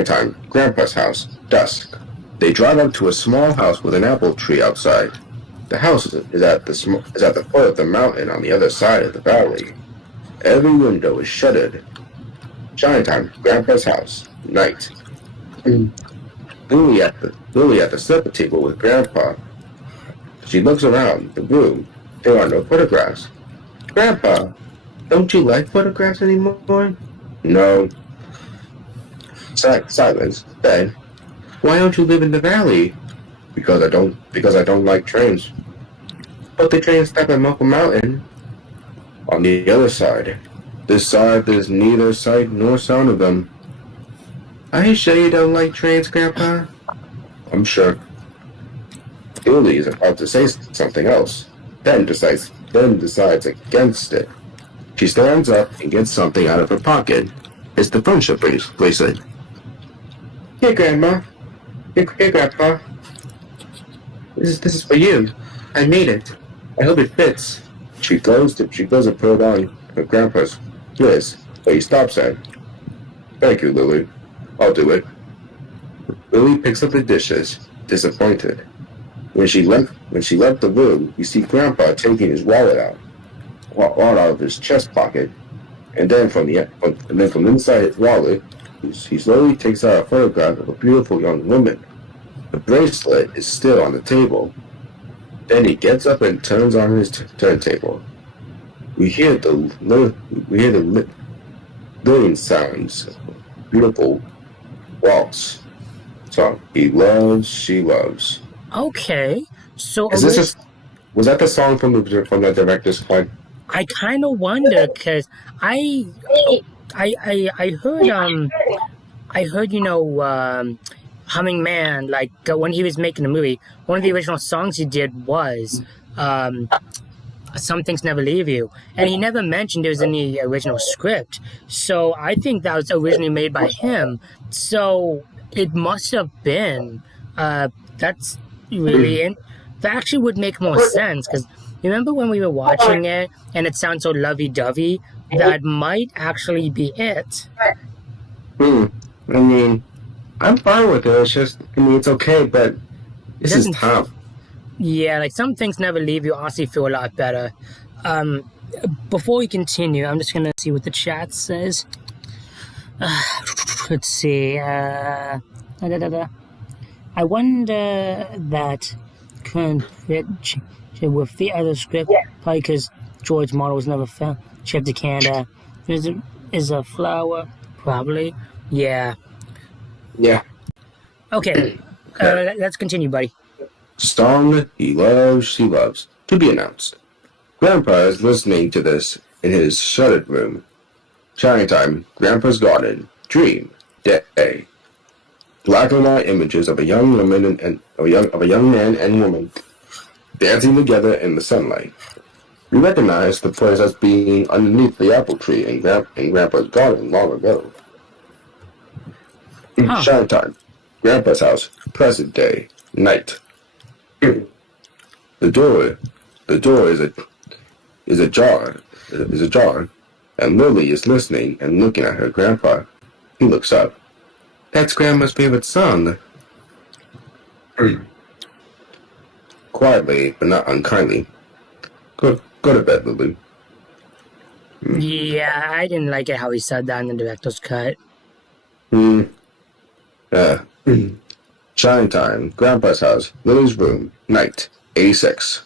time, Grandpa's house, dusk. They drive up to a small house with an apple tree outside. The house is at the foot of the mountain on the other side of the valley. Every window is shuttered. Time, Grandpa's house, night. Lily at the supper table with Grandpa. She looks around the room. There are no photographs. Grandpa, don't you like photographs anymore? No. Silence. Then, why don't you live in the valley? Because I don't like trains. But the trains stop at Muffled Mountain. On the other side. This side, there's neither sight nor sound of them. Are you sure you don't like trains, Grandpa? I'm sure. Lily is about to say something else, then decides against it. She stands up and gets something out of her pocket. It's the friendship bracelet. Here, Grandma. Here, Grandpa. This is for you. I made it. I hope it fits. She goes to put it on her grandpa's wrist, but he stops her. Thank you, Lily. I'll do it. Lily picks up the dishes, disappointed. When she left the room, you see Grandpa taking his wallet out of his chest pocket, and then from inside his wallet, He slowly takes out a photograph of a beautiful young woman. The bracelet is still on the table. Then he gets up and turns on his turntable. We hear the living sounds of a beautiful waltz song. He loves, she loves. Okay, so Is this was that the song from the director's cut? I kind of wonder because I heard Humming Man, like when he was making the movie, one of the original songs he did was Some Things Never Leave You, and he never mentioned it was in the original script. So I think that was originally made by him. So it must have been. That's really that actually would make more sense because remember when we were watching it and it sounds so lovey-dovey. That might actually be it. I mean, I'm fine with it. It's just, it's okay, but this is tough. Yeah, like Some Things Never Leave You honestly feel a lot better. Before we continue, I'm just gonna see what the chat says. Let's see. I wonder that couldn't fit with the other script, probably because George Martin was never found. Chef de Canada is a flower, probably. Yeah. Yeah. Okay. Let's continue, buddy. Song He Loves, She Loves, to be announced. Grandpa is listening to this in his shuttered room. Shining time, Grandpa's garden, dream, day. Black and white images of a young woman and of a young man and woman dancing together in the sunlight. We recognize the place as being underneath the apple tree in Grandpa's garden long ago. Shining time, Grandpa's house, present day, night. The door is ajar, and Lily is listening and looking at her grandpa. He looks up. That's Grandma's favorite song. Quietly, but not unkindly. Go to bed, Lily. Yeah, I didn't like it how he said that in the director's cut. Shining time, Grandpa's house, Lily's room, night, 86.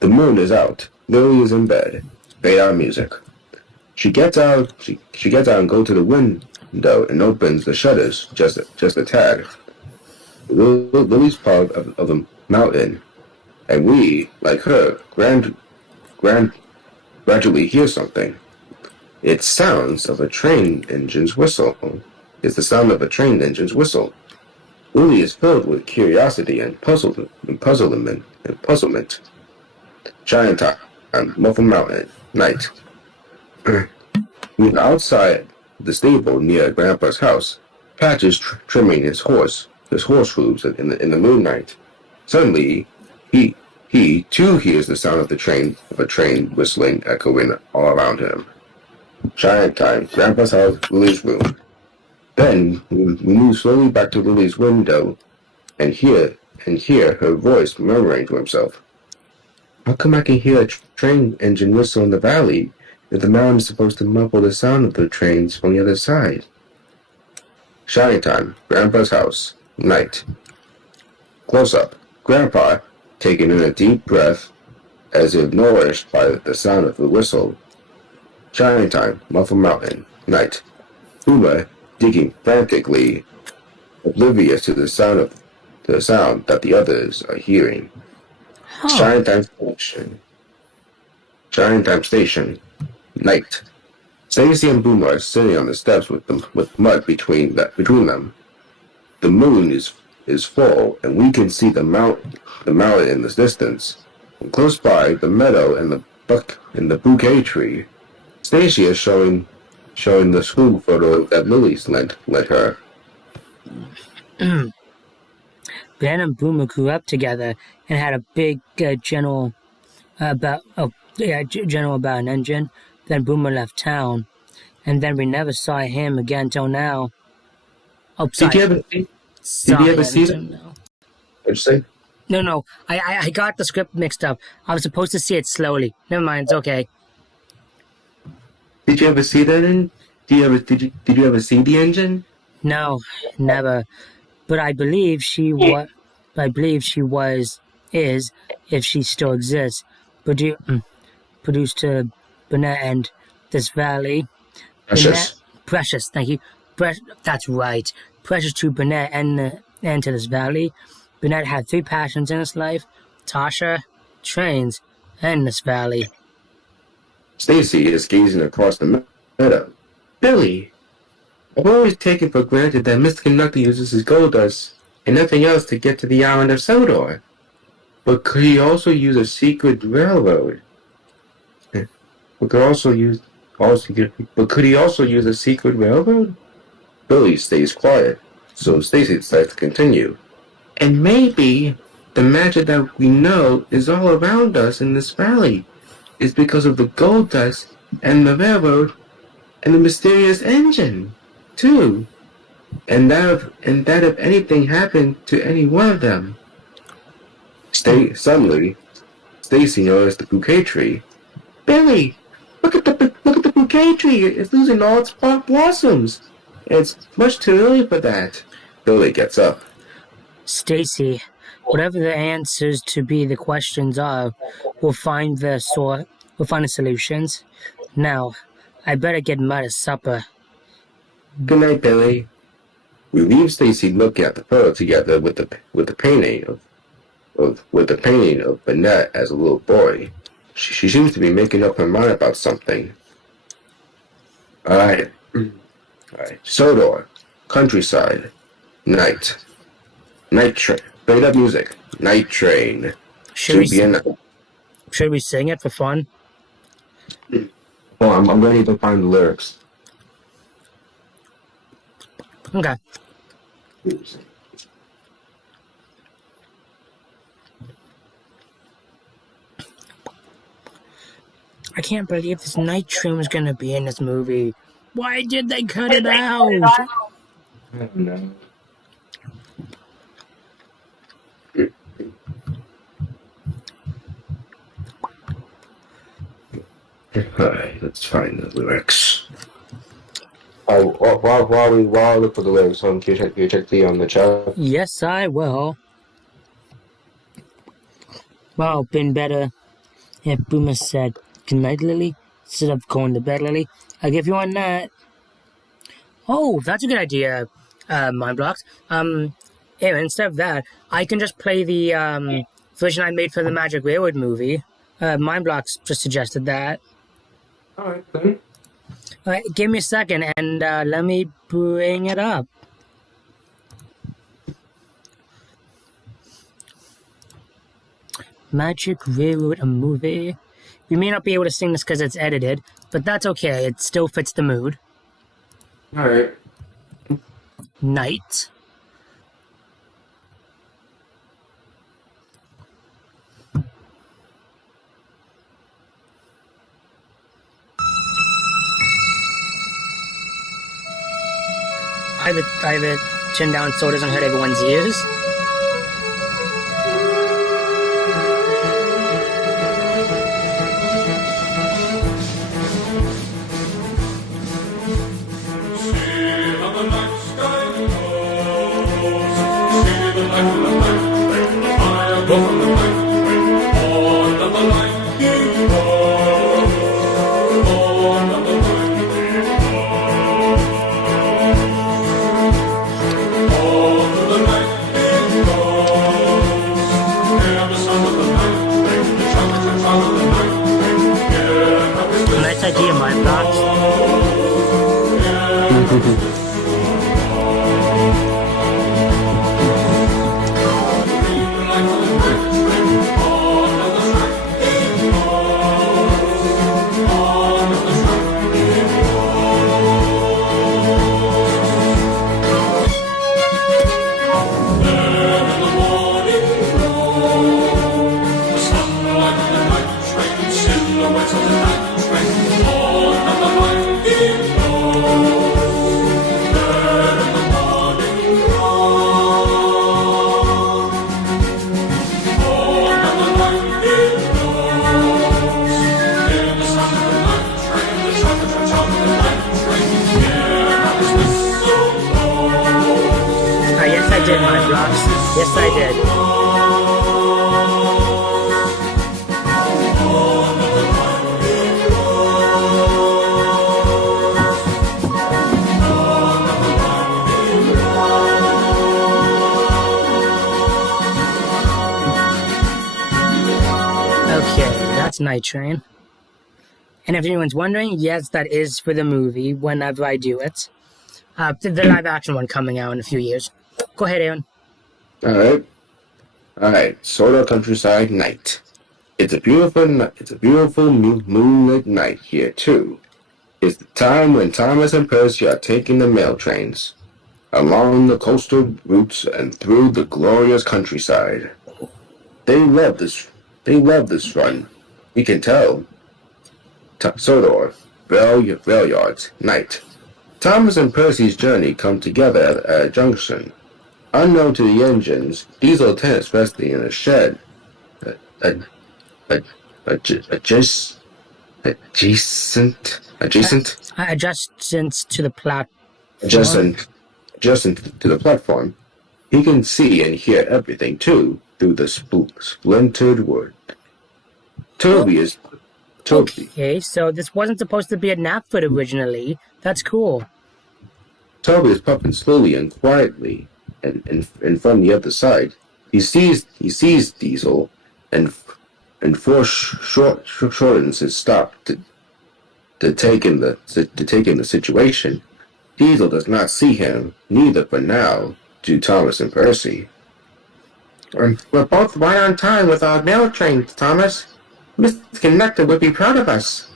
The moon is out. Lily is in bed. Fade out music. She gets out. She gets out and goes to the window and opens the shutters just a tad. Lily's part of the mountain, and we, like her, gradually hear something. It sounds of a train engine's whistle. It's the sound of a train engine's whistle. Lily is filled with curiosity and puzzlement. Giant time, Muffin Mountain, night. Outside the stable near Grandpa's house, Patch is trimming his horse hooves in the moonlight. Suddenly, he too hears the sound of a train whistling echoing all around him. Giant time, Grandpa's house, Lily's room. Then we move slowly back to Lily's window and hear her voice murmuring to himself. How come I can hear a train engine whistle in the valley if the mountain is supposed to muffle the sound of the trains from the other side? Shining time, Grandpa's house, night. Close up, Grandpa taking in a deep breath as if nourished by the sound of the whistle. Shining time, Muffin Mountain, night. Uma digging frantically, oblivious to the sound that the others are hearing. Shining time station, night. Stacy and Boomer are sitting on the steps with mud between them. The moon is full, and we can see the mountain in the distance. And close by, the meadow and the bouquet tree. Stacy is showing the school photo that Lily's lent her. Ben and Boomer grew up together and had a big general about an engine. Then Boomer left town, and then we never saw him again till now. Oh, sorry. Did you ever see it? No. What'd you say? No. I got the script mixed up. I was supposed to see it slowly. Never mind. It's okay. Did you ever see that did you ever see the engine? No, never. But I believe is, if she still exists, produced to Burnett and this valley. Burnett, Precious. precious, thank you. That's right. Precious to Burnett and to this valley. Burnett had 3 passions in his life: Tasha, trains, and this valley. Stacy is gazing across the meadow. Billy, I've always taken for granted that Mr. Conductor uses his gold dust and nothing else to get to the island of Sodor. But could he also use a secret railroad? But could he also use a secret railroad? Billy stays quiet, so Stacy decides to continue. And maybe the magic that we know is all around us in this valley is because of the gold dust and the railroad and the mysterious engine, too. And that if anything happened to any one of them. Suddenly, Stacy noticed the bouquet tree. Billy, look at the bouquet tree. It's losing all its blossoms. It's much too early for that. Billy gets up. Stacy, whatever the answers to the questions are, we'll find the solutions. Now, I better get Mud a supper. Good night, Billy. We leave Stacy looking at the photo together with the painting of Burnett as a little boy. She seems to be making up her mind about something. Alright. Sodor, countryside, night train, straight up music, night train. Should we sing it for fun? Oh, I'm ready to find the lyrics. Okay. I can't believe this night train was gonna be in this movie. Why did they cut it out? I don't know. Alright, let's find the lyrics. While we look for the lyrics, can you check the chat? Yes, I will. Well, been better if Boomer said good night, Lily, instead of going to bed, Lily. I'll give you one that. Oh, that's a good idea, Mind Blocks. Anyway, instead of that, I can just play the version I made for the Magic Railroad movie. Mind Blocks just suggested that. Alright, then. Alright, give me a second and let me bring it up. Magic Railroad, a movie. We may not be able to sing this because it's edited, but that's okay. It still fits the mood. Alright. Night. I have it turned down so it doesn't hurt everyone's ears. Nice idea, Mind Blocks. did, my blocks. Yes, I did. Okay, that's Night Train. And if anyone's wondering, yes, that is for the movie whenever I do it. The live action one coming out in a few years. Go ahead, Aaron. Alright. Sodor countryside night. It's a beautiful moonlit night here, too. It's the time when Thomas and Percy are taking the mail trains along the coastal routes and through the glorious countryside. They love this run. We can tell. Sodor, rail yards, night. Thomas and Percy's journey come together at a junction. Unknown to the engines, Diesel tents resting in a shed. Adjacent Adjustments to the plot. adjacent to the platform. He can see and hear everything too through the splintered wood. Toby. Okay, so this wasn't supposed to be a nap foot originally. That's cool. Toby is puffing slowly and quietly, and from the other side, he sees Diesel, and shortens his stop to take in the situation. Diesel does not see him, neither for now, do Thomas and Percy. We're both right on time with our mail train, Thomas. Mr. Conductor would be proud of us.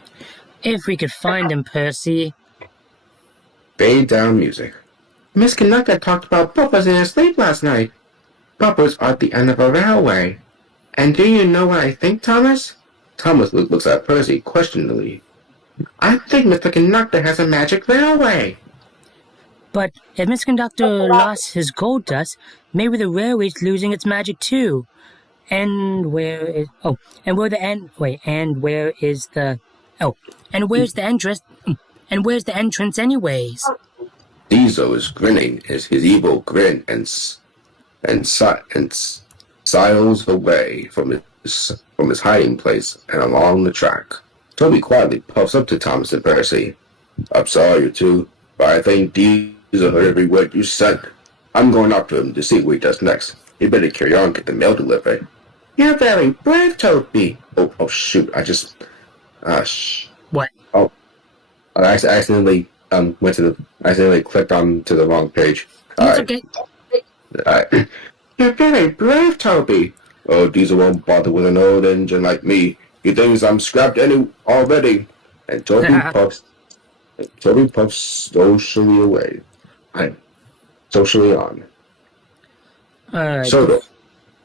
If we could find him, Percy. Fade down music. Miss Conductor talked about puppers in her sleep last night. Puppers are at the end of a railway. And do you know what I think, Thomas? Thomas looks at Percy questioningly. I think Mr. Conductor has a magic railway. But if Mr. Conductor lost his gold dust, maybe the railway's losing its magic too. And where's the entrance anyways? Diesel is grinning his evil grin and sidles away from his hiding place and along the track. Toby quietly puffs up to Thomas and Percy. I'm sorry, you two, but I think Diesel heard every word you said. I'm going up to him to see what he does next. You better carry on, get the mail delivered. You're very brave, Toby. Oh shoot! What? Oh, I accidentally clicked on to the wrong page. It's okay. Alright. You're very brave, Toby. Oh, Diesel won't bother with an old engine like me. He thinks I'm scrapped already. And Toby puffs socially away. Socially on. Alright. Sodor.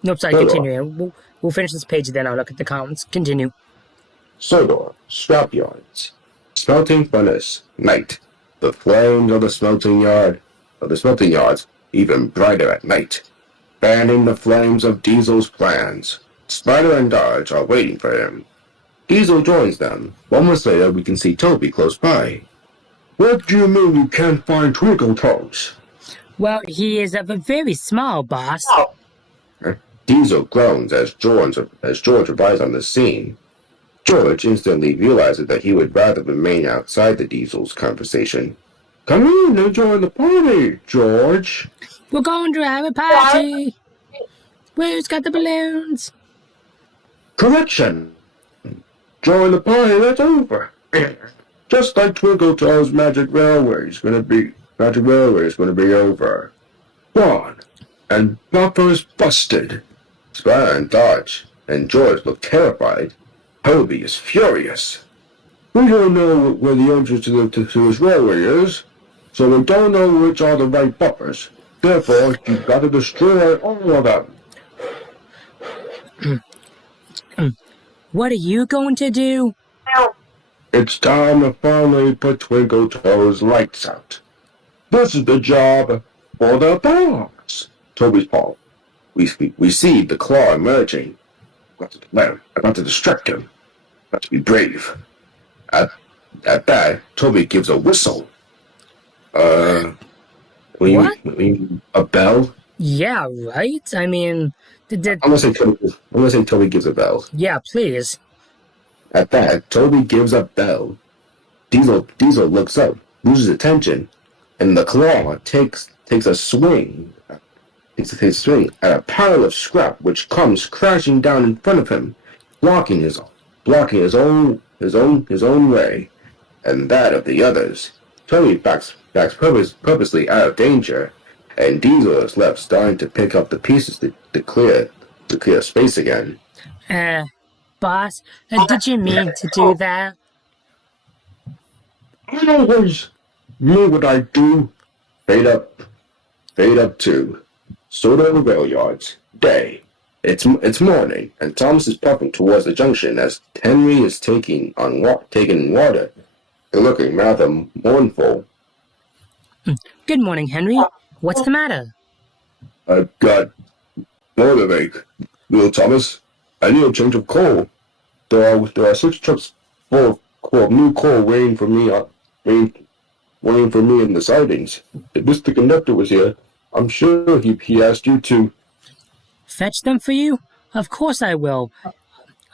Nope, sorry, continue. We'll finish this page, then I'll look at the comments. Continue. Sodor, scrapyards. Smelting furnace, night. The flames of the smelting yards, even brighter at night. Fanning the flames of Diesel's plans. Spider and Dodge are waiting for him. Diesel joins them. Moments later, we can see Toby close by. What do you mean you can't find Twinkle Toes? Well, he is of a very small, boss. Diesel groans as George arrives on the scene. George instantly realizes that he would rather remain outside the Diesel's conversation. Come in and join the party, George. We're going to have a party. Where's got the balloons? Correction. Join the party that's over. Just like Twinkle Toes' magic railway is gonna be over. Gone. And Bumper's busted. Spider and Dodge and George look terrified. Toby is furious. We don't know where the entrance to his railway is, so we don't know which are the right bumpers. Therefore, you've got to destroy all of them. What are you going to do? It's time to finally put Twinkle Toes' lights out. This is the job for the boss. Toby's paw. We see the claw emerging. I've got to distract him. I've got to be brave. At that, Toby gives a whistle. What? A bell? Yeah, right? I mean, I'm gonna say Toby gives a bell. yeah, please. At that, Toby gives a bell. Diesel looks up, loses attention, and the claw takes a swing. Takes a swing at a pile of scrap which comes crashing down in front of him, blocking his own way and that of the others. Toby backs purposely out of danger, and Diesel is left starting to pick up the pieces to clear space again. Boss, did you mean to do that? I always knew what I'd do. Fade up to Sodor rail yards. Day. It's morning, and Thomas is puffing towards the junction as Henry is taking water. They're looking rather mournful. Good morning, Henry. What's the matter? I've got more to make, little Thomas. I need a change of coal. There are 6 trucks full of new coal waiting for me in the sidings. If Mr. Conductor was here, I'm sure he asked you to. Fetch them for you? Of course I will.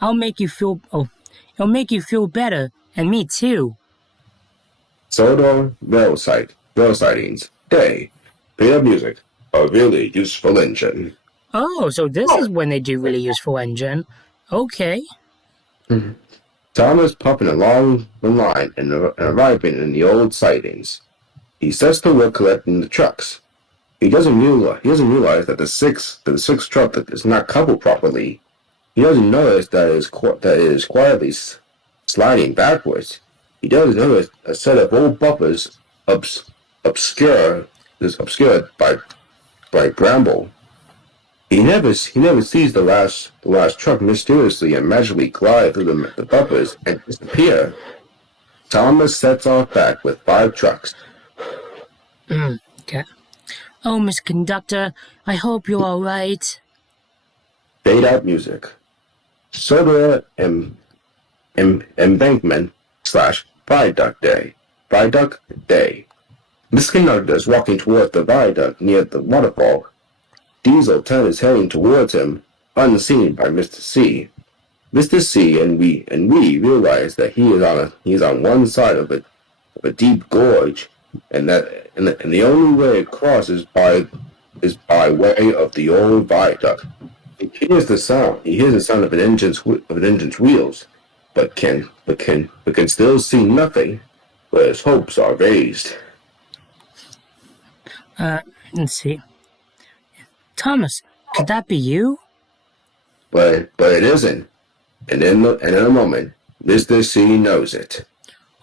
It'll make you feel better, and me too. Sodor rail sidings. Day. Play of music. A really useful engine. Oh, so this is when they do really useful engine. Okay. Thomas puffing along the line and arriving in the old sidings. He sets to work collecting the trucks. He doesn't realize that the sixth truck that is not coupled properly. He doesn't notice that it is quietly sliding backwards. He doesn't notice a set of old buffers obscured by bramble. He never sees the last truck mysteriously and magically glide through the buffers and disappear. Thomas sets off back with 5 trucks. Okay. Oh, Miss Conductor, I hope you're all right. Fade out music. Sodor embankment / viaduct day. Viaduct day. Miss Conductor is walking towards the viaduct near the waterfall. Diesel 10 is heading towards him, unseen by Mr. C. Mr. C and we realize that he is on one side of a deep gorge, and the only way across is by way of the old viaduct. He hears the sound of an engine's wheels, but can still see nothing. But his hopes are raised. Let's see. Thomas, could that be you? But it isn't. And in a moment, Mr. C knows it.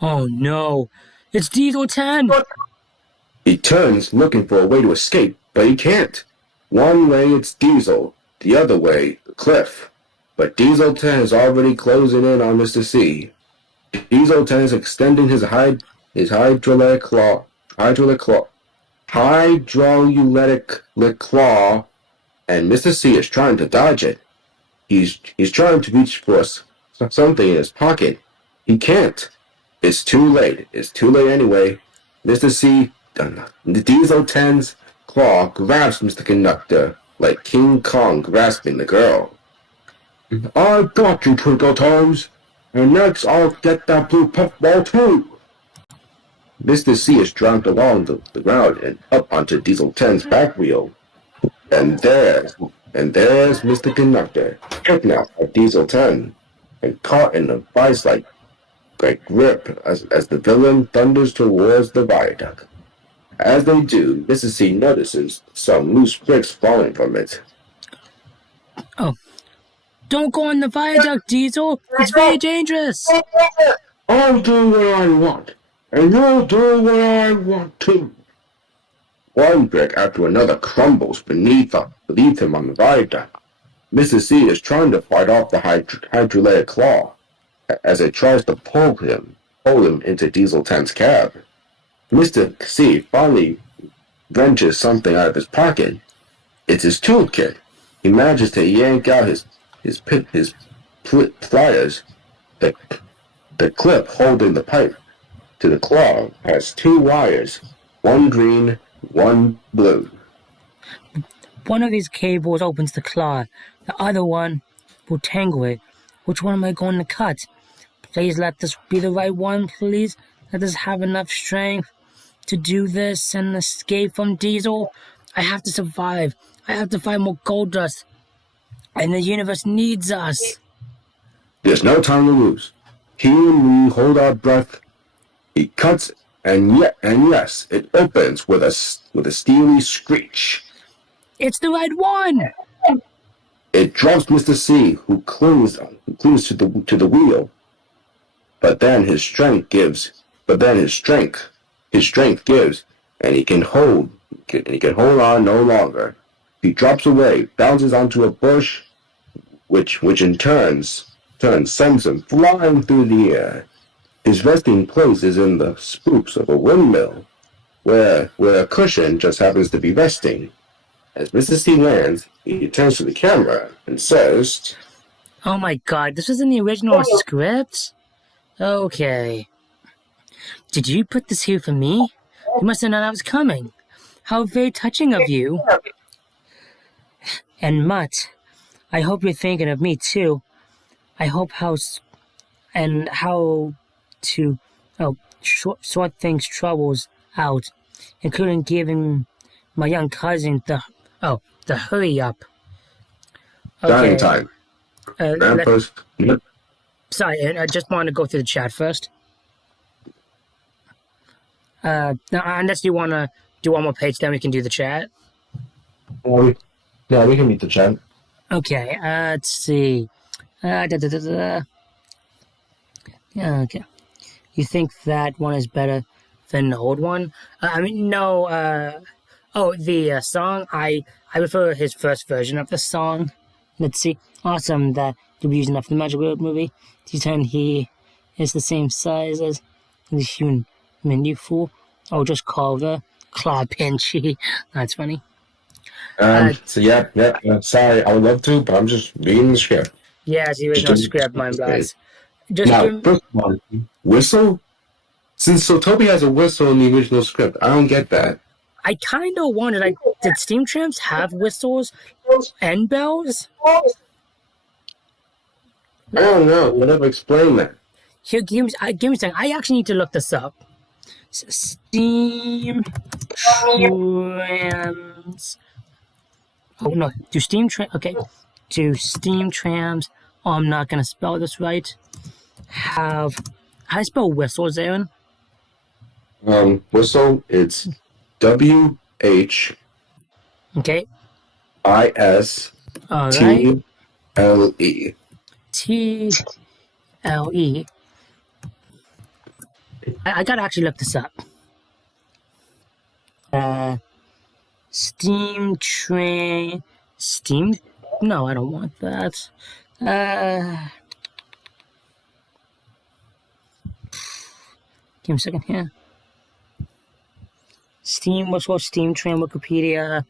Oh no, it's Diesel 10! He turns, looking for a way to escape, but he can't. One way it's Diesel, the other way, the cliff. But Diesel 10 is already closing in on Mr. C. Diesel 10 is extending his hydraulic claw, and Mr. C is trying to dodge it. He's trying to reach for something in his pocket. He can't. It's too late. It's too late anyway. Mr. C, the Diesel 10's claw grabs Mr. Conductor like King Kong grasping the girl. I got you, Twinkle Toes, and next I'll get that blue puffball too. Mr. C is dragged along the ground and up onto Diesel 10's back wheel. And there's Mr. Conductor, kidnapped by Diesel 10 and caught in a vice-like grip as the villain thunders towards the viaduct. As they do, Mrs. C notices some loose bricks falling from it. Oh. Don't go on the viaduct, Diesel! It's very dangerous! I'll do what I want, and you'll do what I want too. One brick after another crumbles beneath him on the viaduct. Mrs. C is trying to fight off the hydraulic claw as it tries to pull him into Diesel 10's cab. Mr. C finally wrenches something out of his pocket. It's his toolkit. He manages to yank out his pliers. The clip holding the pipe to the claw has 2 wires, one green, one blue. One of these cables opens the claw. The other one will tangle it. Which one am I going to cut? Please let this be the right one, please. Let this have enough strength to do this and escape from Diesel. I have to survive. I have to find more gold dust. And the universe needs us. There's no time to lose. Here we hold our breath. He cuts, and yes, it opens with a steely screech. It's the right one. It drops Mr. C, who clings to the wheel. But then his strength gives, and he can hold on no longer. He drops away, bounces onto a bush, which in turn sends him flying through the air. His resting place is in the spooks of a windmill, where a cushion just happens to be resting. As Mr. C lands, he turns to the camera and says, Oh my god, this was in the original script? Okay. Did you put this here for me? You must have known I was coming. How very touching of you. And Mutt, I hope you're thinking of me too. I hope how to sort things troubles out, including giving my young cousin the hurry up. "Dying time." Grandpa's. Sorry, I just want to go through the chat first. Now, unless you want to do one more page, then we can do the chat. Yeah, we can meet the chat. Okay, let's see. Yeah, okay. You think that one is better than the old one? No. The song. I prefer his first version of the song. Let's see. Awesome that you're using that for the Magic World movie. This time he is the same size as the human you fool. Oh, just call the Claw Pinchy. That's funny. Sorry, I would love to, but I'm just reading the script. Yeah, it's the original script, mind blast. First of all, whistle? So Toby has a whistle in the original script. I don't get that. I kind of wondered, did steam trams have whistles and bells? I don't know. You'll never explain that. Here, give me a second. I actually need to look this up. Steam trams. Oh no, do steam trams. Oh, I'm not gonna spell this right. How do I spell whistles, Aaron? Whistle. It's WH. Okay. ISTLE. All right. TLE. I gotta actually look this up. Steam train. Steam? No, I don't want that. Give me a second here. Steam whistle, steam train, Wikipedia.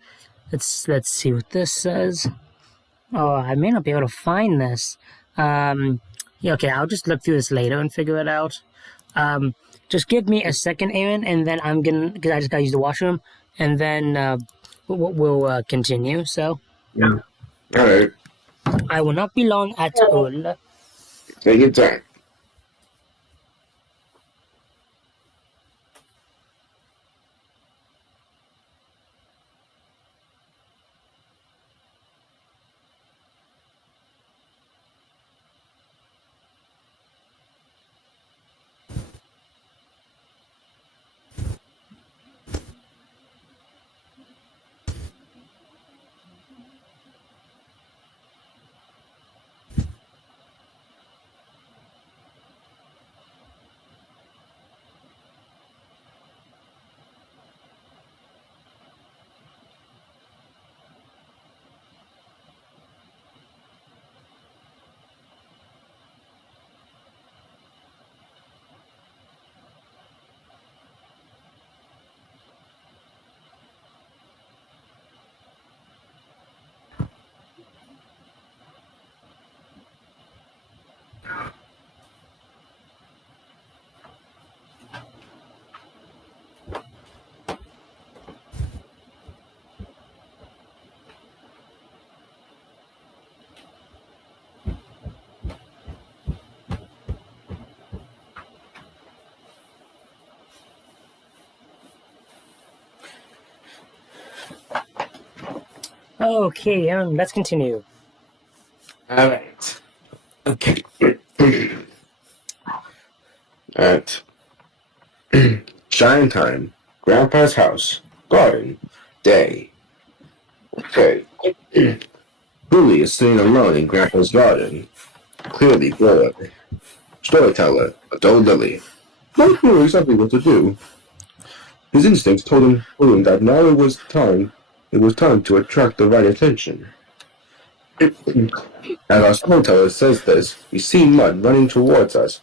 Let's see what this says. Oh, I may not be able to find this. Yeah, okay, I'll just look through this later and figure it out. Just give me a second, Aaron, and then because I just gotta use the washroom, and then we'll continue, so. Yeah. Alright. I will not be long at all. Take your time. Okay, let's continue. Alright. Okay. Alright. Shine time. Grandpa's house. Garden. Day. Okay. Billy is sitting alone in Grandpa's garden. Clearly bored. Storyteller, adult Lily. Not sure exactly what to do. His instincts told him that now it was time to attract the right attention. As our storyteller says this, we see Mud running towards us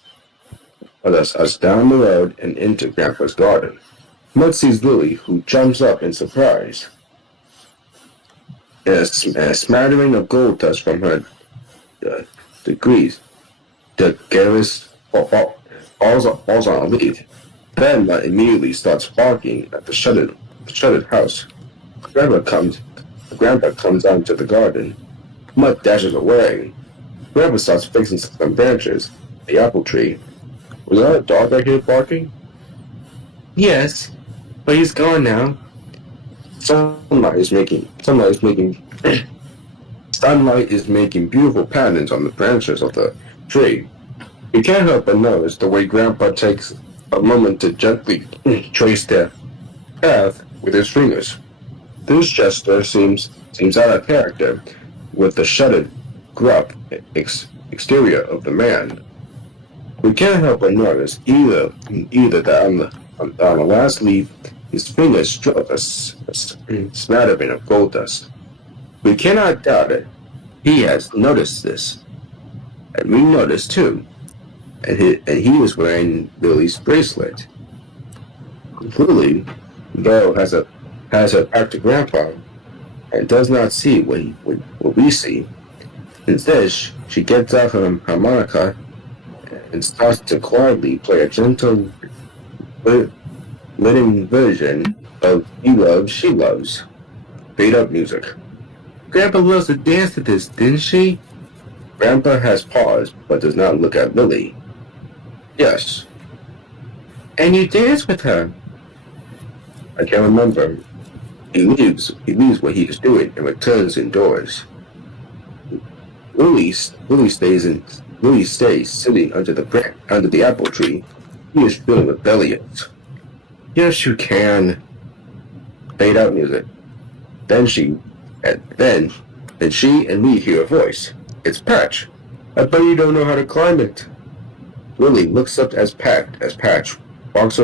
down the road and into Grandpa's garden. Mud sees Lily, who jumps up in surprise. And a smattering of gold dust from her degrees. The Garrus falls on a leaf. Then Mud immediately starts barking at the shuttered house. Grandpa comes out into the garden. Mud dashes away. Grandpa starts fixing some branches. The apple tree. Was that a dog I hear barking? Yes, but he's gone now. Sunlight is making beautiful patterns on the branches of the tree. You can't help but notice the way Grandpa takes a moment to gently trace their path with his fingers. This gesture seems out of character with the shuttered, gruff exterior of the man. We can't help but notice either that on the last leaf, his fingers struck a smattering of gold dust. We cannot doubt it. He has noticed this, and we noticed too. And he was wearing Lily's bracelet. Lily, though, has her back to Grandpa, and does not see what we see. Instead, she gets out her harmonica and starts to quietly play a gentle, living version of He Loves, She Loves. Fade up music. Grandpa loves to dance to this, didn't she? Grandpa has paused, but does not look at Lily. Yes. And you dance with her? I can't remember. He leaves what he is doing and returns indoors. Lily stays sitting under the apple tree. He is feeling rebellious. Yes, you can. Fade out music. Then she and me hear a voice. It's Patch. I bet you don't know how to climb it. Lily looks up as Patch walks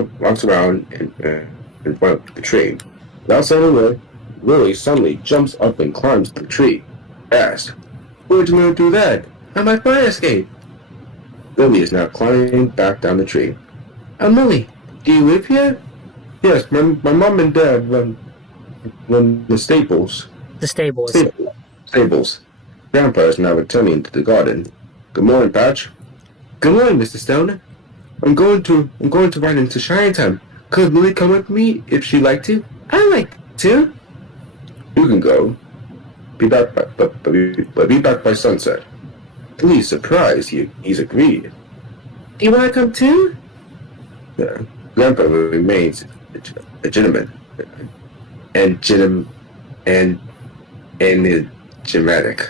around in front of the tree. Without saying a word, Lily suddenly jumps up and climbs the tree. Fast. Where'd you learn to do that? On my fire escape. Lily is now climbing back down the tree. Lily, do you live here? Yes, my mom and dad run the stables. The stables. Stables. Grandpa is now returning to the garden. Good morning, Patch. Good morning, Mr. Stone. I'm going to ride into Shine Time. Could Lily come with me if she'd like to? I'd like to. You can go. Be back by sunset. Lily's surprised he's agreed. Do you want to come too? Yeah. Grandpa remains legitimate and enigmatic.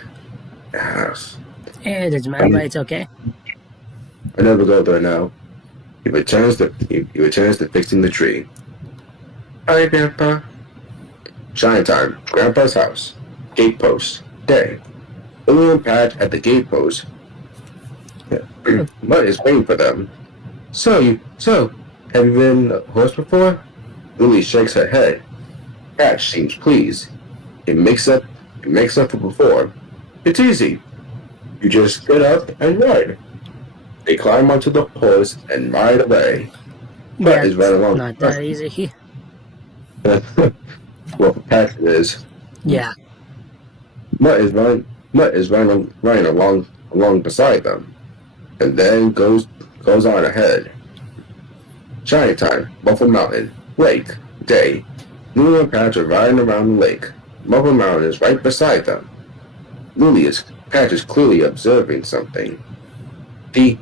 House. Yeah, it doesn't matter, but it's okay. I never go there now. He returns to fixing the tree. Hi, Grandpa. Shine time. Grandpa's house. Gatepost. Day. Lily and Pat at the gatepost. Mud is waiting for them. So, have you ridden a horse before? Lily shakes her head. Pat seems pleased. It makes up for before. It's easy. You just get up and ride. They climb onto the horse and ride away. Yeah, is right along. not that easy. Well, for Pat it is. Yeah. Mutt is running along beside them, and then goes on ahead. Shine time, Muffle Mountain, lake, day. Lily and Patch are riding around the lake. Muffle Mountain is right beside them. Patch is clearly observing something. The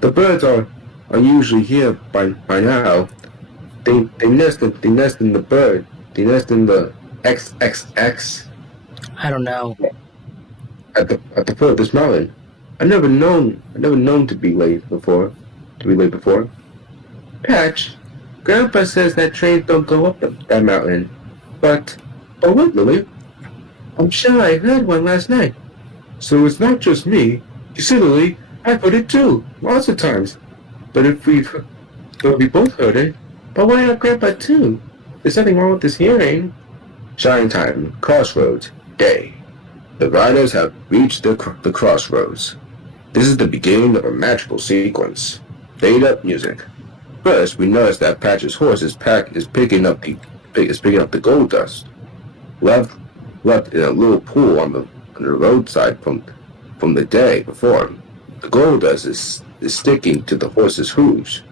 birds are usually here by now. They nest in the XXX I don't know. at the foot of this mountain. I never known to be late before. Patch, Grandpa says that trains don't go up that mountain. But what, Lily? I'm sure I heard one last night. So it's not just me. You see, Lily, I heard it too, lots of times. But if we both heard it, but why not Grandpa too? There's nothing wrong with this hearing. Shine time, crossroads, day. The riders have reached the crossroads. This is the beginning of a magical sequence. Fade up music. First, we notice that Patch's horse is picking up the gold dust left in a little pool on the roadside from the day before. The gold dust is sticking to the horse's hooves.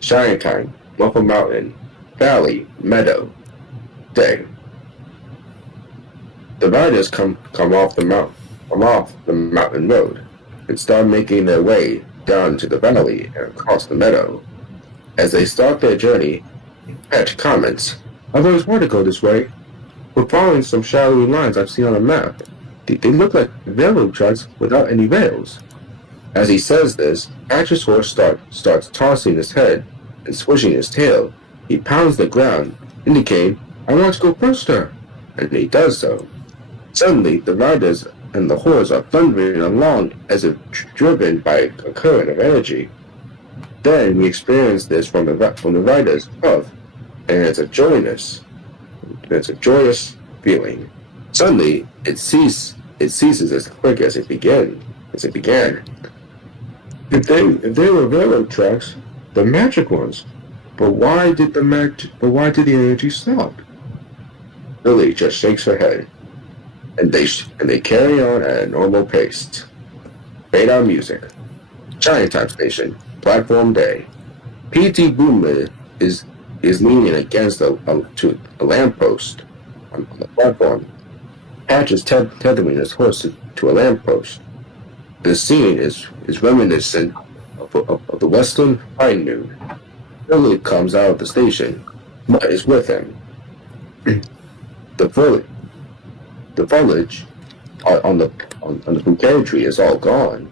Shine time, Waffle Mountain, valley, meadow, day. The riders come off the mountain road and start making their way down to the valley and across the meadow. As they start their journey, Patch comments, "I've always wanted to go this way. We're following some shadowy lines I've seen on a map. They look like railroad tracks without any rails." As he says this, Patch's horse starts tossing his head and swishing his tail. He pounds the ground, indicating, "I want to go faster," and he does so. Suddenly, the riders and the horse are thundering along as if driven by a current of energy. Then we experience this from the riders above, and it's a joyous feeling. Suddenly, it ceases as quick as it began. If they were railroad tracks, the magic ones, but why did the energy stop? Lily just shakes her head, and they carry on at a normal pace. Fade out music. Giant Time Station. Platform day. P.T. Boomer is leaning against a lamppost on the platform. Patch is tethering his horse to a lamppost. The scene is reminiscent of the Western high noon. Lily comes out of the station. Mutt is with him. The foliage on the bouquet tree is all gone.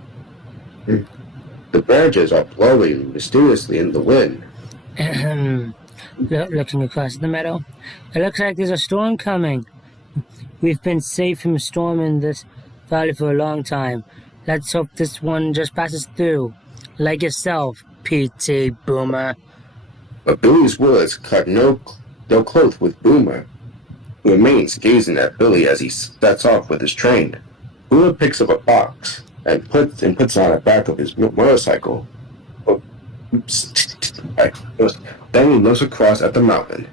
The branches are blowing mysteriously in the wind. Looking across the meadow, it looks like there's a storm coming. We've been safe from a storm in this valley for a long time. Let's hope this one just passes through. Like yourself, P.T. Boomer. But Billy's words cut no cloth with Boomer, who remains gazing at Billy as he sets off with his train. Boomer picks up a box and puts it on the back of his motorcycle. Then he looks across at the mountain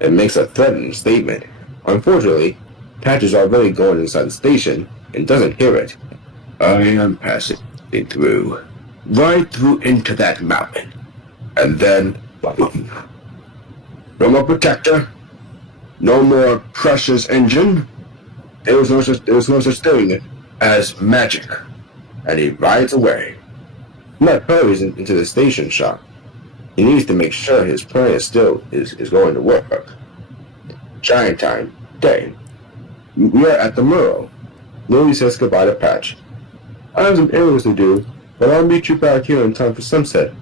and makes a threatening statement. Unfortunately, Patch is already going inside the station and doesn't hear it. "I am passing through, right through into that mountain. And then, no more protector, no more precious engine. There was no such thing as magic." And he rides away. Mutt hurries into the station shop. He needs to make sure his plan is going to work. Giant time, day. We are at the Murrow. Lily says goodbye to Patch. "I have some errands to do, but I'll meet you back here in time for sunset."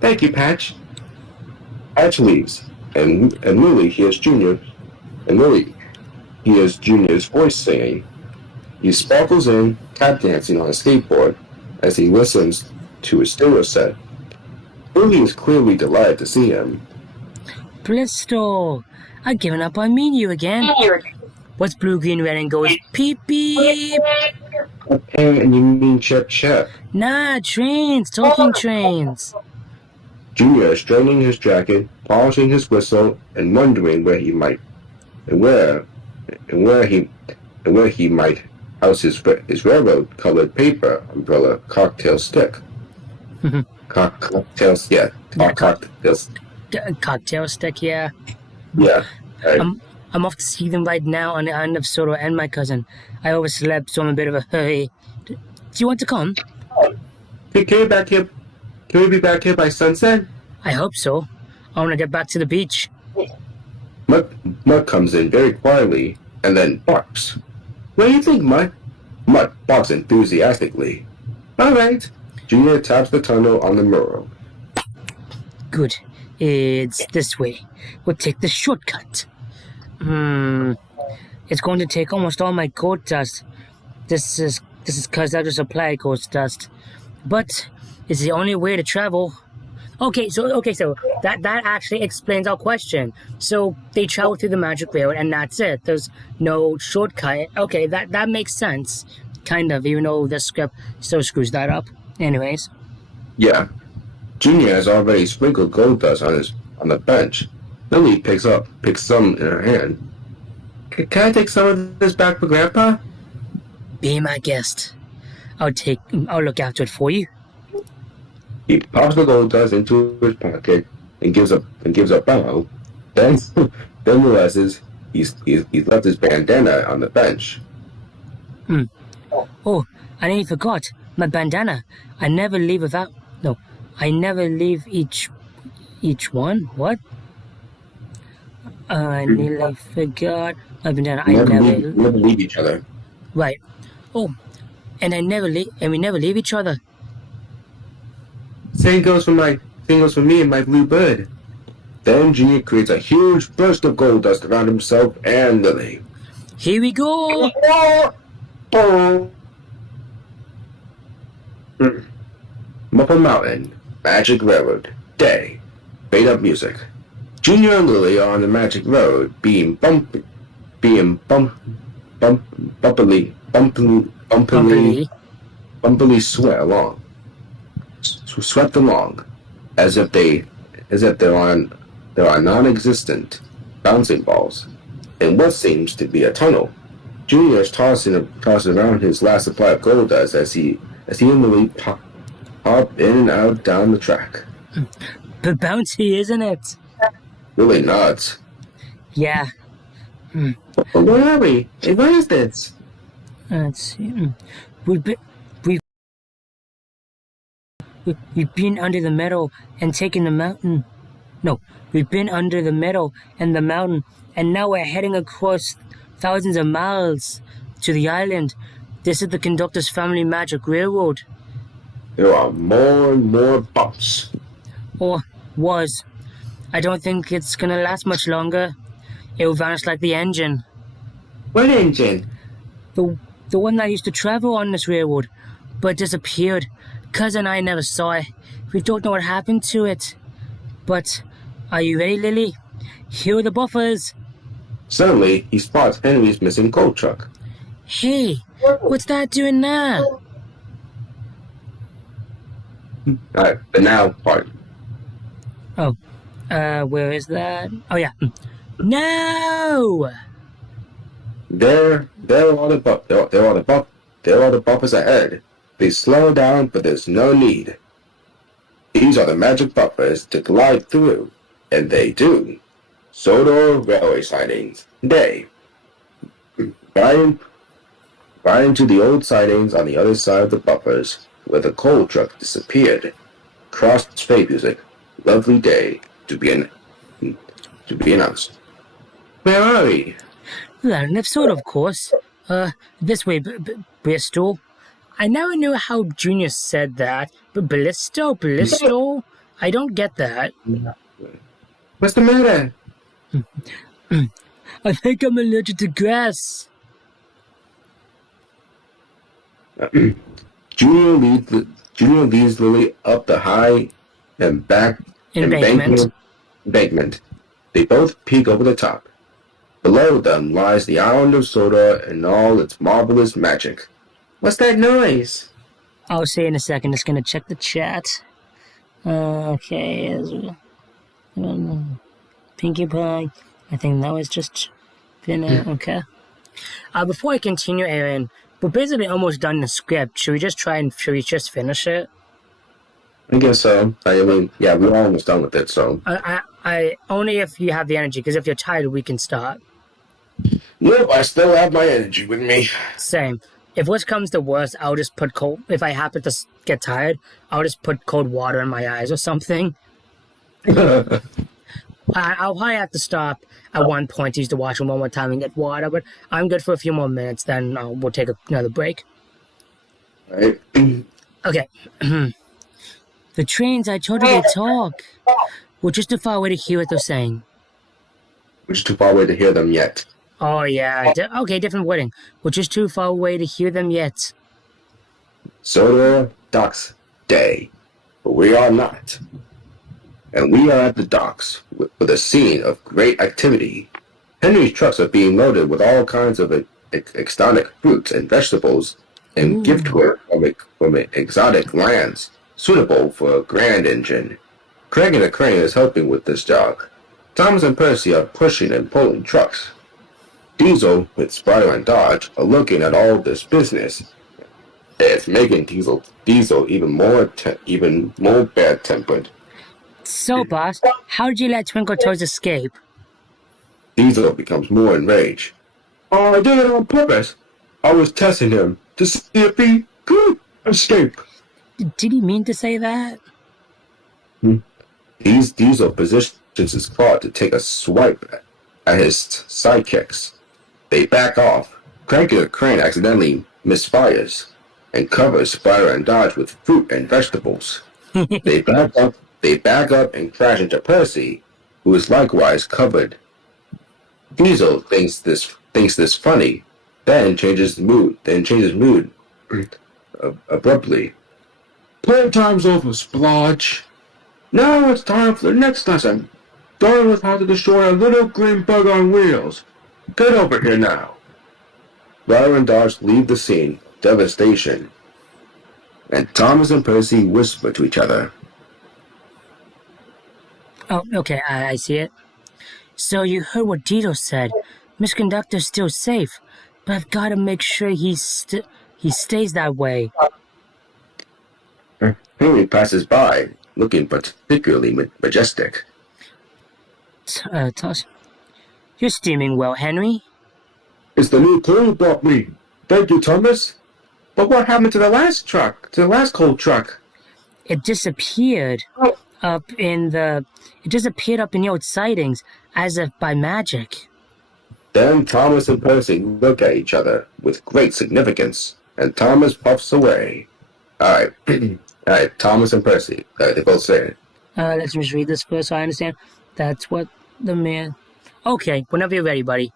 "Thank you, Patch." Patch leaves, and Lily hears Junior's voice singing. He sparkles in, tap dancing on a skateboard as he listens to his stereo set. Lily is clearly delighted to see him. Bristol, I've given up on meeting you again. What's blue, green, red, and goes peep beep? Okay, and you mean chip chip? Nah, trains, talking trains. Junior is straightening his jacket, polishing his whistle, and wondering where he might house his railroad-colored paper umbrella cocktail stick. Cocktails, yeah. Cocktails. Cocktail stick, yeah. Yeah. I'm off to see them right now on the island of Sodor and my cousin. I overslept, so I'm in a bit of a hurry. Do you want to come? Can we be back here by sunset? I hope so. I want to get back to the beach. Mutt comes in very quietly and then barks. What do you think, Mutt? Mutt barks enthusiastically. All right. Junior taps the tunnel on the mirror. Good. It's this way. We'll take the shortcut. It's going to take almost all my gold dust. This is because I just apply gold dust. But it's the only way to travel. Okay, so that actually explains our question. So they travel through the magic railroad and that's it. There's no shortcut. Okay, that makes sense. Kind of, even though the script still screws that up. Anyways. Yeah. Junior has already sprinkled gold dust on the bench. Lily picks some in her hand. Can I take some of this back for Grandpa? Be my guest. I'll look after it for you. He pops the gold dust into his pocket and gives a bow. Then realizes he's left his bandana on the bench. Oh, I nearly forgot. My bandana. I never leave each one. What? I nearly forgot my bandana. We never leave each other. Right. Oh, and we never leave each other. Same goes for me and my blue bird. Then Junior creates a huge burst of gold dust around himself and Lily. Here we go. Muffle Mountain, Magic Railroad, day, made up music. Junior and Lily are on the Magic Road, bumpily swept along, as if they're on non-existent bouncing balls in what seems to be a tunnel. Junior is tossing around his last supply of gold dust as he and Lily pop in and out down the track. But bouncy, isn't it? Lily nods. Yeah. But where are we? Hey, where is this? Let's see. We've been under the meadow and taken the mountain. No, we've been under the meadow and the mountain, and now we're heading across thousands of miles to the island. This is the Conductor's Family Magic Railroad. There are more and more bumps. Or was. I don't think it's gonna last much longer. It'll vanish like the engine. What engine? The one that used to travel on this railroad, but disappeared. Cousin and I never saw it. We don't know what happened to it. But, are you ready, Lily? Here are the buffers. Suddenly, he spots Henry's missing gold truck. Hey, what's that doing now? Alright, the now part. Oh, where is that? Oh yeah. No! There are the buffers ahead. They slow down, but there's no need. These are the magic buffers to glide through, and they do. Sodor railway sidings. Day. Right into the old sidings on the other side of the buffers, where the coal truck disappeared. Cross-fade music. Lovely day to be announced. Where are we? Land of Sodor, of course. This way, Bristol. I never knew how Junior said that. But Ballisto? I don't get that. What's the matter? I think I'm allergic to grass. Junior leads Lily up the high and back embankment. They both peek over the top. Below them lies the island of Sodor and all its marvelous magic. What's that noise? I'll say in a second. Just gonna check the chat. Okay. Pinkie Pie. I think that was just okay. Before I continue, Aaron, we're basically almost done the script. Should we just finish it? I guess so. I mean, yeah, we're almost done with it, so. I only if you have the energy, because if you're tired, we can start. Nope, I still have my energy with me. Same. If worst comes to worst, I'll just put cold. If I happen to get tired, I'll just put cold water in my eyes or something. I'll probably have to stop at one point to use the washroom one more time and get water, but I'm good for a few more minutes, then we'll take another break. Right? Okay. The trains, I told you they talk. We're just too far away to hear what they're saying. We're just too far away to hear them yet. Oh, yeah. Okay, different wording. We're just too far away to hear them yet. Sodor Docks Day. But we are not. And we are at the docks with a scene of great activity. Henry's trucks are being loaded with all kinds of exotic fruits and vegetables and giftware from exotic lands, suitable for a grand engine. Craig and the Crane is helping with this job. Thomas and Percy are pushing and pulling trucks. Diesel, with Spider and Dodge, are looking at all this business. It's making Diesel even more bad-tempered. So, boss, how did you let Twinkle Toes escape? Diesel becomes more enraged. Oh, I did it on purpose. I was testing him to see if he could escape. Did he mean to say that? Diesel positions his car to take a swipe at his sidekicks. They back off. Cranky the Crane accidentally misfires and covers Spider and Dodge with fruit and vegetables. They back up and crash into Percy, who is likewise covered. Diesel thinks this funny, then changes mood abruptly. Playtime's over, Splodge. Now it's time for the next lesson. Learn how to destroy a little green bug on wheels. Get over here now. Spider and Dodge leave the scene, devastation, and Thomas and Percy whisper to each other. Oh, okay, I see it. So you heard what Dito said. Miss Conductor's still safe, but I've got to make sure he stays that way. Henry passes by, looking particularly majestic. Toss. You're steaming well, Henry. It's the new coal you brought me. Thank you, Thomas. But what happened to the last coal truck? It disappeared up in the old sightings as if by magic. Then Thomas and Percy look at each other with great significance, and Thomas puffs away. All right, Thomas and Percy. They both say it. Let's just read this first so I understand. That's what the man... Okay, whenever you're ready, buddy.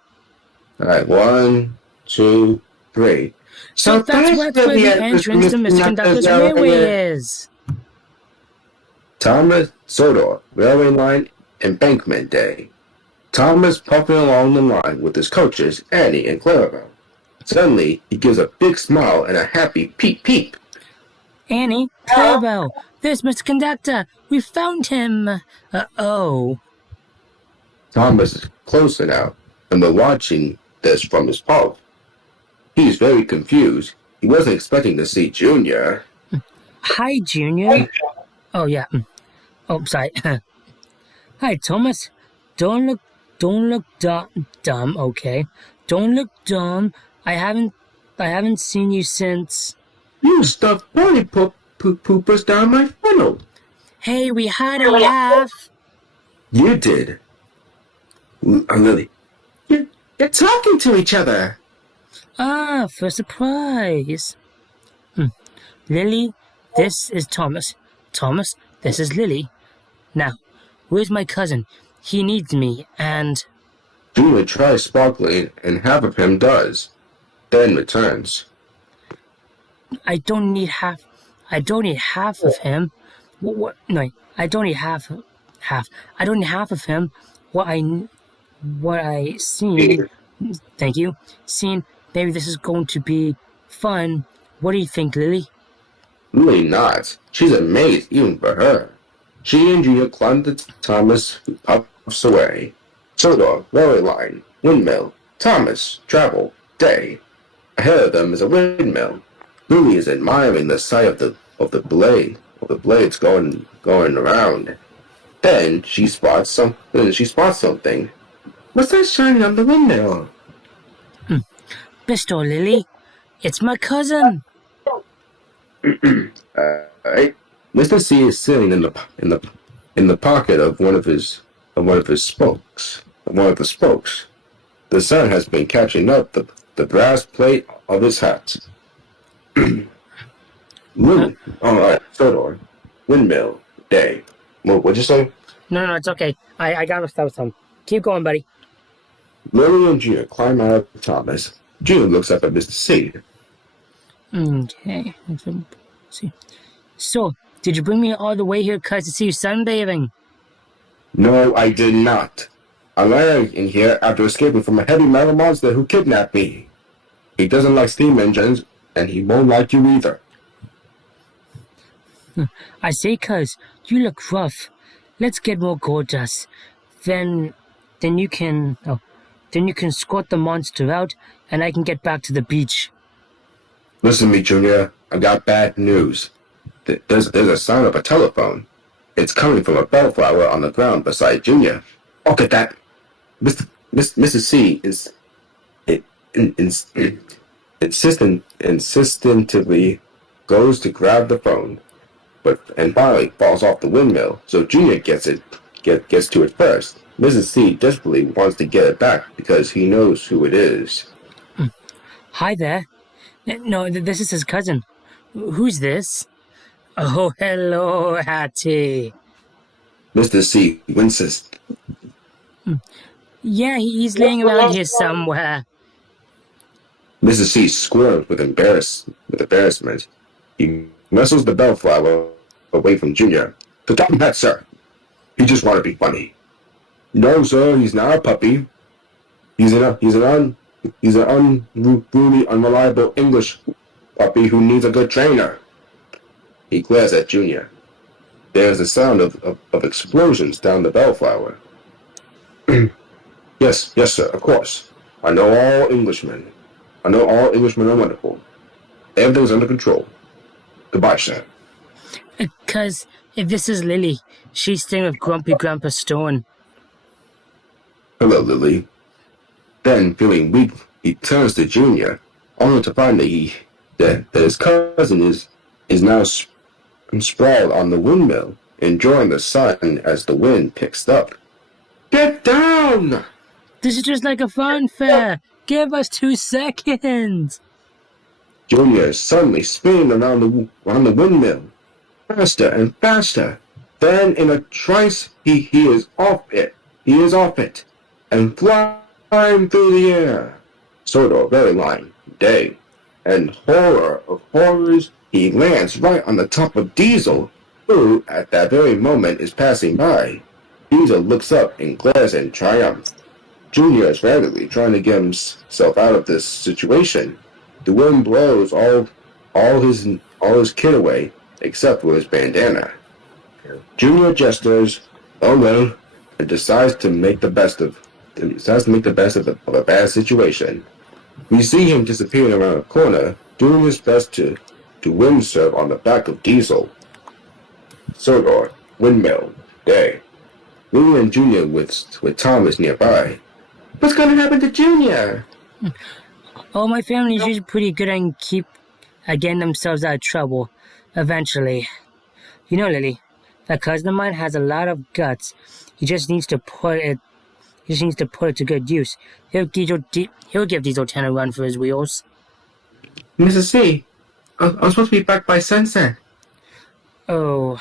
All right, 1, 2, 3. So that's where the entrance to Mr. Conductor's railway is. Thomas Sodor, Railway Line Embankment Day. Thomas puffing along the line with his coaches, Annie and Clarabelle. Suddenly, he gives a big smile and a happy peep peep. Annie, Clarabelle, there's Mr. Conductor. We found him. Uh-oh. Thomas is closer now, and we're watching this from his pub. He's very confused. He wasn't expecting to see Junior. Hi, Junior. Oh, yeah. Oh, sorry. Hi, Thomas. Don't look dumb, okay? Don't look dumb. I haven't seen you since... You stuffed bunny poopers down my funnel. Hey, we had a laugh. You did. Lily. You're talking to each other. Ah, for a surprise. Lily, this is Thomas. Thomas, this is Lily. Now, where's my cousin? He needs me, and... Junior tries sparkling, and half of him does. Then returns. I don't need half of him. What? No, I don't need half. I don't need half of him. What I seen. Thank you. Seen. Maybe this is going to be fun. What do you think, Lily? Lily nods. She's amazed even for her. She and Junior climb to Thomas, who puffs away. Sodor, railway line, windmill, Thomas, travel, day. Ahead of them is a windmill. Lily is admiring the sight of the blades going around. Then she spots something. What's that shining on the window? Bestow, Lily. It's my cousin. Right. Mr. C is sitting in the pocket of one of his of one of his spokes. The sun has been catching up the brass plate of his hat. Sodor, windmill, day. What'd you say? No, it's okay. I got mixed up with some. Keep going, buddy. Lily and Gina climb out of Thomas. Gina looks up at Mr. C. Okay. Let's see. So, did you bring me all the way here because to see you sunbathing? No, I did not. I landed in here after escaping from a heavy metal monster who kidnapped me. He doesn't like steam engines, and he won't like you either. I say, cuz, you look rough. Let's get more gold dust. Then you can escort the monster out, and I can get back to the beach. Listen to me, Junior. I got bad news. There's a sound of a telephone. It's coming from a bellflower on the ground beside Junior. Look at that. Mrs. C is insistently goes to grab the phone, and finally falls off the windmill. So Junior gets to it first. Mrs. C desperately wants to get it back because he knows who it is. Hi there. No, this is his cousin. Who's this? Oh, hello, Hattie. Mr. C winces. Yeah, he's laying around here somewhere. Mrs. C squirms with embarrassment. He wrestles the bellflower away from Junior. The top hat, sir. He just want to be funny. No, sir, he's not a puppy. He's an unruly, unreliable English puppy who needs a good trainer. He glares at Junior. There's a sound of explosions down the bellflower. Yes, sir, of course. I know all Englishmen are wonderful. Everything's under control. Goodbye, sir. Cuz, if this is Lily, she's staying with Grumpy Grandpa Stone. Hello, Lily. Then, feeling weak, he turns to Junior, only to find that his cousin is now sprawled on the windmill, enjoying the sun as the wind picks up. Get down! This is just like a fun fair. Give us 2 seconds. Junior is suddenly spinning around the windmill, faster and faster. Then, in a trice, he is off it. He is off it, and flying through the air. Sodor, very line, day, and horror of horrors, he lands right on the top of Diesel, who, at that very moment, is passing by. Diesel looks up and glares in triumph. Junior is frantically trying to get himself out of this situation. The wind blows all his kit away, except for his bandana. Junior gestures, oh well, and decides to make the best of a bad situation. We see him disappearing around a corner, doing his best to windsurf on the back of Diesel. Sodor, windmill, day. Lily and Junior with Thomas nearby. What's gonna happen to Junior? Oh, my family's usually pretty good at getting themselves out of trouble. Eventually. You know, Lily, that cousin of mine has a lot of guts. He just needs to put it to good use. He'll give Diesel 10 a run for his wheels. Mrs. C, I was supposed to be back by sunset. Oh,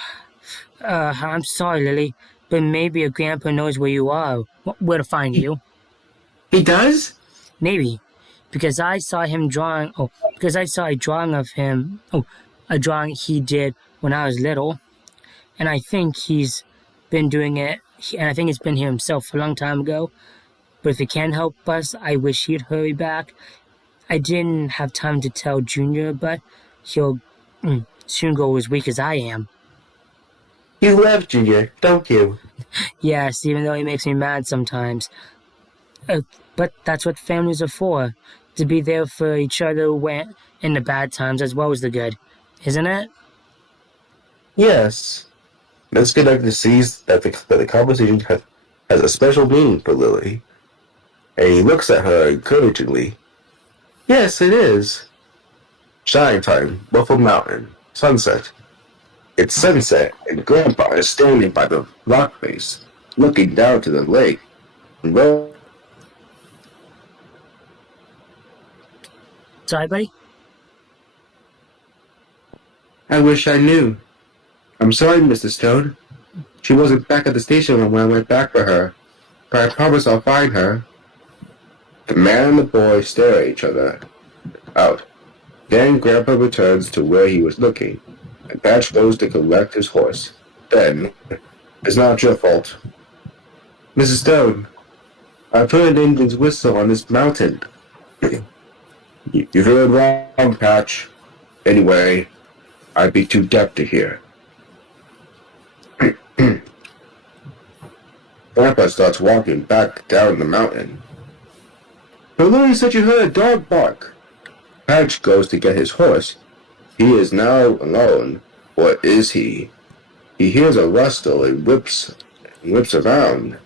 I'm sorry, Lily, but maybe your grandpa knows where you are, where to find you. He does? Maybe, because I saw a drawing of him. A drawing he did when I was little, and I think he's been doing it. And I think he's been here himself a long time ago. But if he can help us, I wish he'd hurry back. I didn't have time to tell Junior, but he'll soon go as weak as I am. You love Junior, don't you? Yes, even though he makes me mad sometimes. But that's what families are for. To be there for each other in the bad times as well as the good. Isn't it? Yes. Let's get to see that the conversation has a special meaning for Lily. And he looks at her encouragingly. Yes, it is. Shine time, Buffalo Mountain, sunset. It's sunset, and Grandpa is standing by the rock face. looking down to the lake. Well, Sorry, buddy? I wish I knew. I'm sorry, Mrs. Toad. She wasn't back at the station when I went back for her, but I promise I'll find her. The man and the boy stare at each other out. Then Grandpa returns to where he was looking, and Patch goes to collect his horse. Then, it's not your fault. Mrs. Stone, I put an Indian's whistle on this mountain. You heard wrong, Patch. Anyway, I'd be too deaf to hear. Grandpa starts walking back down the mountain. But Lily said you heard a dog bark. Patch goes to get his horse. He is now alone. Or is he? He hears a rustle and whips around.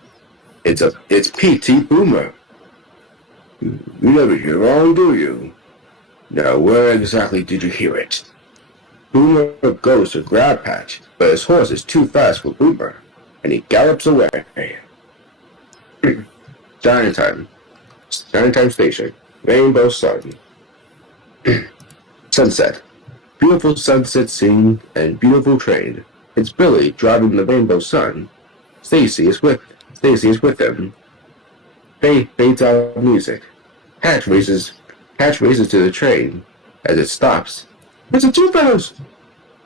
It's P.T. Boomer. You never hear wrong, do you? Now, where exactly did you hear it? Boomer goes to grab Patch, but his horse is too fast for Boomer, and he gallops away. Giant time Station. Rainbow Sun. Sunset. Beautiful sunset scene and beautiful train. It's Billy driving the Rainbow Sun. Stacy is with him. Fades out music. Patch races to the train as it stops. It's a two-fellows!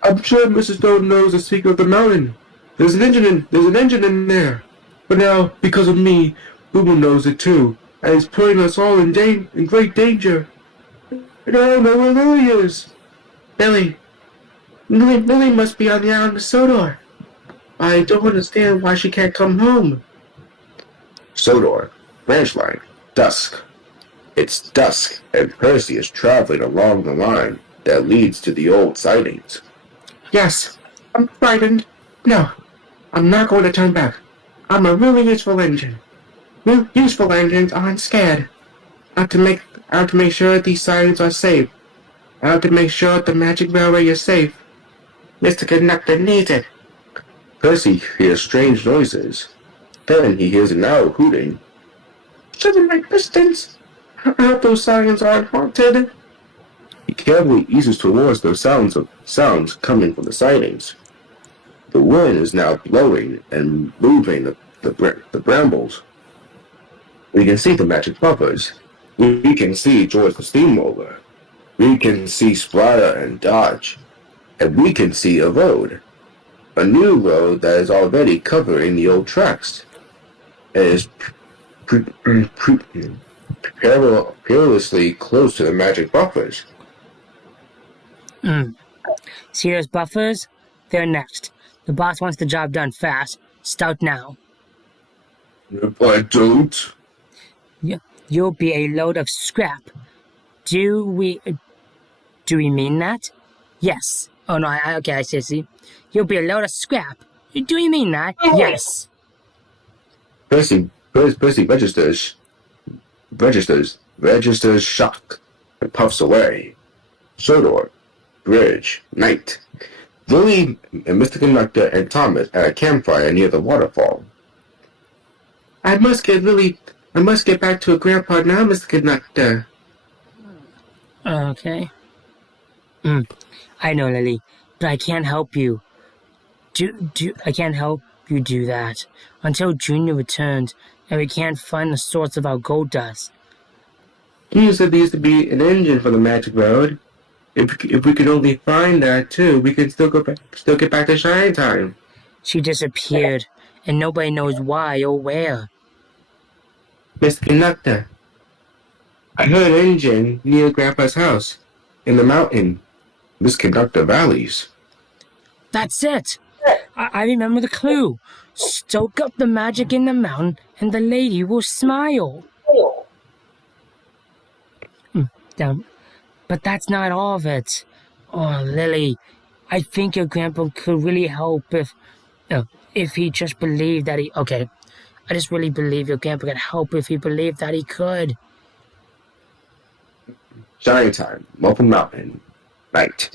I'm sure Mrs. Stone knows the secret of the mountain. There's an engine in there. But now, because of me, Boomer knows it too, and is putting us all in great danger. And I don't know where Lily is. Lily must be on the island of Sodor. I don't understand why she can't come home. Sodor, branch line, dusk. It's dusk, and Percy is traveling along the line that leads to the old sightings. Yes, I'm frightened. No, I'm not going to turn back. I'm a really useful engine. Useful engines aren't scared. I have to make sure these sightings are safe. I have to make sure the magic railway is safe. Mr. Conductor needs it. Percy hears strange noises. Then he hears an owl hooting. Shouldn't my distance. I hope those signs aren't haunted. He carefully eases towards those sounds coming from the sightings. The wind is now blowing and moving the brambles. We can see the magic buffers. We can see George the Steamroller. We can see Splatter and Dodge. And we can see a road. A new road that is already covering the old tracks. It is perilously close to the magic buffers. See those buffers? They're next. The boss wants the job done fast. Start now. If I don't... You'll be a load of scrap. Do we mean that? Yes. Oh no, okay, I see. You'll be a load of scrap. Do you mean that? Yes. Percy registers shock and puffs away. Sodor, bridge, night. Lily and Mr. Conductor and Thomas at a campfire near the waterfall. I must get back to Grandpa now, Mr. Conductor. Okay. I know, Lily, but I can't help you. I can't help you do that until Junior returns and we can't find the source of our gold dust. You said there used to be an engine for the magic road. If we could only find that too, we can still get back to Shine Time. She disappeared, and nobody knows why or where. Mr. Conductor, I heard an engine near Grandpa's house, in the mountain, Miss Conductor Valleys. That's it! I remember the clue. Stoke up the magic in the mountain, and the lady will smile. Damn. But that's not all of it. Oh, Lily, I think your grandpa could really help if he just believed that he... Okay, I just really believe your grandpa could help if he believed that he could. Shine Time, Muffle Mountain, night.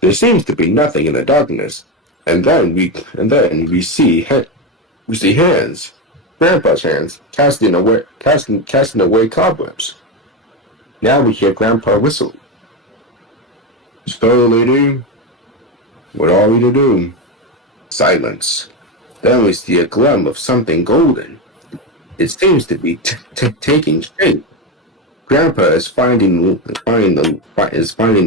There seems to be nothing in the darkness, and then we see we see hands, Grandpa's hands, casting away cobwebs. Now we hear Grandpa whistle. So, lady, what are we to do? Silence. Then we see a gleam of something golden. It seems to be taking shape. Grandpa is finding the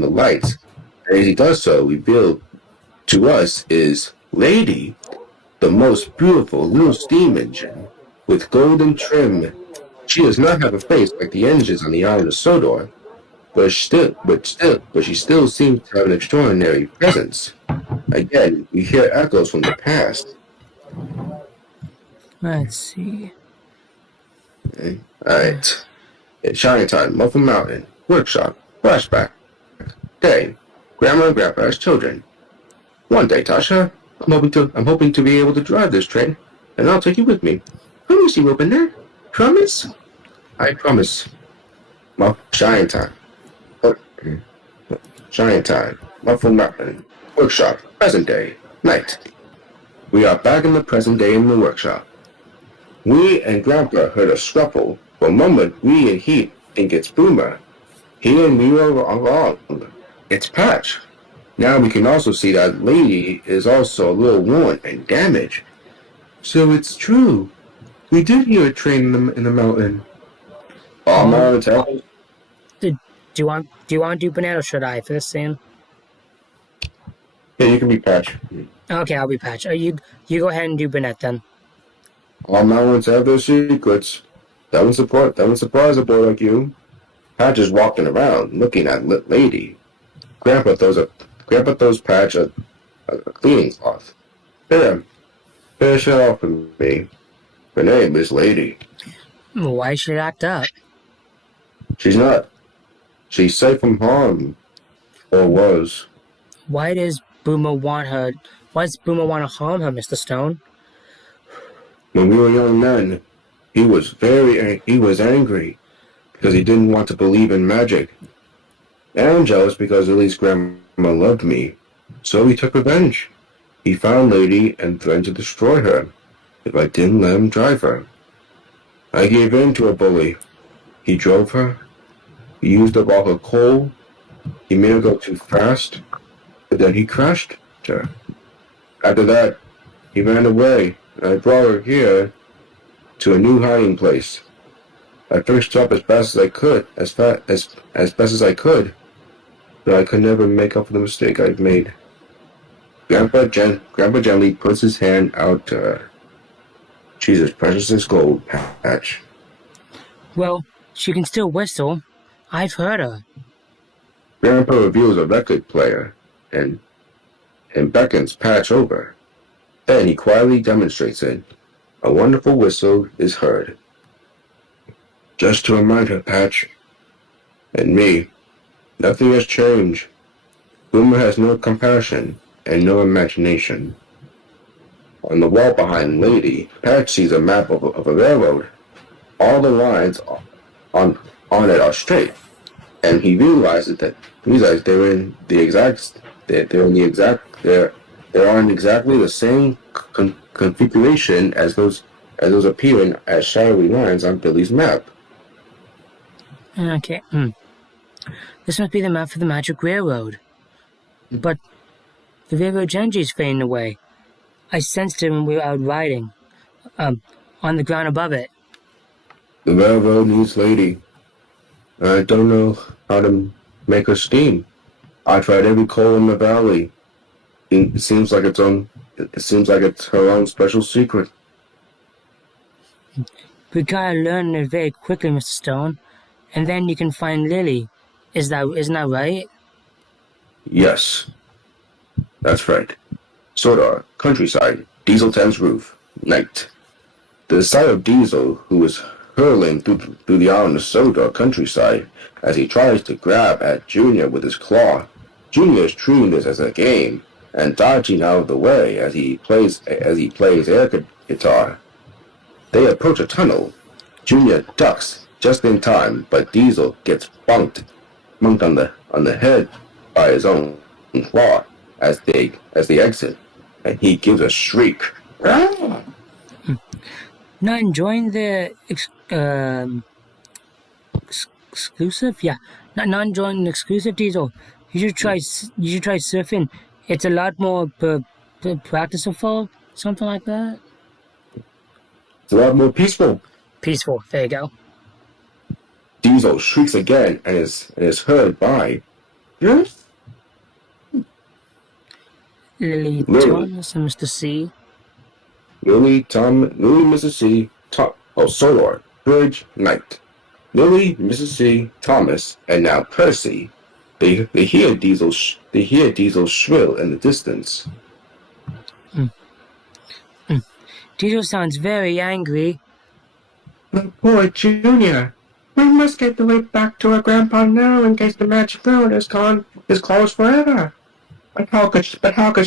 lights, and as he does so, revealed to us is Lady, the most beautiful little steam engine with golden trim. She does not have a face like the engines on the island of Sodor, but she still seems to have an extraordinary presence. Again, we hear echoes from the past. Let's see. Okay. Alright. It's shining time, Muffin Mountain, workshop, flashback. Day. Grandma and Grandpa as children. One day, Tasha, I'm hoping to be able to drive this train, and I'll take you with me. Promise you will, Bennett. Promise? I promise. Shining time. Shining time, Muffin Mountain, workshop, present day, night. We are back in the present day in the workshop. We and Grandpa heard a scuffle. For a moment, we and he think it's Boomer. He and me are wrong. It's Patch. Now we can also see that Lady is also a little worn and damaged. So it's true. We did hear a train in the mountain. Do you want to do Bennett or should I for this scene? Yeah, you can be Patch. Okay, I'll be Patch. You go ahead and do Bennett then. All mountains have their secrets. That would surprise a boy like you. Patch is walking around, looking at Lady. Grandpa throws Patch a cleaning cloth. Here, finish it off with me. Her name is Lady. Why should it act up? She's not. She's safe from harm. Or was. Why does Boomer want her? Why does Boomer want to harm her, Mr. Stone? When we were young men, he was angry because he didn't want to believe in magic. And jealous because at least Grandma loved me. So he took revenge. He found Lady and threatened to destroy her if I didn't let him drive her. I gave in to a bully. He drove her. He used up all her coal. He made her go too fast. But then he crashed her. After that, he ran away. And I brought her here to a new hiding place. I fixed her up as best as I could, as best as I could, but I could never make up for the mistake I'd made. Grandpa gently puts his hand out to her. She's as precious as gold, Patch. Well, she can still whistle. I've heard her. Grandpa reveals a record player and beckons Patch over. Then he quietly demonstrates it. A wonderful whistle is heard. Just to remind her, Patch, and me, nothing has changed. Boomer has no compassion and no imagination. On the wall behind Lady, Patch sees a map of a railroad. All the lines on it are straight, and he realizes they're on exactly the same configuration as those appearing as shadowy lines on Billy's map. Okay. This must be the map for the Magic Railroad. But the railroad energy's fading away. I sensed it when we were out riding. On the ground above it. The railroad needs Lady. I don't know how to make her steam. I tried every coal in the valley. It seems like it's her own special secret. We gotta learn it very quickly, Mr. Stone. And then you can find Lily. Isn't that right? Yes. That's right. Sodor, countryside, Diesel 10's roof, night. The sight of Diesel, who is hurling through the island of Sodor countryside as he tries to grab at Junior with his claw. Junior is treating this as a game and dodging out of the way as he plays air guitar. They approach a tunnel. Junior ducks just in time, but Diesel gets bunked on the head by his own claw as they exit, and he gives a shriek. Not enjoying the exclusive? Yeah, not enjoying the exclusive, Diesel. You should try surfing. It's a lot more practicable, something like that. It's a lot more peaceful. Peaceful. There you go. Diesel shrieks again and is heard by yes? Lily Lily. Thomas and Mr. C. Lily, Mrs. C, Sodor, Bridge, Knight. Lily, Mrs. C, Thomas, and now Percy. They hear Diesel shrill in the distance. Diesel sounds very angry. The poor Junior. We must get the way back to our grandpa now in case the magic road is closed forever. But how could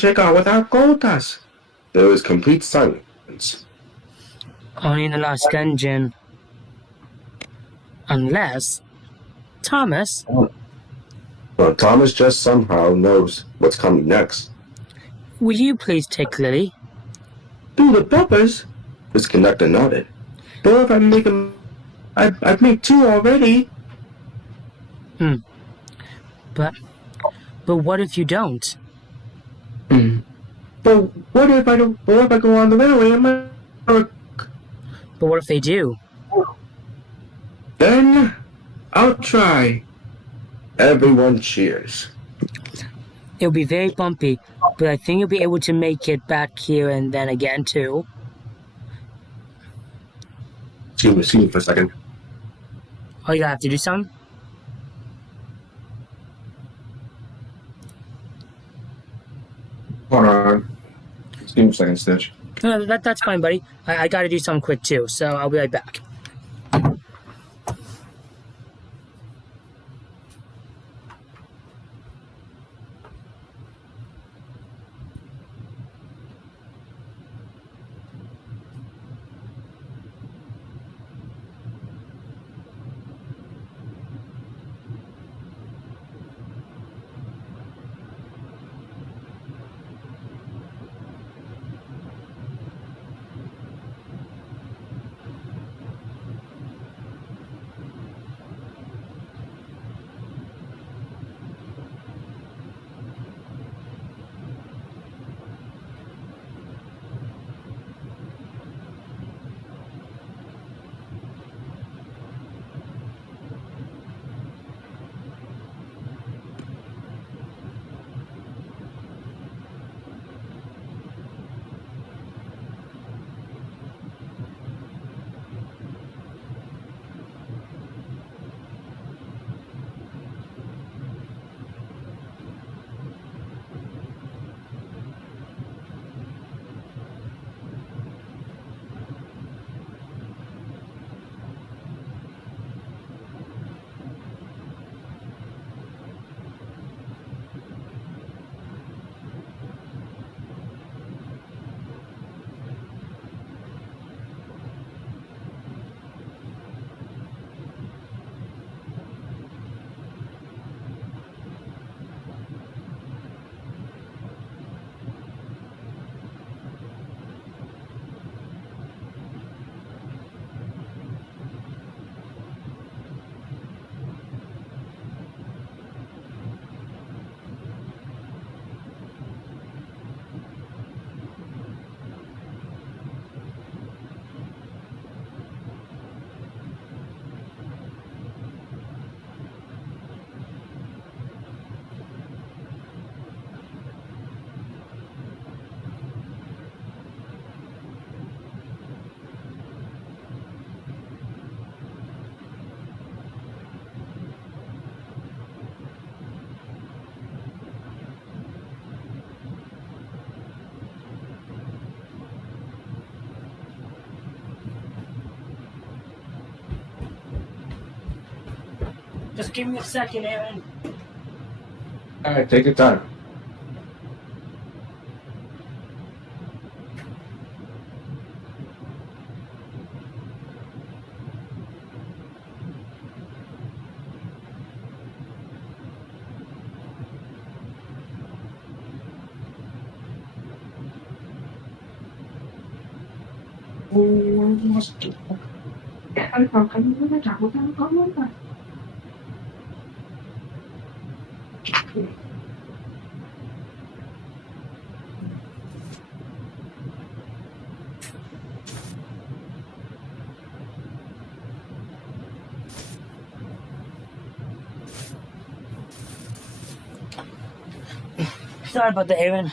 she go without gold dust? There is complete silence. Only in the last dungeon. Unless Thomas. Well, Thomas just somehow knows what's coming next. Will you please take Lily? Do the peppers? His conductor nodded. But if I make them, I've made 2 already. But what if you don't? But what if I don't? What if I go on the railway? But what if they do? Then I'll try. Everyone cheers. It'll be very bumpy, but I think you'll be able to make it back here and then again too. Excuse me for a second. Oh, you have to do something? Hold on. Just give me a second, Stitch. No, that's fine, buddy. I gotta do something quick too, so I'll be right back. Just give me a second, Aaron. Alright, take your time. Sorry about that, Aaron.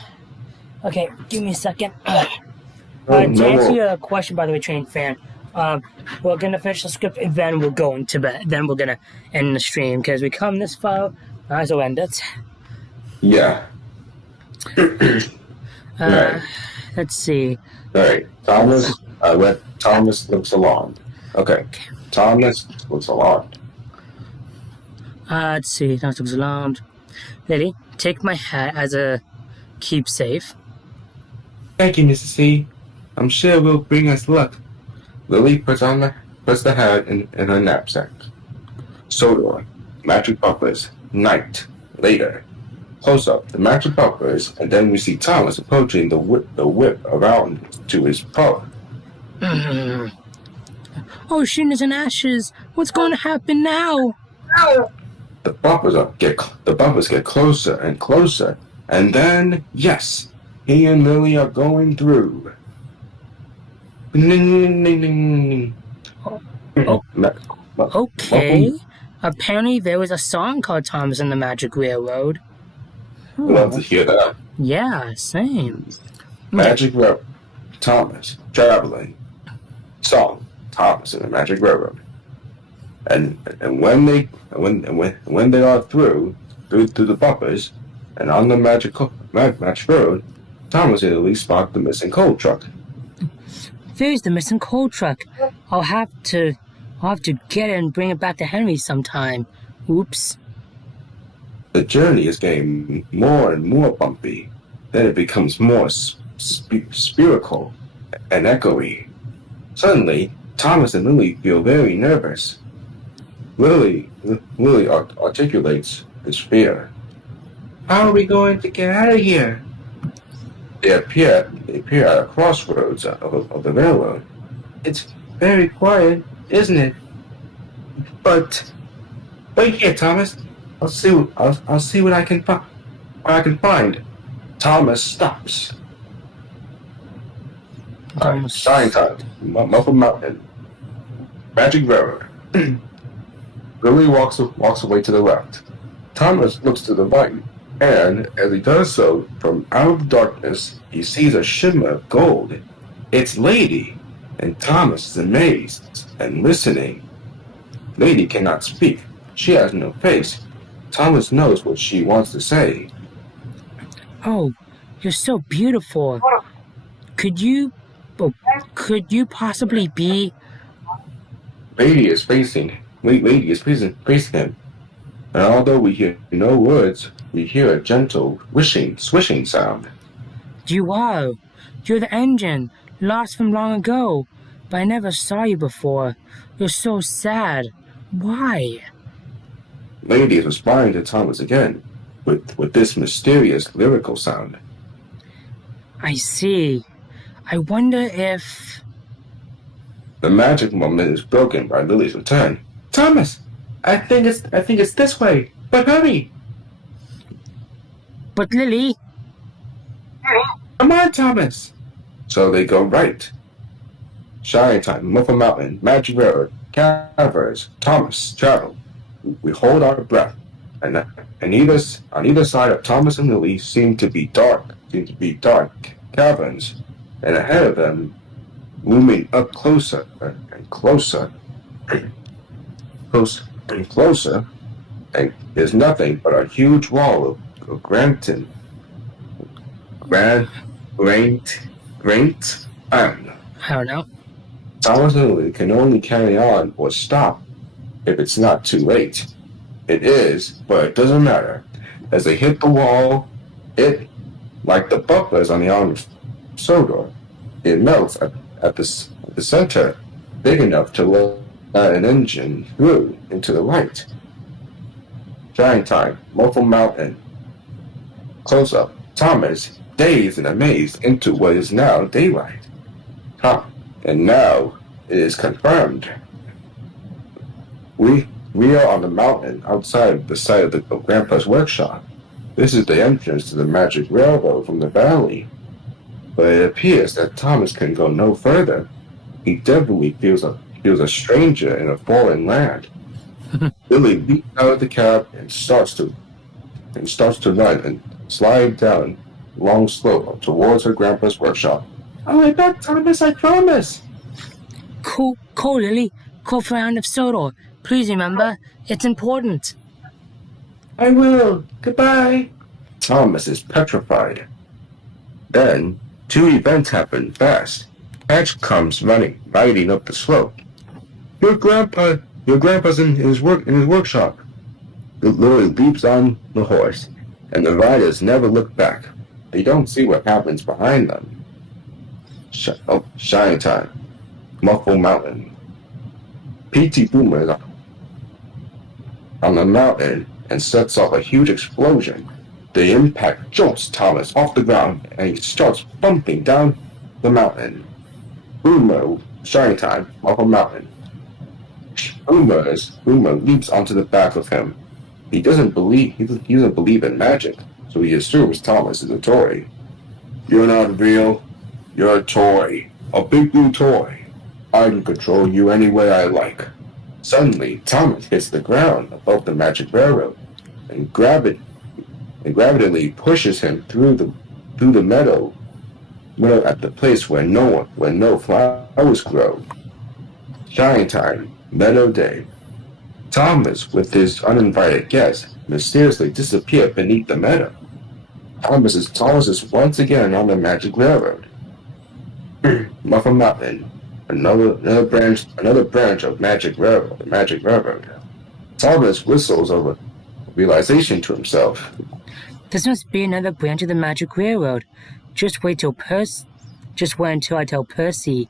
Okay, give me a second. No, To no answer more. your question, by the way, train fan, we're gonna finish the script and then we'll go into bed. Then we're gonna end the stream because we come this far. Might as well end it. Yeah. Right. Let's see. Alright. Thomas looks alarmed. Okay. Thomas looks alarmed. Let's see. Thomas looks alarmed. Lily, take my hat as a keepsake. Thank you, Mrs. C. I'm sure it will bring us luck. Lily puts the hat in her knapsack. Sodor, magic bumpers, night, later. Close up, the magic bumpers, and then we see Thomas approaching the whip around to his pub. Oh, shit, and ashes. What's going to happen now? The bumpers get closer and closer, and then, yes, he and Lily are going through. Okay. Apparently there was a song called Thomas and the Magic Railroad. Love to hear that. Yeah, same. Magic Railroad. Thomas traveling. Song. Thomas and the Magic Railroad. And when they are through the bumpers and on the magic road, Thomas and Lily spot the missing coal truck. There's the missing coal truck. I'll have to get it and bring it back to Henry sometime. Oops. The journey is getting more and more bumpy. Then it becomes more spherical and echoey. Suddenly, Thomas and Lily feel very nervous. Lily articulates his fear. How are we going to get out of here? They appear at a crossroads of the railroad. It's very quiet, isn't it? But wait here, Thomas. I'll see what I can find. Thomas stops. Alright, sign time. Muffled Mountain. Magic Railroad. Lily walks away to the left. Thomas looks to the right, and as he does so, from out of the darkness, he sees a shimmer of gold. It's Lady, and Thomas is amazed and listening. Lady cannot speak. She has no face. Thomas knows what she wants to say. Oh, you're so beautiful. Could you possibly be? Lady is facing him. And although we hear no words, we hear a gentle swishing sound. You are. You're the engine, lost from long ago. But I never saw you before. You're so sad. Why? Lady is responding to Thomas again, with this mysterious lyrical sound. I see. I wonder if... The magic moment is broken by Lily's return. Thomas, I think it's this way. But hurry! But Lily... Come on, Thomas! So they go right. Shine time, Muffled Mountain, Magic Railroad, Caverns, Thomas, travel. We hold our breath, and on either side of Thomas and Lily seem to be dark caverns, and ahead of them, looming up closer and closer, and there's nothing but a huge wall of granite iron. I don't know. Thomas and Lily can only carry on or stop if it's not too late. It is, but it doesn't matter. As they hit the wall, it, like the bumpers on the arm of Sodor, it melts at the center, big enough to let an engine through into the light. Giant time, Muffled Mountain. Close up, Thomas, dazed and amazed into what is now daylight. And now, It is confirmed. We are on the mountain outside the site of Grandpa's workshop. This is the entrance to the magic railroad from the valley. But it appears that Thomas can go no further. He definitely feels a stranger in a foreign land. Lily leaps out of the cab and starts to run and slide down the long slope towards her grandpa's workshop. I'll be back, Thomas, I promise. Call Lily. Call for Hound of Sodor. Please remember, it's important. I will. Goodbye. Thomas is petrified. Then, two events happen fast. Patch comes riding up the slope. Your grandpa's in his workshop. Lily leaps on the horse, and the riders never look back. They don't see what happens behind them. Shine time. Muffle Mountain. P.T. Boomer is on the mountain and sets off a huge explosion. The impact jolts Thomas off the ground, and he starts bumping down the mountain. Boomer, Shine time, Muffle Mountain. Boomer leaps onto the back of him. He doesn't believe in magic, so he assumes Thomas is a toy. You're not real. You're a toy. A big blue toy. I can control you any way I like. Suddenly, Thomas hits the ground above the magic railroad, and gravity pushes him through the meadow at the place where no flowers grow. Shine time, meadow day. Thomas, with his uninvited guest, mysteriously disappeared beneath the meadow. Thomas is once again on the magic railroad. Muffle Mountain, another branch of magic railroad. The magic railroad. Thomas whistles over realization to himself. This must be another branch of the magic railroad. Just wait until I tell Percy.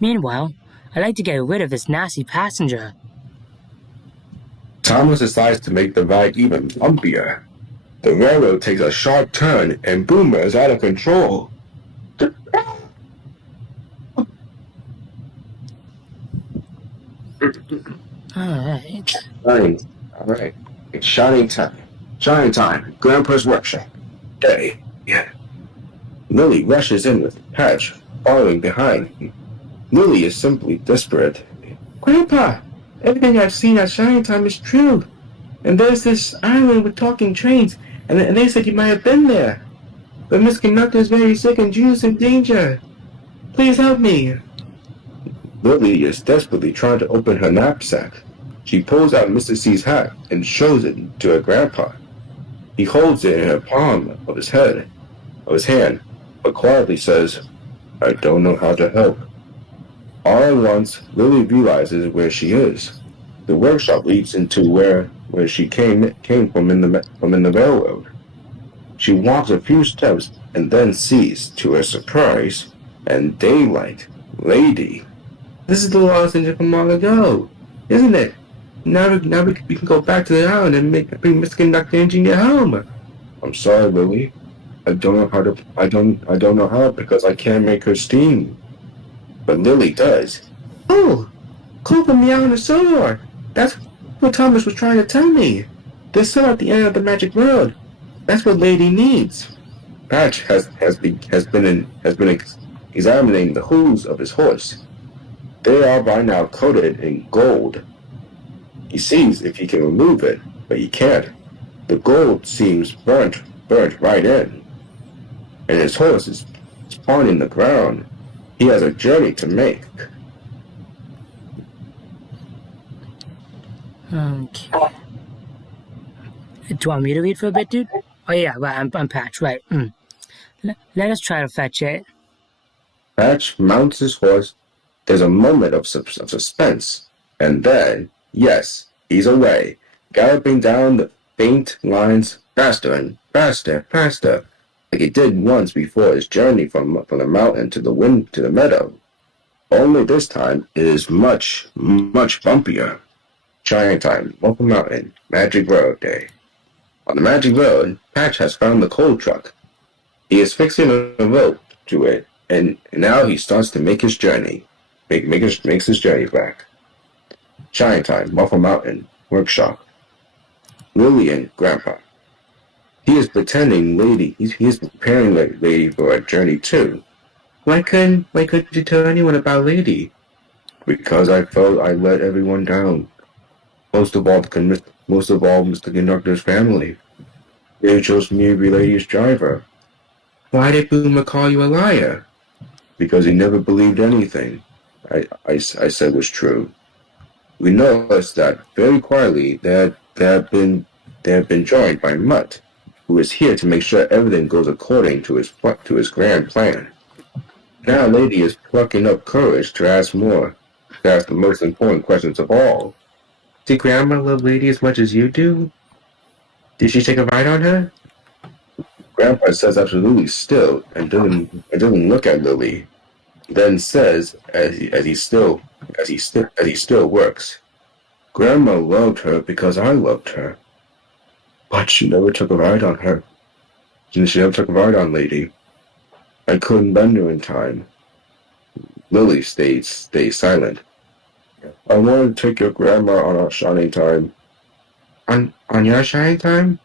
Meanwhile, I'd like to get rid of this nasty passenger. Thomas decides to make the ride even bumpier. The railroad takes a sharp turn, and Boomer is out of control. Alright. Alright. It's shining time. Grandpa's workshop. Day. Yeah. Lily rushes in with Patch following behind. Lily is simply desperate. Grandpa! Everything I've seen at Shining Time is true. And there's this island with talking trains, and they said you might have been there. But Miss Conductor is very sick and June's in danger. Please help me. Lily is desperately trying to open her knapsack. She pulls out Mr. C's hat and shows it to her grandpa. He holds it in her palm of his hand, but quietly says, I don't know how to help. All at once, Lily realizes where she is. The workshop leads into where she came from in the railroad. She walks a few steps and then sees, to her surprise, and daylight, lady. This is the lost engine from long ago, isn't it? Now we can go back to the island and bring Miss Conductor Engineer home. I'm sorry, Lily. I don't know how because I can't make her steam. But Lily does. Oh, call from the island of Sodor. That's what Thomas was trying to tell me. They're still at the end of the magic road. That's what Lady needs. Patch has been examining the hooves of his horse. They are by now coated in gold. He sees if he can remove it, but he can't. The gold seems burnt right in. And his horse is on the ground. He has a journey to make. Okay. Do you want me to read for a bit, dude? Oh yeah, right, I'm Patch, right. Let us try to fetch it. Patch mounts his horse. There's a moment of suspense. And then, yes, he's away, galloping down the faint lines faster and faster, like he did once before his journey from the mountain to the meadow. Only this time it is much, much bumpier. Shining time, Waterfall Mountain, Magic Road Day. On the Magic Road, Patch has found the coal truck. He is fixing a rope to it, and now he starts to make his journey. makes his journey back. Shine time, Muffle Mountain, workshop. Lily and Grandpa. He is pretending Lady. He is preparing Lady for a journey too. Why couldn't you tell anyone about Lady? Because I felt I let everyone down. Most of all, Mr. Conductor's family. They chose me to be Lady's driver. Why did Boomer call you a liar? Because he never believed anything I said was true. We noticed that very quietly they have been joined by Mutt, who is here to make sure everything goes according to his grand plan. Now Lady is plucking up courage to ask the most important questions of all. Did Grandma love Lady as much as you do? Did she take a ride on her? Grandpa says absolutely still and doesn't look at Lily. Then says as he still works. Grandma loved her because I loved her. But she never took a ride on her. She never took a ride on Lady. I couldn't lend her in time. Lily stayed silent. I wanted to take your grandma on our shining time. On your shining time?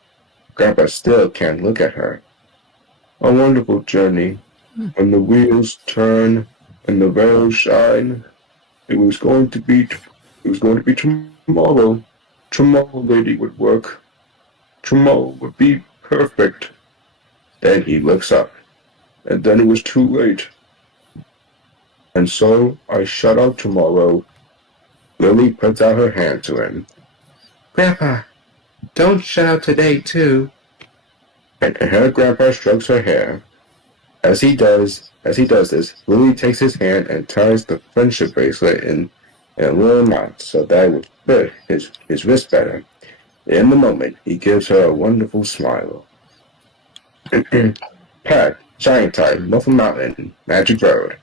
Grandpa still can't look at her. A wonderful journey. When the wheels turn and the rails shine. It was going to be tomorrow. Tomorrow Lady would work. Tomorrow would be perfect. Then he looks up. And then it was too late. And so I shut out tomorrow. Lily puts out her hand to him. Grandpa, don't shut out today, too. And her grandpa strokes her hair. As he does this, Lily takes his hand and ties the friendship bracelet in a little knot so that it would fit his wrist better. In the moment, he gives her a wonderful smile. Pat, Shine Time, Muffle Mountain, Magic Road.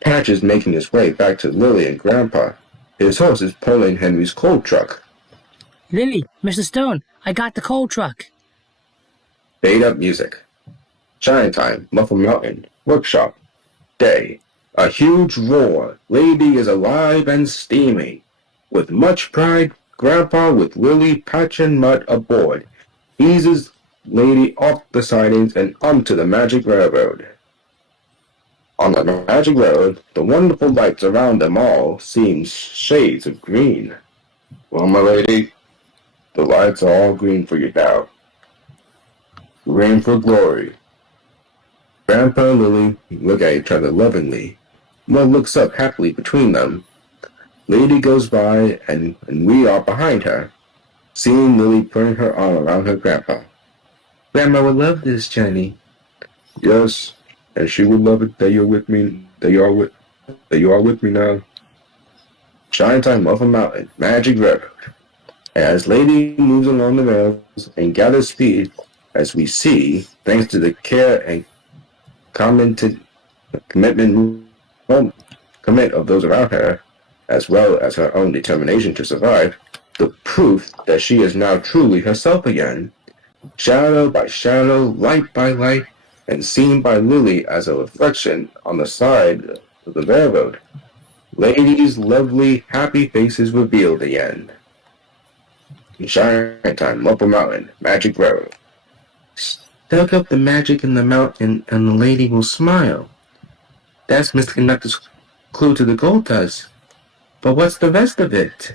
Patch is making his way back to Lily and Grandpa. His horse is pulling Henry's coal truck. Lily, Mr. Stone, I got the coal truck. Fade up music. Shine Time, Muffle Mountain, workshop. Day. A huge roar. Lady is alive and steaming. With much pride, Grandpa with Lily, Patch, and Mutt aboard eases Lady off the sidings and onto the Magic Railroad. On the Magic Road, the wonderful lights around them all seem shades of green. Well, my lady, the lights are all green for you now. Green for glory. Grandpa and Lily look at each other lovingly. One looks up happily between them. Lady goes by, and we are behind her, seeing Lily putting her arm around her grandpa. Grandma would love this journey. Yes, and she would love it that you're with me. That you are with me now. Shine Time off a mountain, Magic Road. As Lady moves along the rails and gathers speed, as we see, thanks to the care and commitment of those around her, as well as her own determination to survive, the proof that she is now truly herself again. Shadow by shadow, light by light, and seen by Lily as a reflection on the side of the railroad. Lady's lovely, happy faces reveal the end. Shine Time, Muffle Mountain, Magic Road. Stoke up the magic in the mountain and the lady will smile. That's Mr. Conductor's clue to the gold dust. But what's the rest of it?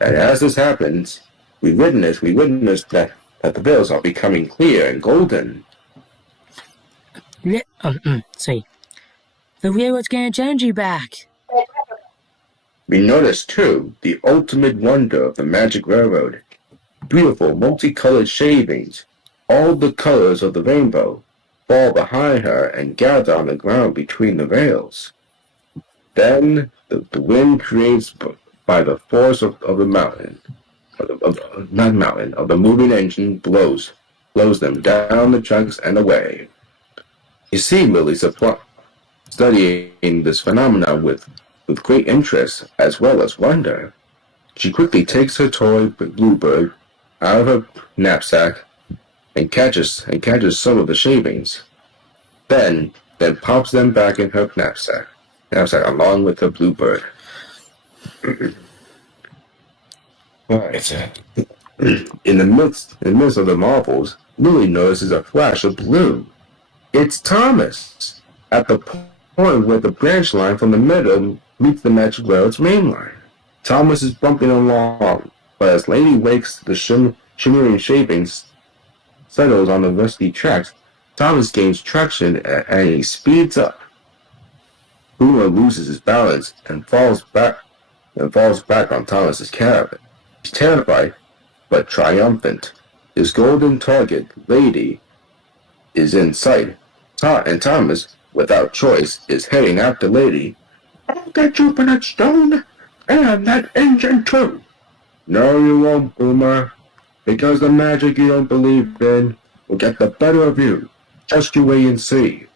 And as this happens, we witness that the veils are becoming clear and golden. Sorry. The railroad's getting Genji back. We notice, too, the ultimate wonder of the Magic Railroad. Beautiful, multicolored shavings, all the colors of the rainbow, fall behind her and gather on the ground between the rails. Then the wind creates by the force of the mountain, of the moving engine blows them down the tracks and away. You see Lily studying this phenomenon with great interest as well as wonder. She quickly takes her toy bluebird out of her knapsack and catches some of the shavings. Then pops them back in her knapsack along with the bluebird. Right. In the midst of the marvels, Lily notices a flash of blue. It's Thomas! At the point where the branch line from the meadow meets the magic rail's main line. Thomas is bumping along, but as Lady wakes, the shimmering shapings settles on the rusty tracks. Thomas gains traction and he speeds up. Boomer loses his balance and falls back on Thomas's cab. He's terrified, but triumphant. His golden target, Lady, is in sight, and Thomas, without choice, is heading after Lady. I'll get you for that stone, and that engine too. No, you won't, Boomer, because the magic you don't believe in will get the better of you. Just you wait and see.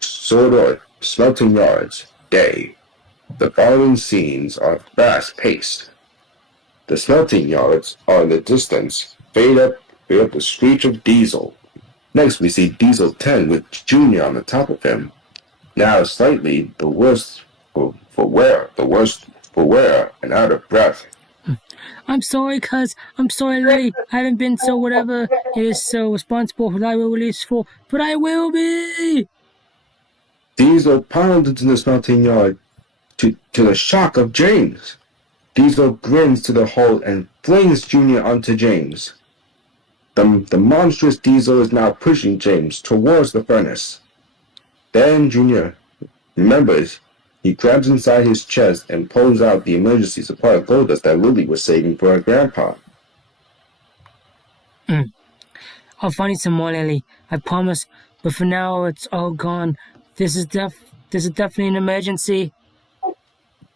Sodor, Smelting Yards, day. The following scenes are fast-paced. The smelting yards are in the distance, fade up the screech of Diesel. Next we see Diesel 10 with Junior on the top of him. Now slightly the worse for wear and out of breath. I'm sorry, cuz. I'm sorry, Lily. I haven't been so whatever it is so responsible that I will release for, but I will be! Diesel pounds into the smelting yard to the shock of James. Diesel grins to the hole and flings Junior onto James. The monstrous Diesel is now pushing James towards the furnace. Then Junior remembers. He grabs inside his chest and pulls out the emergency supply of gold dust that Lily was saving for her grandpa. I'll find you some more, Lily. I promise. But for now, it's all gone. This is definitely an emergency.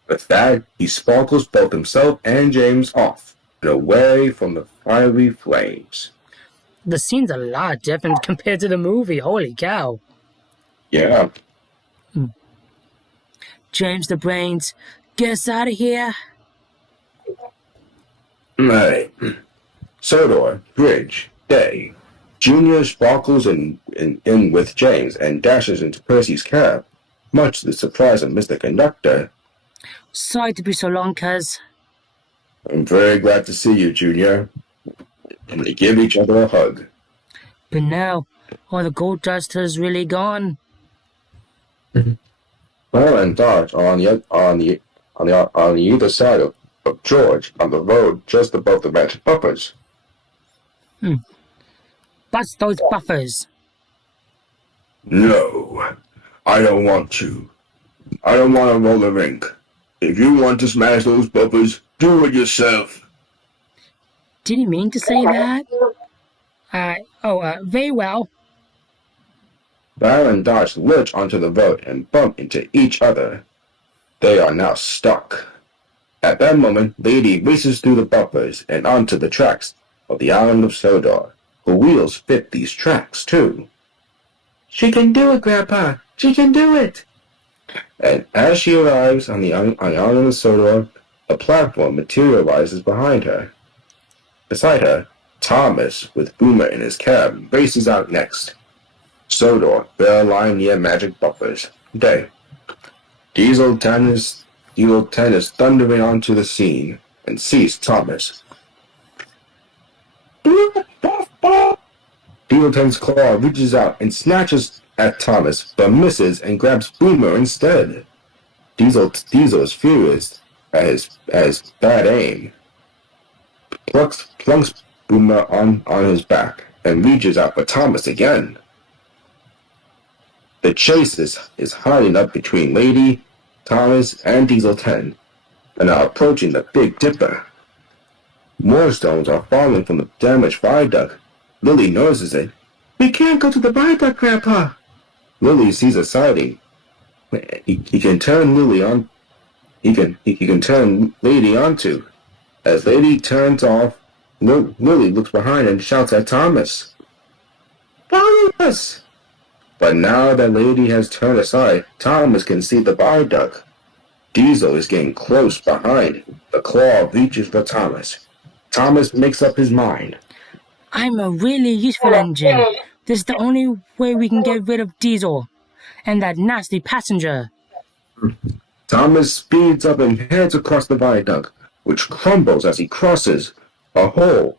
With that, he sparkles both himself and James off and away from the fiery flames. The scene's a lot different compared to the movie. Holy cow. Yeah. James the Brains, get us out of here. Right. Sodor, Bridge, day. Junior sparkles in with James and dashes into Percy's cab, much to the surprise of Mr. Conductor. Sorry to be so long, cuz. I'm very glad to see you, Junior. And they give each other a hug. But now, all the gold dust has really gone. Well, and Dodge are on the either side of George on the road just above the magic buffers. Bust those buffers. No, I don't want to. I don't want to roll the rink. If you want to smash those buffers, do it yourself. Did he mean to say that? Very well. Val and Dodge lurch onto the road and bump into each other. They are now stuck. At that moment, Lady races through the buffers and onto the tracks of the island of Sodor. Her wheels fit these tracks, too. She can do it, Grandpa! She can do it! And as she arrives on the island of Sodor, a platform materializes behind her. Beside her, Thomas, with Boomer in his cab, races out next. Sodor, bare line near magic buffers. Day. Diesel 10 is thundering onto the scene and sees Thomas. Diesel 10's claw reaches out and snatches at Thomas, but misses and grabs Boomer instead. Diesel is furious at his bad aim. Plunks Boomer on his back and reaches out for Thomas again. The chase is hiding up between Lady, Thomas, and Diesel 10, and are approaching the Big Dipper. More stones are falling from the damaged viaduct. Lily notices it. We can't go to the viaduct, Grandpa! Lily sees a siding. He can turn Lily on. He can turn Lady onto. As Lady turns off, Lily looks behind and shouts at Thomas. Follow us! But now that Lady has turned aside, Thomas can see the viaduct. Diesel is getting close behind. The claw reaches for Thomas. Thomas makes up his mind. I'm a really useful engine. This is the only way we can get rid of Diesel and that nasty passenger. Thomas speeds up and heads across the viaduct, which crumbles as he crosses. A hole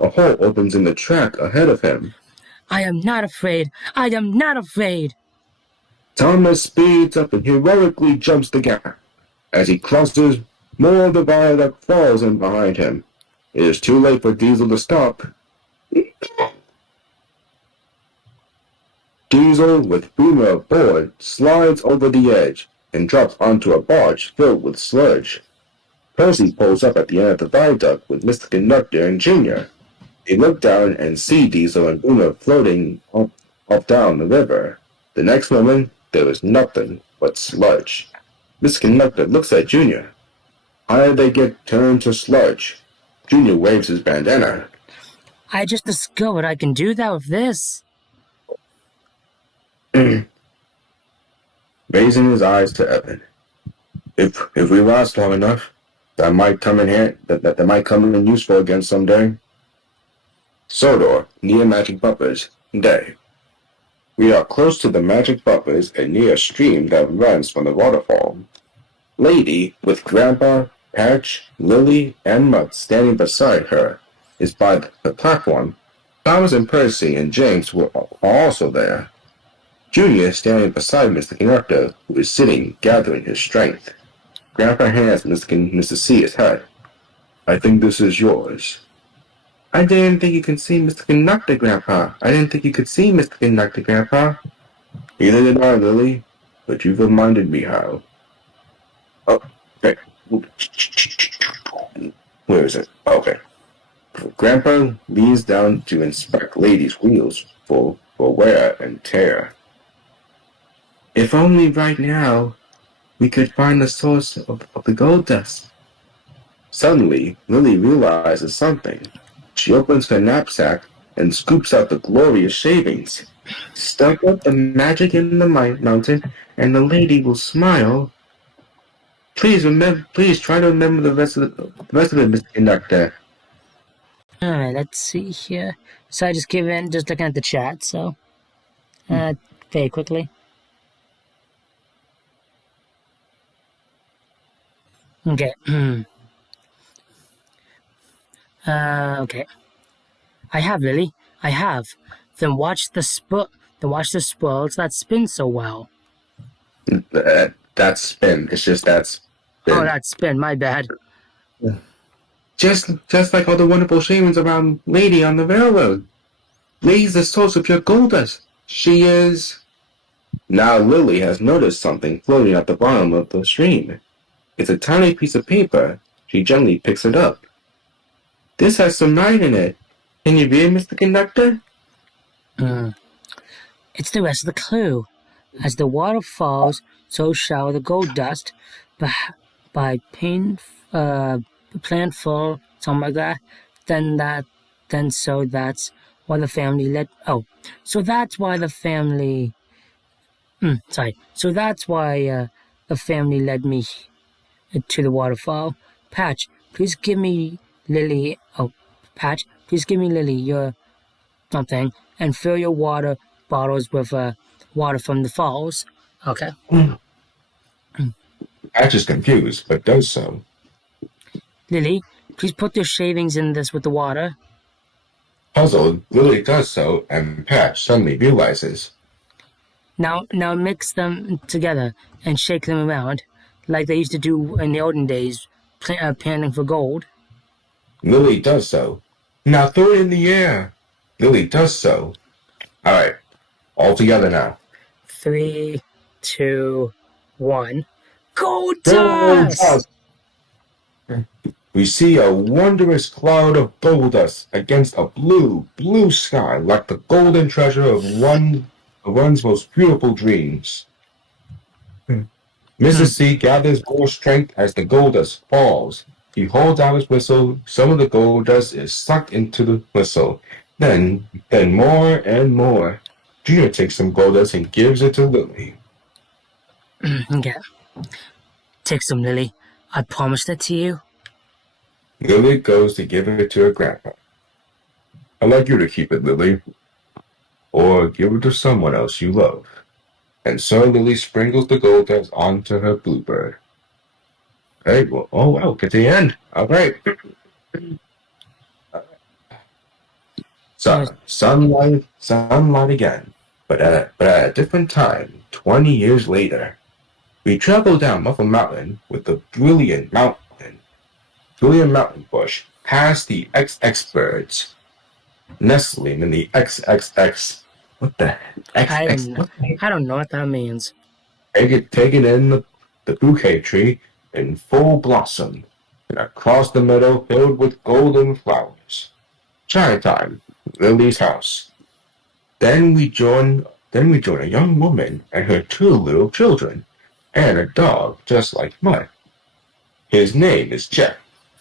opens in the track ahead of him. I am not afraid. I am not afraid. Thomas speeds up and heroically jumps the gap. As he crosses, more of the viaduct falls in behind him. It is too late for Diesel to stop. Diesel, with Boomer aboard, slides over the edge and drops onto a barge filled with sludge. Percy pulls up at the end of the viaduct with Mr. Conductor and Junior. They look down and see Diesel and Boomer floating off down the river. The next moment, there is nothing but sludge. Mr. Conductor looks at Junior. How did they get turned to sludge? Junior waves his bandana. I just discovered I can do that with this. Raising his eyes to Evan. If we last long enough, that might come in hand, that might come in useful again someday. Sodor, near Magic Buffers, Day. We are close to the Magic Buffers and near a stream that runs from the waterfall. Lady, with Grandpa, Patch, Lily, and Mutt standing beside her, is by the platform. Thomas and Percy and James are also there. Junior is standing beside Mr. Conductor, who is sitting, gathering his strength. Grandpa hands Mr. C his hat. I think this is yours. I didn't think you could see Mr. Conductor, Grandpa. I didn't think you could see Mr. Conductor, Grandpa. Neither did I, Lily, but you've reminded me how. Oh, okay. Where is it? Okay. Grandpa leans down to inspect Lady's wheels for wear and tear. If only right now we could find the source of the gold dust. Suddenly, Lily realizes something. She opens her knapsack and scoops out the glorious shavings. Step up the magic in the mountain, and the lady will smile. Please try to remember the rest of it, Mr. Conductor. Alright, let's see here. So I just looking at the chat, so very quickly. Okay. Okay. I have, Lily. I have. Then watch the swirls that spin so well. That's spin. It's just that's spin. Oh, that's spin. My bad. Just like all the wonderful shavings around Lady on the railroad. Lady's the source of your gold dust. She is. Now Lily has noticed something floating at the bottom of the stream. It's a tiny piece of paper. She gently picks it up. This has some writing in it. Can you read, Mr. Conductor? It's the rest of the clue. As the water falls, so shall the gold dust. By planful, something like that. So that's why the family led. Oh, so that's why the family. So that's why the family led me to the waterfall. Patch, please give me Lily. Oh, Patch, please give me Lily your something and fill your water bottles with water from the falls. Okay. Patch is confused, but does so. Lily, please put your shavings in this with the water. Puzzled, Lily does so, and Patch suddenly realizes. Now mix them together and shake them around, like they used to do in the olden days, panning for gold. Lily does so. Now throw it in the air. Lily does so. Alright, all together now. 3, 2, 1. Gold dust! We see a wondrous cloud of gold dust against a blue, blue sky, like the golden treasure of one's most beautiful dreams. Mrs. C gathers more strength as the gold dust falls. He holds out his whistle. Some of the gold dust is sucked into the whistle. Then more and more. Junior takes some gold dust and gives it to Lily. Okay. Take some, Lily. I promised it to you. Lily goes to give it to her grandpa. I'd like you to keep it, Lily. Or give it to someone else you love. And so Lily sprinkles the gold dust onto her bluebird. Hey, well, oh wow, get to the end. All right. Yes. Sunlight again. But at a different time, 20 years later, we travel down Muffle Mountain with the brilliant mountain bush, past the XX birds, nestling in the XXX. What the I XX? don't, What the I don't know what that means. taking in the bouquet tree in full blossom, and across the meadow filled with golden flowers. Chime time, Lily's house. Then we join a young woman and her two little children, and a dog just like mine. His name is Jeff.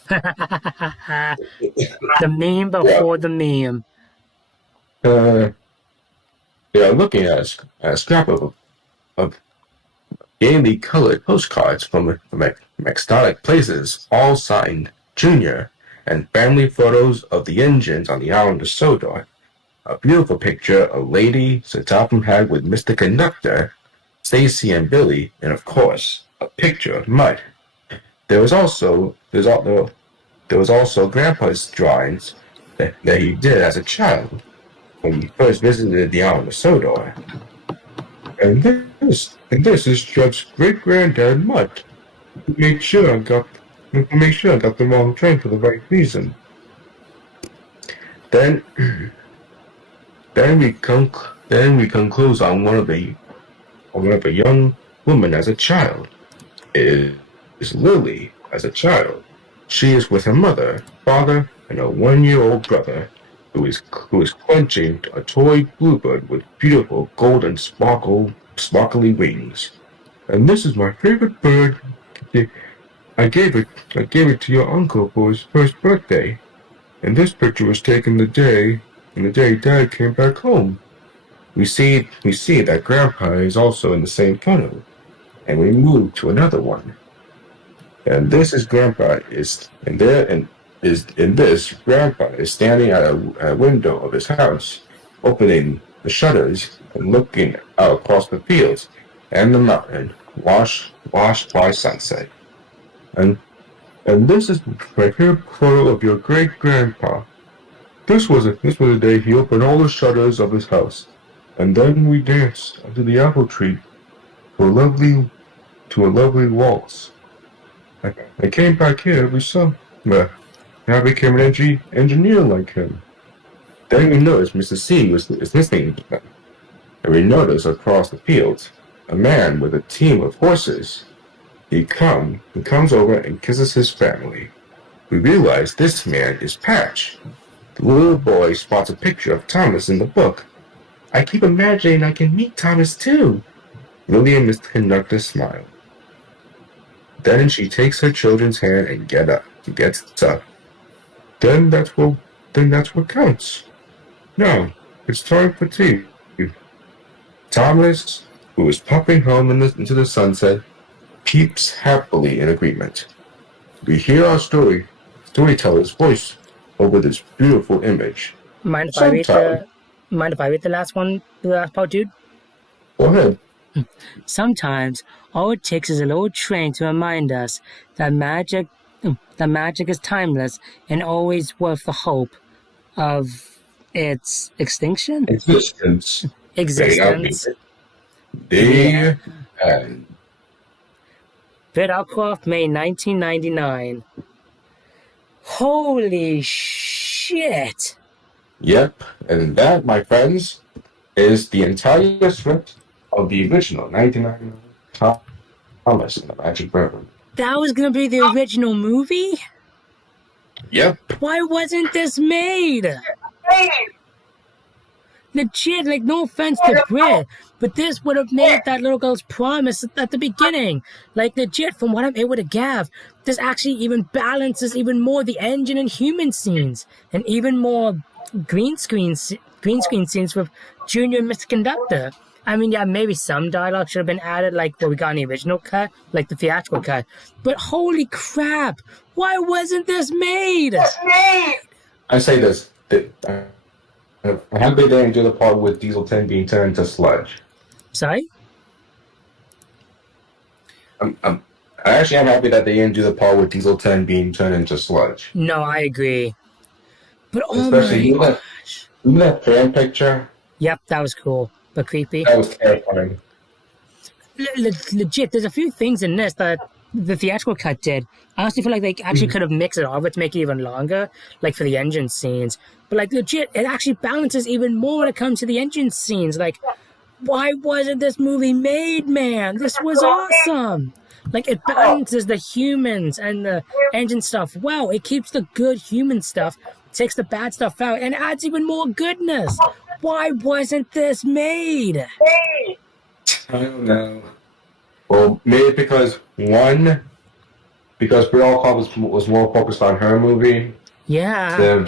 The meme Yeah. before the meme. Uh, they are looking at a scrap of gaily colored postcards from exotic places, all signed Junior, and family photos of the engines on the island of Sodor. A beautiful picture, a lady sits out from head with Mr. Conductor, Stacy and Billy, and of course, a picture of Mud. There was also Grandpa's drawings that he did as a child when he first visited the island of Sodor. And this is Jeff's great granddad Mud. Who made sure I got the wrong train for the right reason. Then then we close on one of a young woman as a child. It is Lily as a child. She is with her mother, father, and a 1-year-old brother who is clenching a toy bluebird with beautiful golden sparkly wings. And this is my favorite bird. I gave it to your uncle for his first birthday. And this picture was taken the day Dad came back home. We see that Grandpa is also in the same photo, and we move to another one. And this is Grandpa is and there and is in this Grandpa is standing at a window of his house, opening the shutters and looking out across the fields and the mountain, washed by sunset. And and this is my favorite photo of your great grandpa. This was a day he opened all the shutters of his house, and then we danced under the apple tree to a lovely waltz. I came back here every summer. And I became an engineer like him. Then we noticed Mr. C is listening to them, and we noticed across the fields a man with a team of horses. He comes over and kisses his family. We realize this man is Patch. The little boy spots a picture of Thomas in the book. I keep imagining I can meet Thomas too. Lily and Mr. Conductor smile. Then she takes her children's hand and gets up. Then that's what counts. Now, it's time for tea. Thomas, who is puffing home into the sunset, peeps happily in agreement. We hear our storyteller's voice over this beautiful image. Mind if I read the last part, dude? Go ahead. Sometimes all it takes is a little train to remind us that magic is timeless and always worth the hope of its extinction. Existence. The end. Vidalcroft, May 1999. Holy shit! Yep, and that, my friends, is the entire script of the original 1999 Thomas and the Magic Bird. That was gonna be the original movie? Yep. Why wasn't this made? Legit, like, no offense to Brit, but this would have made that little girl's promise at the beginning. Like, legit, from what I'm able to gather, this actually even balances even more the engine and human scenes, and even more green screen scenes with Junior and Mr. Conductor. I mean, yeah, maybe some dialogue should have been added, like what we got in the original cut, like the theatrical cut. But holy crap, why wasn't this made? I say this. How big they didn't do the part with Diesel 10 being turned to sludge? Sorry? I actually am happy that they didn't do the part with Diesel 10 being turned into sludge. No, I agree. But oh Especially, my gosh. remember that fan picture? Yep, that was cool, but creepy. That was terrifying. Legit, there's a few things in this that the theatrical cut did. I honestly feel like they actually could have mixed it off to make it even longer, like for the engine scenes. But like legit, it actually balances even more when it comes to the engine scenes. Like, why wasn't this movie made, man? This was awesome. Like, it balances the humans and the engine stuff. Wow, it keeps the good human stuff, takes the bad stuff out, and adds even more goodness. Why wasn't this made? I don't know. Well, maybe because because Brielle was more focused on her movie. Yeah.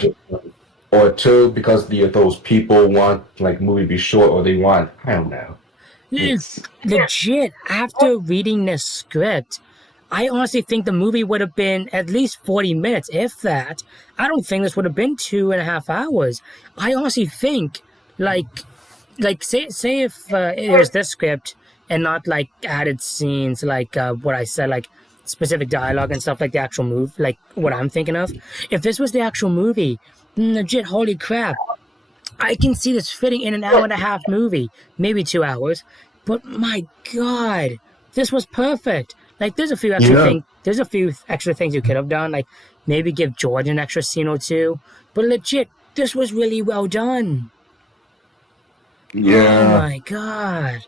Or two, because those people want like movie to be short, or they want, I don't know. Legit, after reading this script, I honestly think the movie would have been at least 40 minutes, if that. I don't think this would have been 2.5 hours. I honestly think, say if it was this script and not like added scenes, like what I said, like specific dialogue and stuff like the actual movie, like what I'm thinking of. If this was the actual movie, then legit, holy crap, I can see this fitting in an 1.5 hour movie, maybe 2 hours. But my God, this was perfect. Like, there's a few extra things you could have done, like maybe give George an extra scene or two. But legit, this was really well done. Yeah. Oh my God.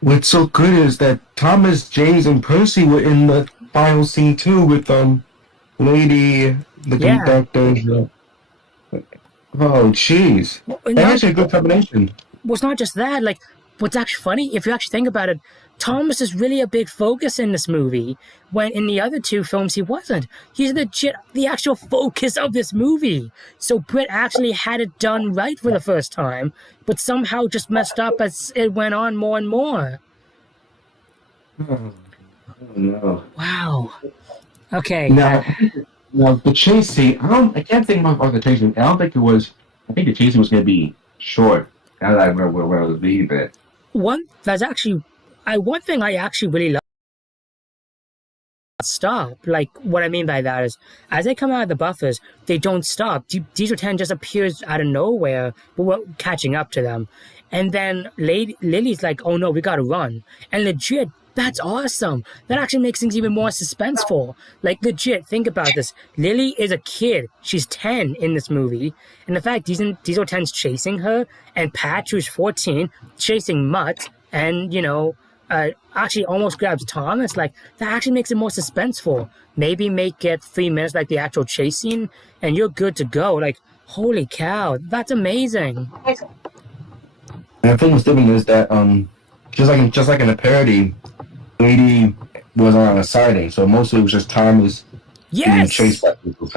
What's so good is that Thomas, James, and Percy were in the final scene too with Lady, the conductor. Oh, jeez. That's actually a good combination. Well, it's not just that. Like, what's actually funny, if you actually think about it, Thomas is really a big focus in this movie, when in the other two films he wasn't. He's the actual focus of this movie. So Britt actually had it done right for the first time, but somehow just messed up as it went on more and more. Oh no. Wow. Okay. Now, the chase scene, I can't think about the chase scene. I think the chase scene was going to be short. Now that I remember where it was leave it. One thing I actually really love stop. Like, what I mean by that is, as they come out of the buffers, they don't stop. Diesel 10 just appears out of nowhere, but we're catching up to them. And then Lily's like, oh no, we gotta run. And legit, that's awesome. That actually makes things even more suspenseful. Like, legit, think about this. Lily is a kid. She's 10 in this movie. And the fact Diesel 10's chasing her, and Patch, who's 14, chasing Mutt, and, actually almost grabs Thomas, like, that actually makes it more suspenseful. Maybe make it 3 minutes like the actual chase scene, and you're good to go. Like, holy cow, that's amazing. And the thing was different is that, just like in a parody, Lady was on a sighting, so mostly it was just Thomas being chased by people.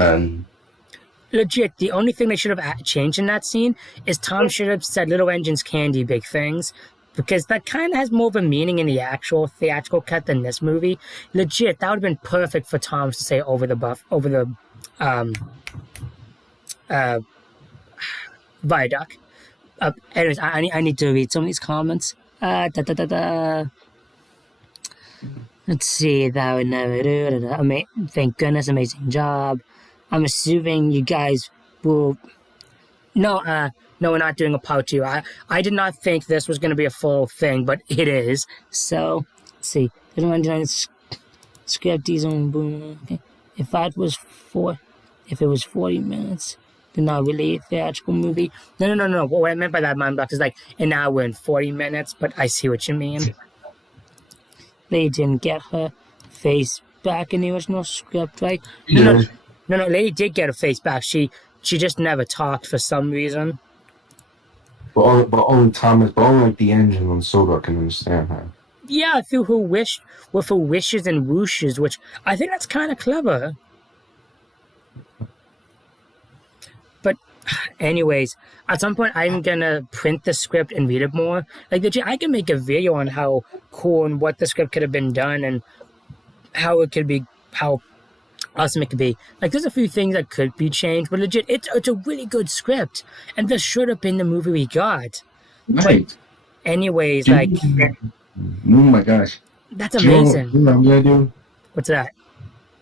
Legit, the only thing they should have changed in that scene is Tom should have said "Little engines can do big things," because that kind of has more of a meaning in the actual theatrical cut than this movie. Legit, that would have been perfect for Tom to say over the viaduct. Anyways, I need to read some of these comments. Let's see. That would never do. Thank goodness, amazing job. I'm assuming you guys will. No, we're not doing a part 2. I did not think this was going to be a full thing, but it is. So, let's see. Script Diesel boom. Okay. If it was 40 minutes, then not really a theatrical movie. No. What I meant by that, mind box, is like an hour and 40 minutes, but I see what you mean. They didn't get her face back in the original script, right? No, Lady did get her face back. She just never talked for some reason. But only Thomas, but only like the engine on Sodor can understand her. Yeah, through her with her wishes and whooshes, which I think that's kind of clever. But anyways, at some point I'm gonna print the script and read it more. Like, I can make a video on how cool and what the script could have been done and how awesome it could be. Like, there's a few things that could be changed, but legit, it's a really good script, and this should have been the movie we got. Right. But anyways, like, oh my gosh. That's Do you know amazing. what I'm gonna do? What's that?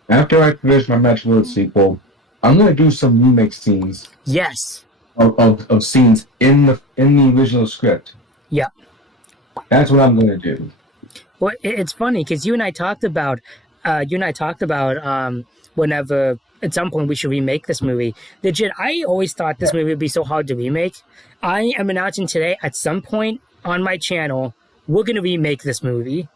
After I finish my Match World sequel, I'm gonna do some remake scenes Yes. of scenes in the original script. Yeah. That's what I'm gonna do. Well, it's funny because you and I talked about, whenever at some point we should remake this movie. Legit, I always thought this movie would be so hard to remake. I am announcing today at some point on my channel we're gonna remake this movie.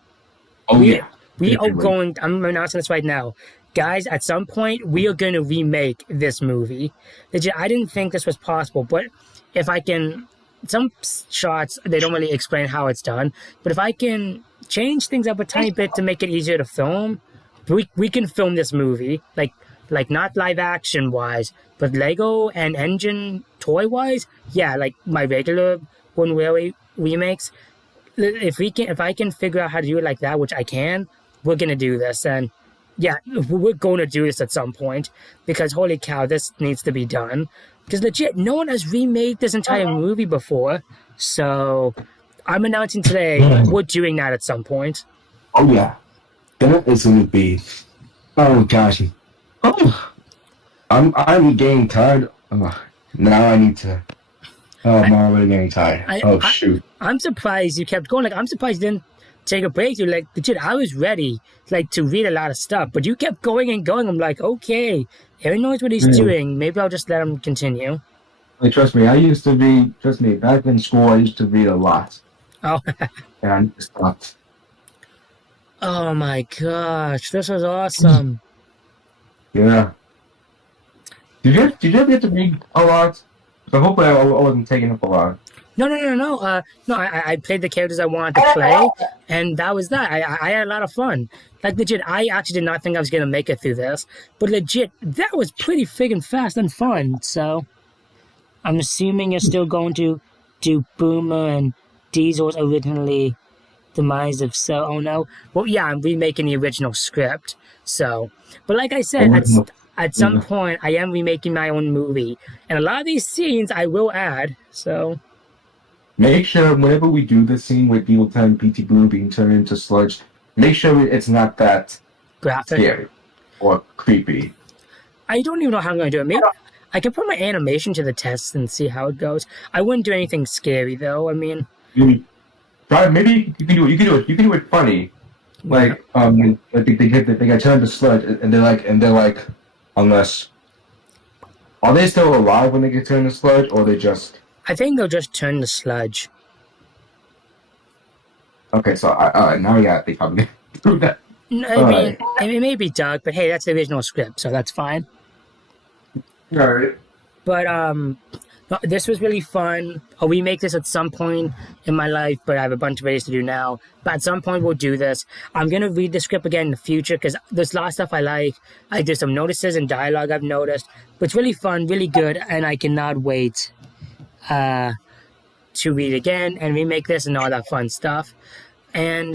Oh we, yeah. we are Definitely. going. I'm announcing this right now, guys. At some point we are going to remake this movie. Legit, I didn't think this was possible, but if I can, some shots they don't really explain how it's done. But if I can change things up a tiny bit to make it easier to film, we can film this movie like not live action wise, but Lego and engine toy wise. Yeah, like my regular one really remakes. If I can figure out how to do it like that, which I can, we're gonna do this. And yeah, we're going to do this at some point because holy cow, this needs to be done. Because legit, no one has remade this entire movie before. So I'm announcing today we're doing that at some point. Oh yeah. That is gonna be. Oh gosh. Oh. I'm getting tired. Now I need to. Oh, I'm already getting tired. Shoot. I'm surprised you kept going. Like, I'm surprised you didn't take a break. You're like, legit, I was ready, like, to read a lot of stuff, but you kept going and going. I'm like, okay, Aaron knows what he's doing. Maybe I'll just let him continue. Like, trust me, back in school, I used to read a lot. Oh, And I just stopped. oh my gosh, this was awesome. Yeah. Did you ever get to read a lot? So hopefully I wasn't taking up a lot. No. No, I played the characters I wanted to play, and that was that. I had a lot of fun. Like, legit, I actually did not think I was going to make it through this, but legit, that was pretty friggin' fast and fun, so I'm assuming you're still going to do Boomer and Diesel's originally demise of so. Oh no. Well, yeah, I'm remaking the original script, so. But like I said, at some point, I am remaking my own movie, and a lot of these scenes I will add, so. Make sure whenever we do this scene with people telling PT Boom being turned into sludge, make sure it's not that Graphic. scary or creepy. I don't even know how I'm going to do it. Maybe I could put my animation to the test and see how it goes. I wouldn't do anything scary though. I mean, Maybe you can do it funny. Like they get turned into sludge and they're like unless are they still alive when they get turned into sludge or they just I think they'll just turn to sludge. okay, so now yeah, they probably do that. I mean, it may be dark, but hey, that's the original script, so that's fine. Alright. But this was really fun. I'll remake this at some point in my life, but I have a bunch of videos to do now. But at some point, we'll do this. I'm going to read the script again in the future because there's a lot of stuff I like. I do some notices and dialogue I've noticed. But it's really fun, really good, and I cannot wait to read again and remake this and all that fun stuff. And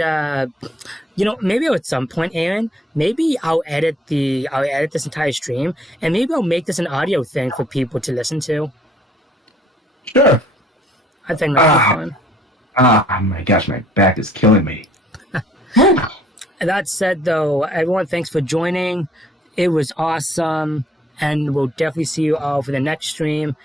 maybe at some point, Aaron, maybe I'll edit this entire stream, and maybe I'll make this an audio thing for people to listen to. Sure. I think that'd be fun. Oh my gosh, my back is killing me. That said, though, everyone, thanks for joining. It was awesome, and we'll definitely see you all for the next stream.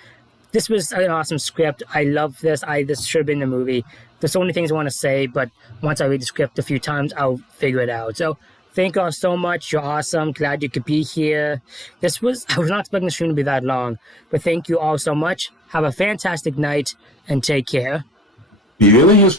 This was an awesome script. I love this. This should have been the movie. There's so many things I want to say, but once I read the script a few times, I'll figure it out. So thank you all so much. You're awesome. Glad you could be here. I was not expecting the stream to be that long, but thank you all so much. Have a fantastic night and take care. He really is